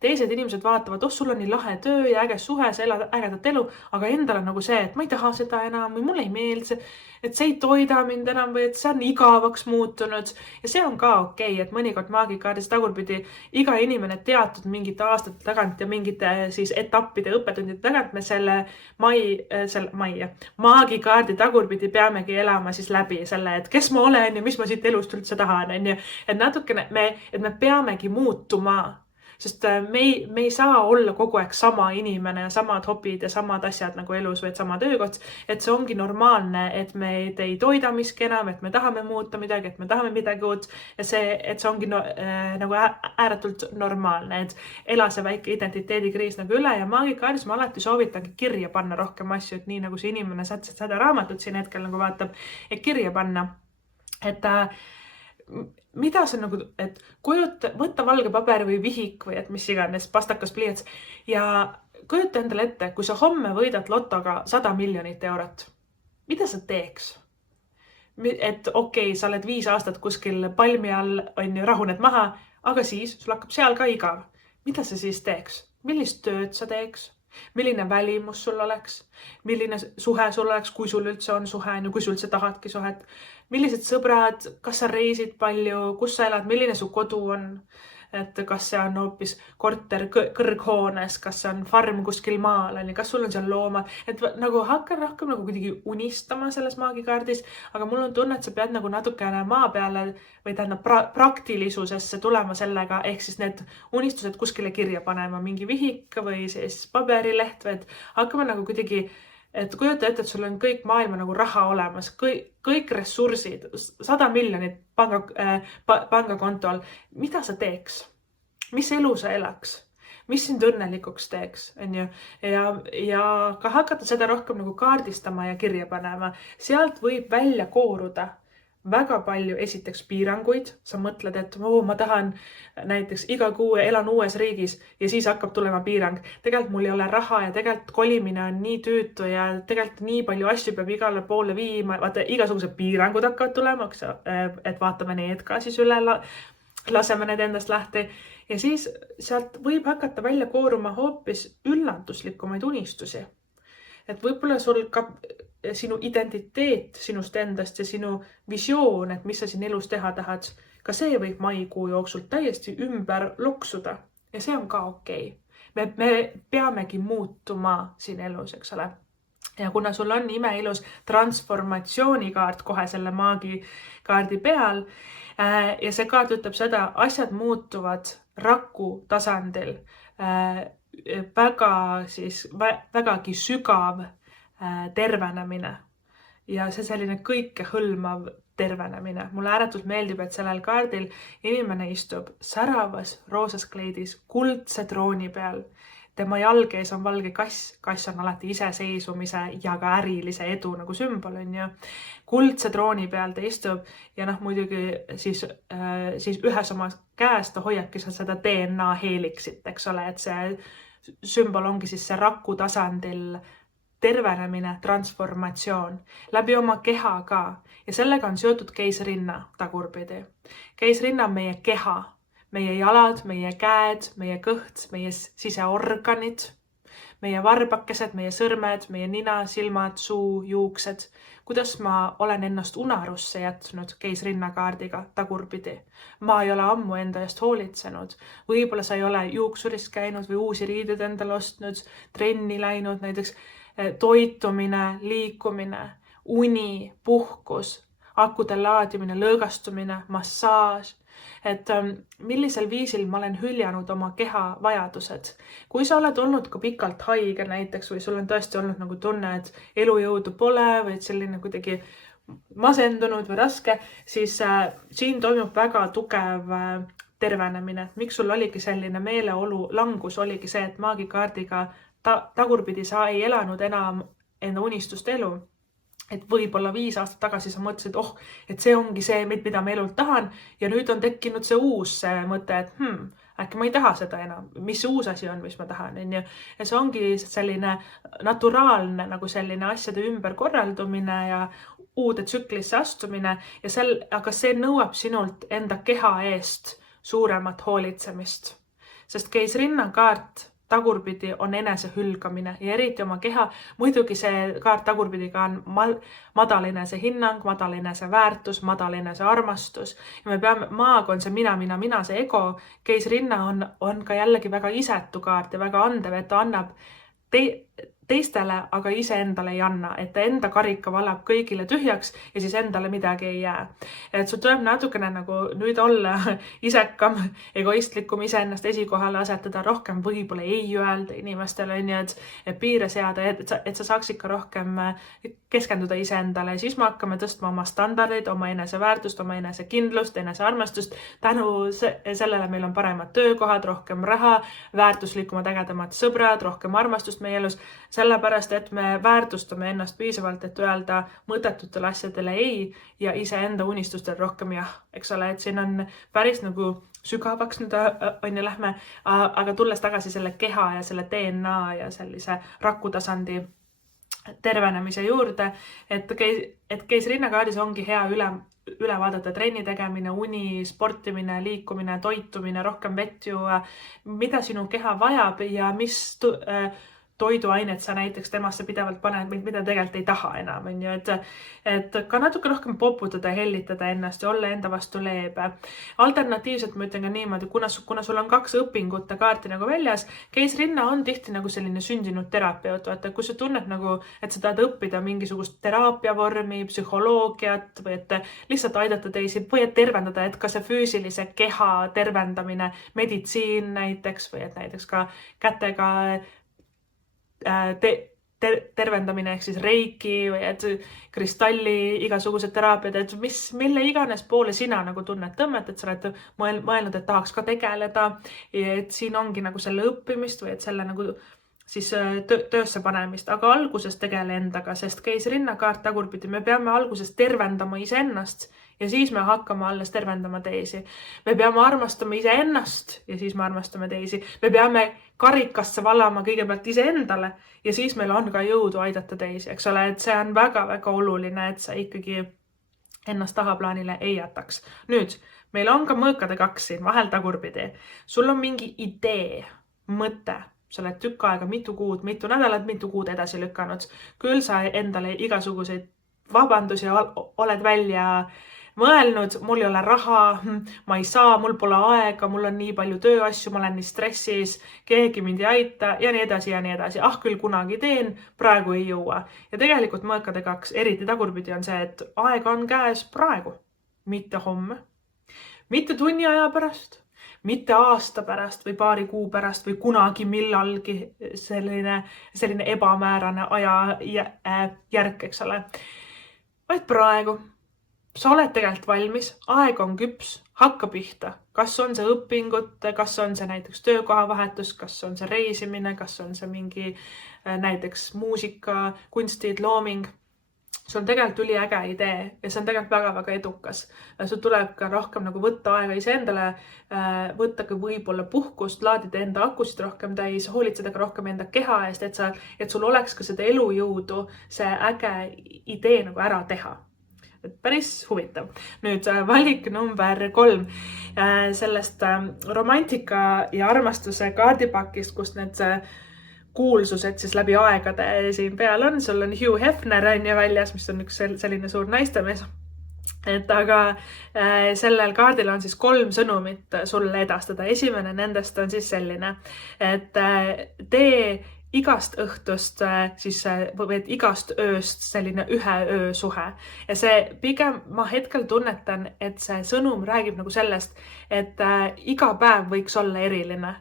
teised inimesed vaatavad, sul on nii lahe töö ja äge suhe, sa elad ägedat elu, aga endal on nagu see, et ma ei taha seda enam või mulle ei meeldi see, et see ei toida mind enam või et see on igavaks muutunud. Ja see on ka okei, et mõnikord maagikaardis tagurpidi iga inimene teatud mingite aastate tagant ja mingite siis etappide õppetundide tagant me selle maagikaardi tagurpidi peamegi elama siis läbi selle, et kes ma olen ja mis ma siit elust üldse tahan, on ju. Et natukene me peamegi muutuma, sest me ei saa olla kogu aeg sama inimene ja samad hobid ja samad asjad nagu elus või et sama töökoht, et see ongi normaalne, et meid ei toida miski enam, et me tahame muuta midagi, et me tahame midagi uut ja see ongi nagu ääretult normaalne, et ela see väike identiteedikriis nagu üle ja maagikaardis ma alati soovitangi kirja panna rohkem asju, et nii nagu see inimene seda raamatut siin hetkel nagu vaatab, et kirja panna, et mida see nagu, et võtta valge paber või vihik või et mis iganes, pastakas pliiats ja kujuta endale ette, kui sa homme võidad lotoga 100 miljonit eurot. Mida sa teeks? Et okei, sa oled 5 aastat kuskil palmi all, on ju, rahuned maha, aga siis sul hakkab seal ka igav. Mida sa siis teeks? Millist tööd sa teeks? Milline välimus sul oleks? Milline suhe sul oleks, kui sul üldse on suhe, kui sul üldse tahadki suhet? Millised sõbrad, kas sa reisid palju, kus sa elad, milline su kodu on? Et kas see on hoopis korter kõrghoones, kas see on farm kuskil maal, kas sul on seal looma, et nagu hakkan rohkem nagu kuidagi unistama selles maagikaardis, aga mul on tunne, et sa pead nagu natukene maa peale või tähendab praktilisusesse tulema sellega, ehk siis need unistused kuskile kirja panema, mingi vihik või siis paberileht, või et hakkame nagu kuidagi, et kujuta ette, et sul on kõik maailma nagu raha olemas, kõik ressursid, 100 miljonit pangakontol. Mida sa teeks? Mis elu sa elaks? Mis sind õnnelikuks teeks? Ja ka hakata seda rohkem nagu kaardistama ja kirja panema. Sealt võib välja kooruda väga palju esiteks piiranguid. Sa mõtled, et ma tahan näiteks iga kuu elan uues riigis ja siis hakkab tulema piirang. Tegelikult mul ei ole raha ja tegelikult kolimine on nii tüütu ja tegelikult nii palju asju peab igale poole viima. Vaata, igasugused piirangud hakkavad tulema, et vaatame need ka siis üle, laseme need endast lahti. Ja siis sealt võib hakata välja kooruma hoopis üllatuslikumaid unistusi. Et võib-olla sul ka sinu identiteet sinust endast ja sinu visioon, et mis sa siin elus teha tahad, ka see võib maikuu jooksul täiesti ümber loksuda ja see on ka okei. Me peamegi muutuma siin elus, eks ole. Ja kuna sul on imeilus transformatsioonikaart kohe selle maagikaardi peal ja see kaart ütleb seda, asjad muutuvad raku tasandil vägagi sügav tervenemine ja see selline kõikehõlmav tervenemine. Mulle ääretult meeldib, et sellel kaardil inimene istub säravas roosas kleidis kuldse trooni peal. Tema jalge ees on valge kass. Kass on alati iseseisvumise ja ka ärilise edu nagu sümbol, on ju. Kuldse trooni peal ta istub ja muidugi siis ühes oma käes ta hoiabki seda DNA heeliksit, eks ole, et see sümbol ongi siis see raku tasandil tervenemine, transformatsioon läbi oma keha ka ja sellega on seotud keisrinna tagurpidi. Keisrinna on meie keha, meie jalad, meie käed, meie kõht, meie siseorganid, meie varbakesed, meie sõrmed, meie nina, silmad, suu, juuksed. Kuidas ma olen ennast unarusse jätnud keisrinnakaardiga tagurpidi. Ma ei ole ammu enda eest hoolitsenud. Võib-olla sa ei ole juuksurist käinud või uusi riided endale ostnud, trenni läinud, näiteks toitumine, liikumine, uni, puhkus, akude laadimine, lõõgastumine, massaaž. Et millisel viisil ma olen hüljanud oma keha vajadused. Kui sa oled olnud ka pikalt haige näiteks või sul on tõesti olnud nagu tunne, et elujõudu pole või et selline kuidagi masendunud või raske, siis siin toimub väga tugev tervenemine. Miks sul oligi selline meeleolu langus, oligi see, et maagikaardiga tagurpidi sa ei elanud enam enda unistust elu. Et võib-olla 5 aastat tagasi sa mõtlesid, et see ongi see, mida ma elult tahan ja nüüd on tekkinud see uus mõte, et äkki ma ei taha seda enam. Mis uus asi on, mis ma tahan? Ja see ongi selline naturaalne nagu selline asjade ümberkorraldumine ja uude tsüklisse astumine, aga see nõuab sinult enda keha eest suuremat hoolitsemist. sest keisrinnakaart tagurpidi on enese hülgamine ja eriti oma keha. Muidugi see kaart tagurpidiga on madal enese hinnang, madal enese väärtus, madal enese armastus. Ja me peame, maag on see mina, see ego. Keisrinna on ka jällegi väga isetu kaart ja väga andev, et ta annab teistele, aga ise endale ei anna, et ta enda karika valab kõigile tühjaks ja siis endale midagi ei jää. Et sul tuleb natukene nagu nüüd olla isekam, egoistlikum, iseennast esikohale asetada, rohkem võib-olla ei öelda inimestele, et piire seada, et sa saaksid ka rohkem keskenduda iseendale ja siis me hakkame tõstma oma standardeid, oma eneseväärtust, oma enesekindlust, enesearmastust. Tänu sellele meil on paremad töökohad, rohkem raha, väärtuslikumad, ägedamad sõbrad, rohkem armastust meie elus, sellepärast, et me väärtustame ennast piisavalt, et öelda mõttetutele asjadele ei ja iseenda unistustel rohkem jah, eks ole, et siin on päris nagu sügavaks nüüd on ja lähme, aga tulles tagasi selle keha ja selle DNA ja sellise rakutasandi tervenemise juurde, et keisrinnakaardis ongi hea üle vaadata trenni tegemine, uni, sportimine, liikumine, toitumine, rohkem vett juua, mida sinu keha vajab ja mis toiduainet sa näiteks temasse pidevalt paned, mida tegelikult ei taha enam, on ju, et ka natuke rohkem poputada ja hellitada ennast ja olla enda vastu leebe. Alternatiivselt ma ütlen ka niimoodi, kuna sul on 2 õpingute kaarti nagu väljas, keisrinna on tihti nagu selline sündinud terapeut, vaata, kui sa tunned nagu, et sa tahad õppida mingisugust teraapiavormi, psühholoogiat või et lihtsalt aidata teisi või et tervendada, et ka see füüsilise keha tervendamine, meditsiin näiteks või et näiteks ka kätega tervendamine ehk siis reiki või et kristalli igasugused teraapiad, et mille iganes poole sina nagu tunned tõmmet, et sa oled mõelnud, et tahaks ka tegeleda, et siin ongi nagu selle õppimist või et selle nagu siis töösse panemist, aga alguses tegele endaga, sest keisrinnakaart tagurpidi, me peame alguses tervendama iseennast ja siis me hakkame alles tervendama teisi. Me peame armastama iseennast ja siis me armastame teisi. Me peame karikasse valama kõigepealt iseendale ja siis meil on ka jõudu aidata teisi, eks ole, et see on väga-väga oluline, et sa ikkagi ennast tahaplaanile ei jätaks. Nüüd, meil on ka mõõkade 2 siin, vahel tagurpidi. Sul on mingi idee, mõte, sa oled tükk aega, mitu kuud, mitu nädalat, mitu kuud edasi lükanud. Küll sa endale igasuguseid vabandusi oled välja mõelnud, mul ei ole raha, ma ei saa, mul pole aega, mul on nii palju tööasju, ma olen nii stressis, keegi mind ei aita ja nii edasi ja nii edasi. Küll kunagi teen, praegu ei jõua. Ja tegelikult mõõkade 2, eriti tagurpidi on see, et aega on käes praegu, mitte homme, mitte tunni aja pärast, mitte aasta pärast või paari kuu pärast või kunagi millalgi selline ebamäärane aja järk, eks ole. Vaid praegu. Sa oled tegelikult valmis, aeg on küps, hakka pihta. Kas on see õpingut, kas on see näiteks töökohavahetus, kas on see reisimine, kas on see mingi näiteks muusika, kunstid, looming. See on tegelikult üliäge idee ja see on tegelikult väga-väga edukas. Sul tuleb ka rohkem nagu võtta aega iseendale, võtta ka võib-olla puhkust, laadida enda akusid rohkem täis, hoolitseda ka rohkem enda keha eest, et sul oleks ka seda elujõudu, see äge idee nagu ära teha. Päris huvitav. Nüüd valik number 3 sellest romantika ja armastuse kaardipakist, kus need kuulsused siis läbi aegade siin peal on. Sul on Hugh Hefner on ja väljas, mis on üks selline suur naistemees. Aga sellel kaardil on siis 3 sõnumit sulle edastada. Esimene nendest on siis selline, et tee igast õhtust või igast ööst selline ühe öö suhe. Ja see pigem ma hetkel tunnetan, et see sõnum räägib nagu sellest, et iga päev võiks olla eriline.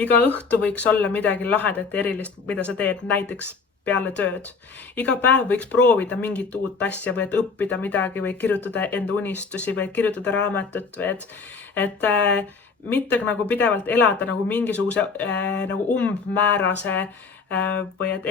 Iga õhtu võiks olla midagi lahedat ja erilist, mida sa teed näiteks peale tööd. Iga päev võiks proovida mingit uut asja või et õppida midagi või kirjutada enda unistusi või kirjutada raamatut või et mitte nagu pidevalt elada nagu mingisuguse nagu umbmäärase või et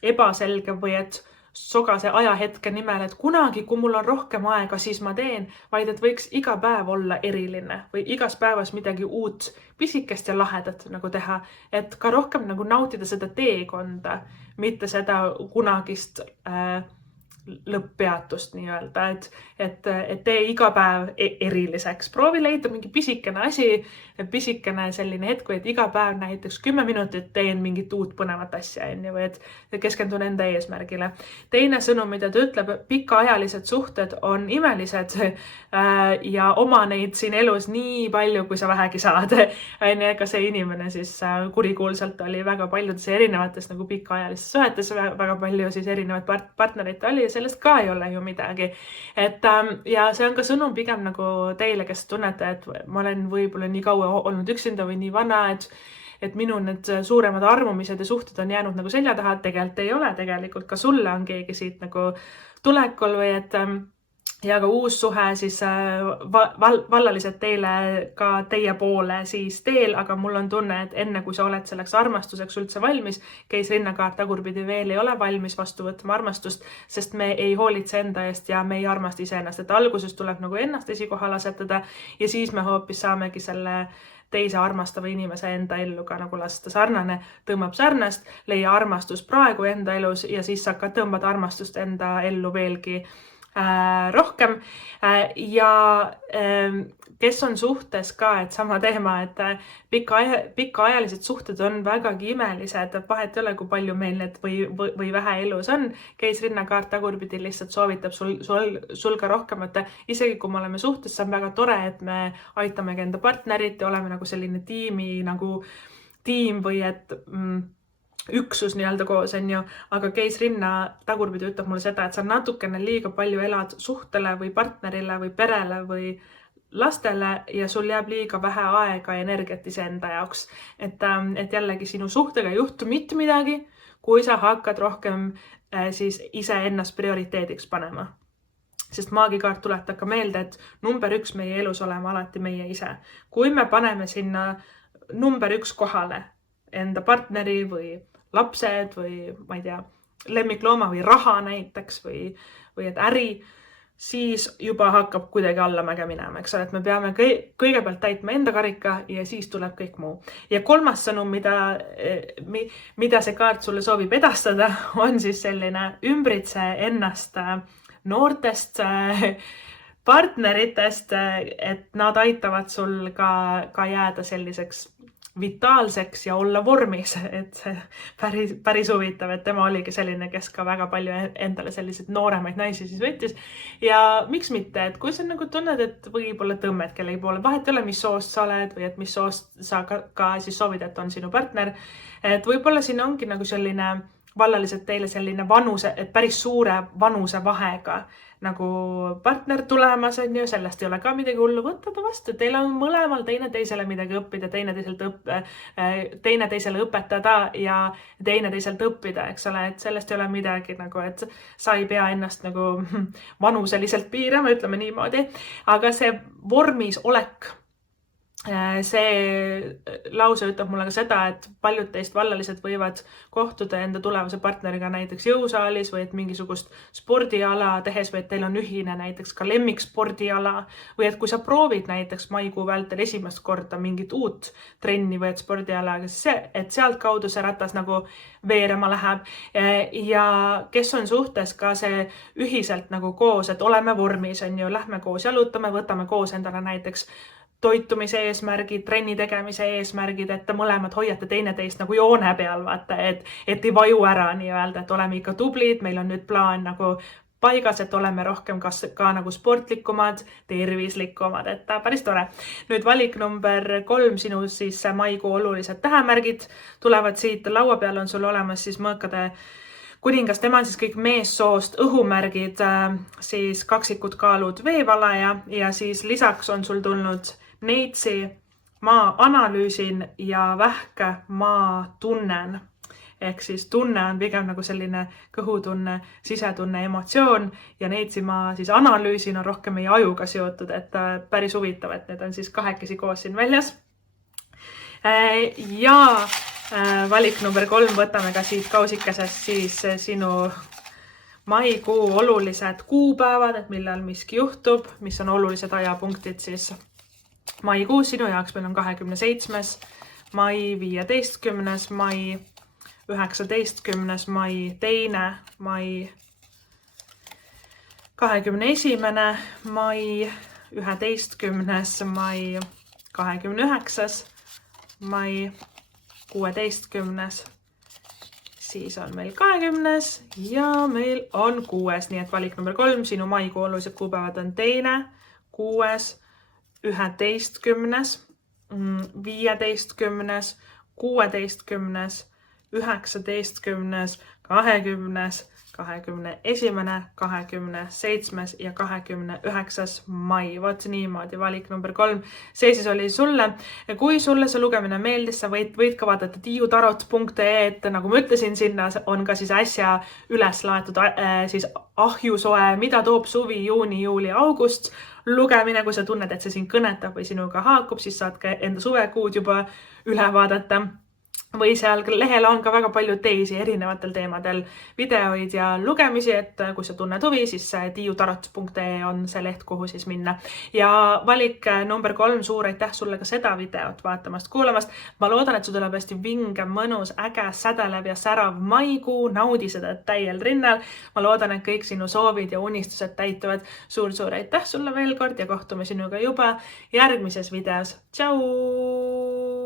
ebaselge või et sogase ajahetke nimel, et kunagi, kui mul on rohkem aega, siis ma teen, vaid et võiks iga päev olla eriline või igas päevas midagi uut, pisikest ja lahedat nagu teha, et ka rohkem nagu nautida seda teekonda, mitte seda kunagist lõpppeatust nii-öelda, et tee iga päev eriliseks. Proovi leida mingi pisikene asi, pisikene selline hetk, või et iga päev näiteks 10 minutit teen mingit uut põnevat asja, või et keskendun enda eesmärgile. Teine sõnum, mida ta ütleb, pikaajalised suhted on imelised ja oma neid siin elus nii palju, kui sa vähegi saad. Ega see inimene siis kurikuulsalt oli väga paljudes erinevates nagu pikaajalistes suhetes, väga palju siis erinevaid partnerit oli ja sellest ka ei ole ju midagi. Ja see on ka sõnum pigem nagu teile, kes tunnete, et ma olen võib-olla nii kaua olnud üksinda või nii vana, et minu need suuremad armumised ja suhted on jäänud nagu selja taha, tegelikult ei ole, tegelikult ka sulle on keegi siit nagu tulekul või ja ka uus suhe siis vallalised teile ka teie poole siis teel, aga mul on tunne, et enne kui sa oled selleks armastuseks üldse valmis, keis rinnakaart tagurpidi veel ei ole valmis vastu võtma armastust, sest me ei hoolitse enda eest ja me ei armasta iseennast, et alguses tuleb nagu ennast esikohal asetada ja siis me hoopis saamegi selle teise armastava inimese enda ellu ka nagu lasta. Sarnane tõmbab sarnast, leia armastus praegu enda elus ja siis sa ka tõmbad armastust enda ellu veelgi rohkem ja kes on suhtes ka, et sama teema, et pikaajalised suhted on vägagi imelised, vahet ei ole, kui palju meil need või vähe elus on. Keis rinnakaart tagurpidi lihtsalt soovitab sul ka rohkem, et isegi kui me oleme suhtes, see on väga tore, et me aitamegi enda partnerit ja oleme nagu selline tiim või et üksus nii-öelda koos, aga keis rinna tagurpidi ütleb mulle seda, et sa natukene liiga palju elad suhtele või partnerile või perele või lastele ja sul jääb liiga vähe aega ja energiat iseenda jaoks. Et jällegi sinu suhtega ei juhtu mitte midagi, kui sa hakkad rohkem siis iseennast prioriteediks panema. Sest maagikaart tuletab ka meelde, et number 1 meie elus olema alati meie ise. Kui me paneme sinna number 1 kohale enda partneri või lapsed või ma ei tea, lemmiklooma või raha näiteks või et äri, siis juba hakkab kuidagi allamäge minema, eks ole, et me peame kõigepealt täitma enda karika ja siis tuleb kõik muu. Ja kolmas sõnum, mida see kaart sulle soovib edastada, on siis selline ümbritse ennast noortest partneritest, et nad aitavad sul ka jääda selliseks vitaalseks ja olla vormis, et see päris huvitav, et tema oligi selline, kes ka väga palju endale selliseid nooremaid naisi siis võttis. Ja miks mitte, et kui sa nagu tunned, et võib-olla tõmmed kellegi poole, vahet ei ole, mis soost sa oled või et mis soost sa ka siis soovid, et on sinu partner, et võib-olla siin ongi nagu selline vallalised teile selline vanuse, et päris suure vanuse vahega nagu partner tulemas, sellest ei ole ka midagi hullu, võtta ta vastu, teil on mõlemal teineteisele midagi õppida, teineteisele õpetada ja teineteiselt õppida, eks ole, et sellest ei ole midagi nagu, et sa ei pea ennast nagu vanuseliselt piirama, ütleme niimoodi, aga see vormis olek, see lause ütleb mulle ka seda, et paljud teist vallalised võivad kohtuda enda tulevase partneriga näiteks jõusaalis või et mingisugust spordiala tehes või et teil on ühine näiteks ka lemmikspordiala või et kui sa proovid näiteks maikuu vältel esimest korda mingit uut trenni või et spordiala, et sealt kaudu see ratas nagu veerema läheb ja kes on suhtes ka see ühiselt nagu koos, et oleme vormis, lähme koos jalutame, võtame koos endale näiteks toitumise eesmärgid, trenni tegemise eesmärgid, et te mõlemad hoiate teineteist nagu joone peal, vaata, et ei vaju ära nii-öelda, et oleme ikka tublid, meil on nüüd plaan nagu paigas, et oleme rohkem ka nagu sportlikumad, tervislikumad, et päris tore. Nüüd valik number 3, sinu siis maikuu olulised tähemärgid tulevad siit, laua peal on sul olemas siis mõõkade kuningas, tema on siis kõik meessoost, õhumärgid, siis kaksikud kaalud, veevalaja ja siis lisaks on sul tulnud neitsi, ma analüüsin ja vähke ma tunnen. Ehk siis tunne on pigem nagu selline kõhutunne, sisetunne, emotsioon ja neitsi ma siis analüüsin on rohkem meie ajuga seotud, et päris huvitav, et need on siis kahekesi koos siin väljas. Ja valik number 3, võtame ka siit kausikesest siis sinu maikuu olulised kuupäevad, et millal miski juhtub, mis on olulised ajapunktid siis maikuus sinu jaoks. Meil on 27. mai, 15. mai, 19. mai, 2. mai, 21. mai, 11. mai, 29. mai, 16. Siis on meil 20. ja meil on 6. Nii et valik number 3, sinu maikuu olulised kuupäevad on 2., 6., 11., 15., 16., 19., 20., 21., 27. ja 29. mai. Vot niimoodi valik number 3. See siis oli sulle. Kui sulle see lugemine meeldis, sa võid ka vaadata tiiutarot.ee, et nagu ma ütlesin, sinna on ka siis äsja üles laetud siis ahjusoe, mida toob suvi, juuni, juuli, august lugemine. Kui sa tunned, et see sind kõnetab või sinuga haakub, siis saad ka enda suvekuud juba üle vaadata. Või seal lehel on ka väga palju teisi erinevatel teemadel videoid ja lugemisi, et kui sa tunned huvi, siis tiiutarot.ee on see leht, kuhu siis minna. Ja valik number 3, suur aitäh sulle ka seda videot vaatamast, kuulamast. Ma loodan, et sul tuleb hästi vinge, mõnus, äge, sädelev ja särav maikuu. Naudi seda täiel rinnal. Ma loodan, et kõik sinu soovid ja unistused täituvad. Suur aitäh sulle veel kord ja kohtume sinuga juba järgmises videos. Tšau!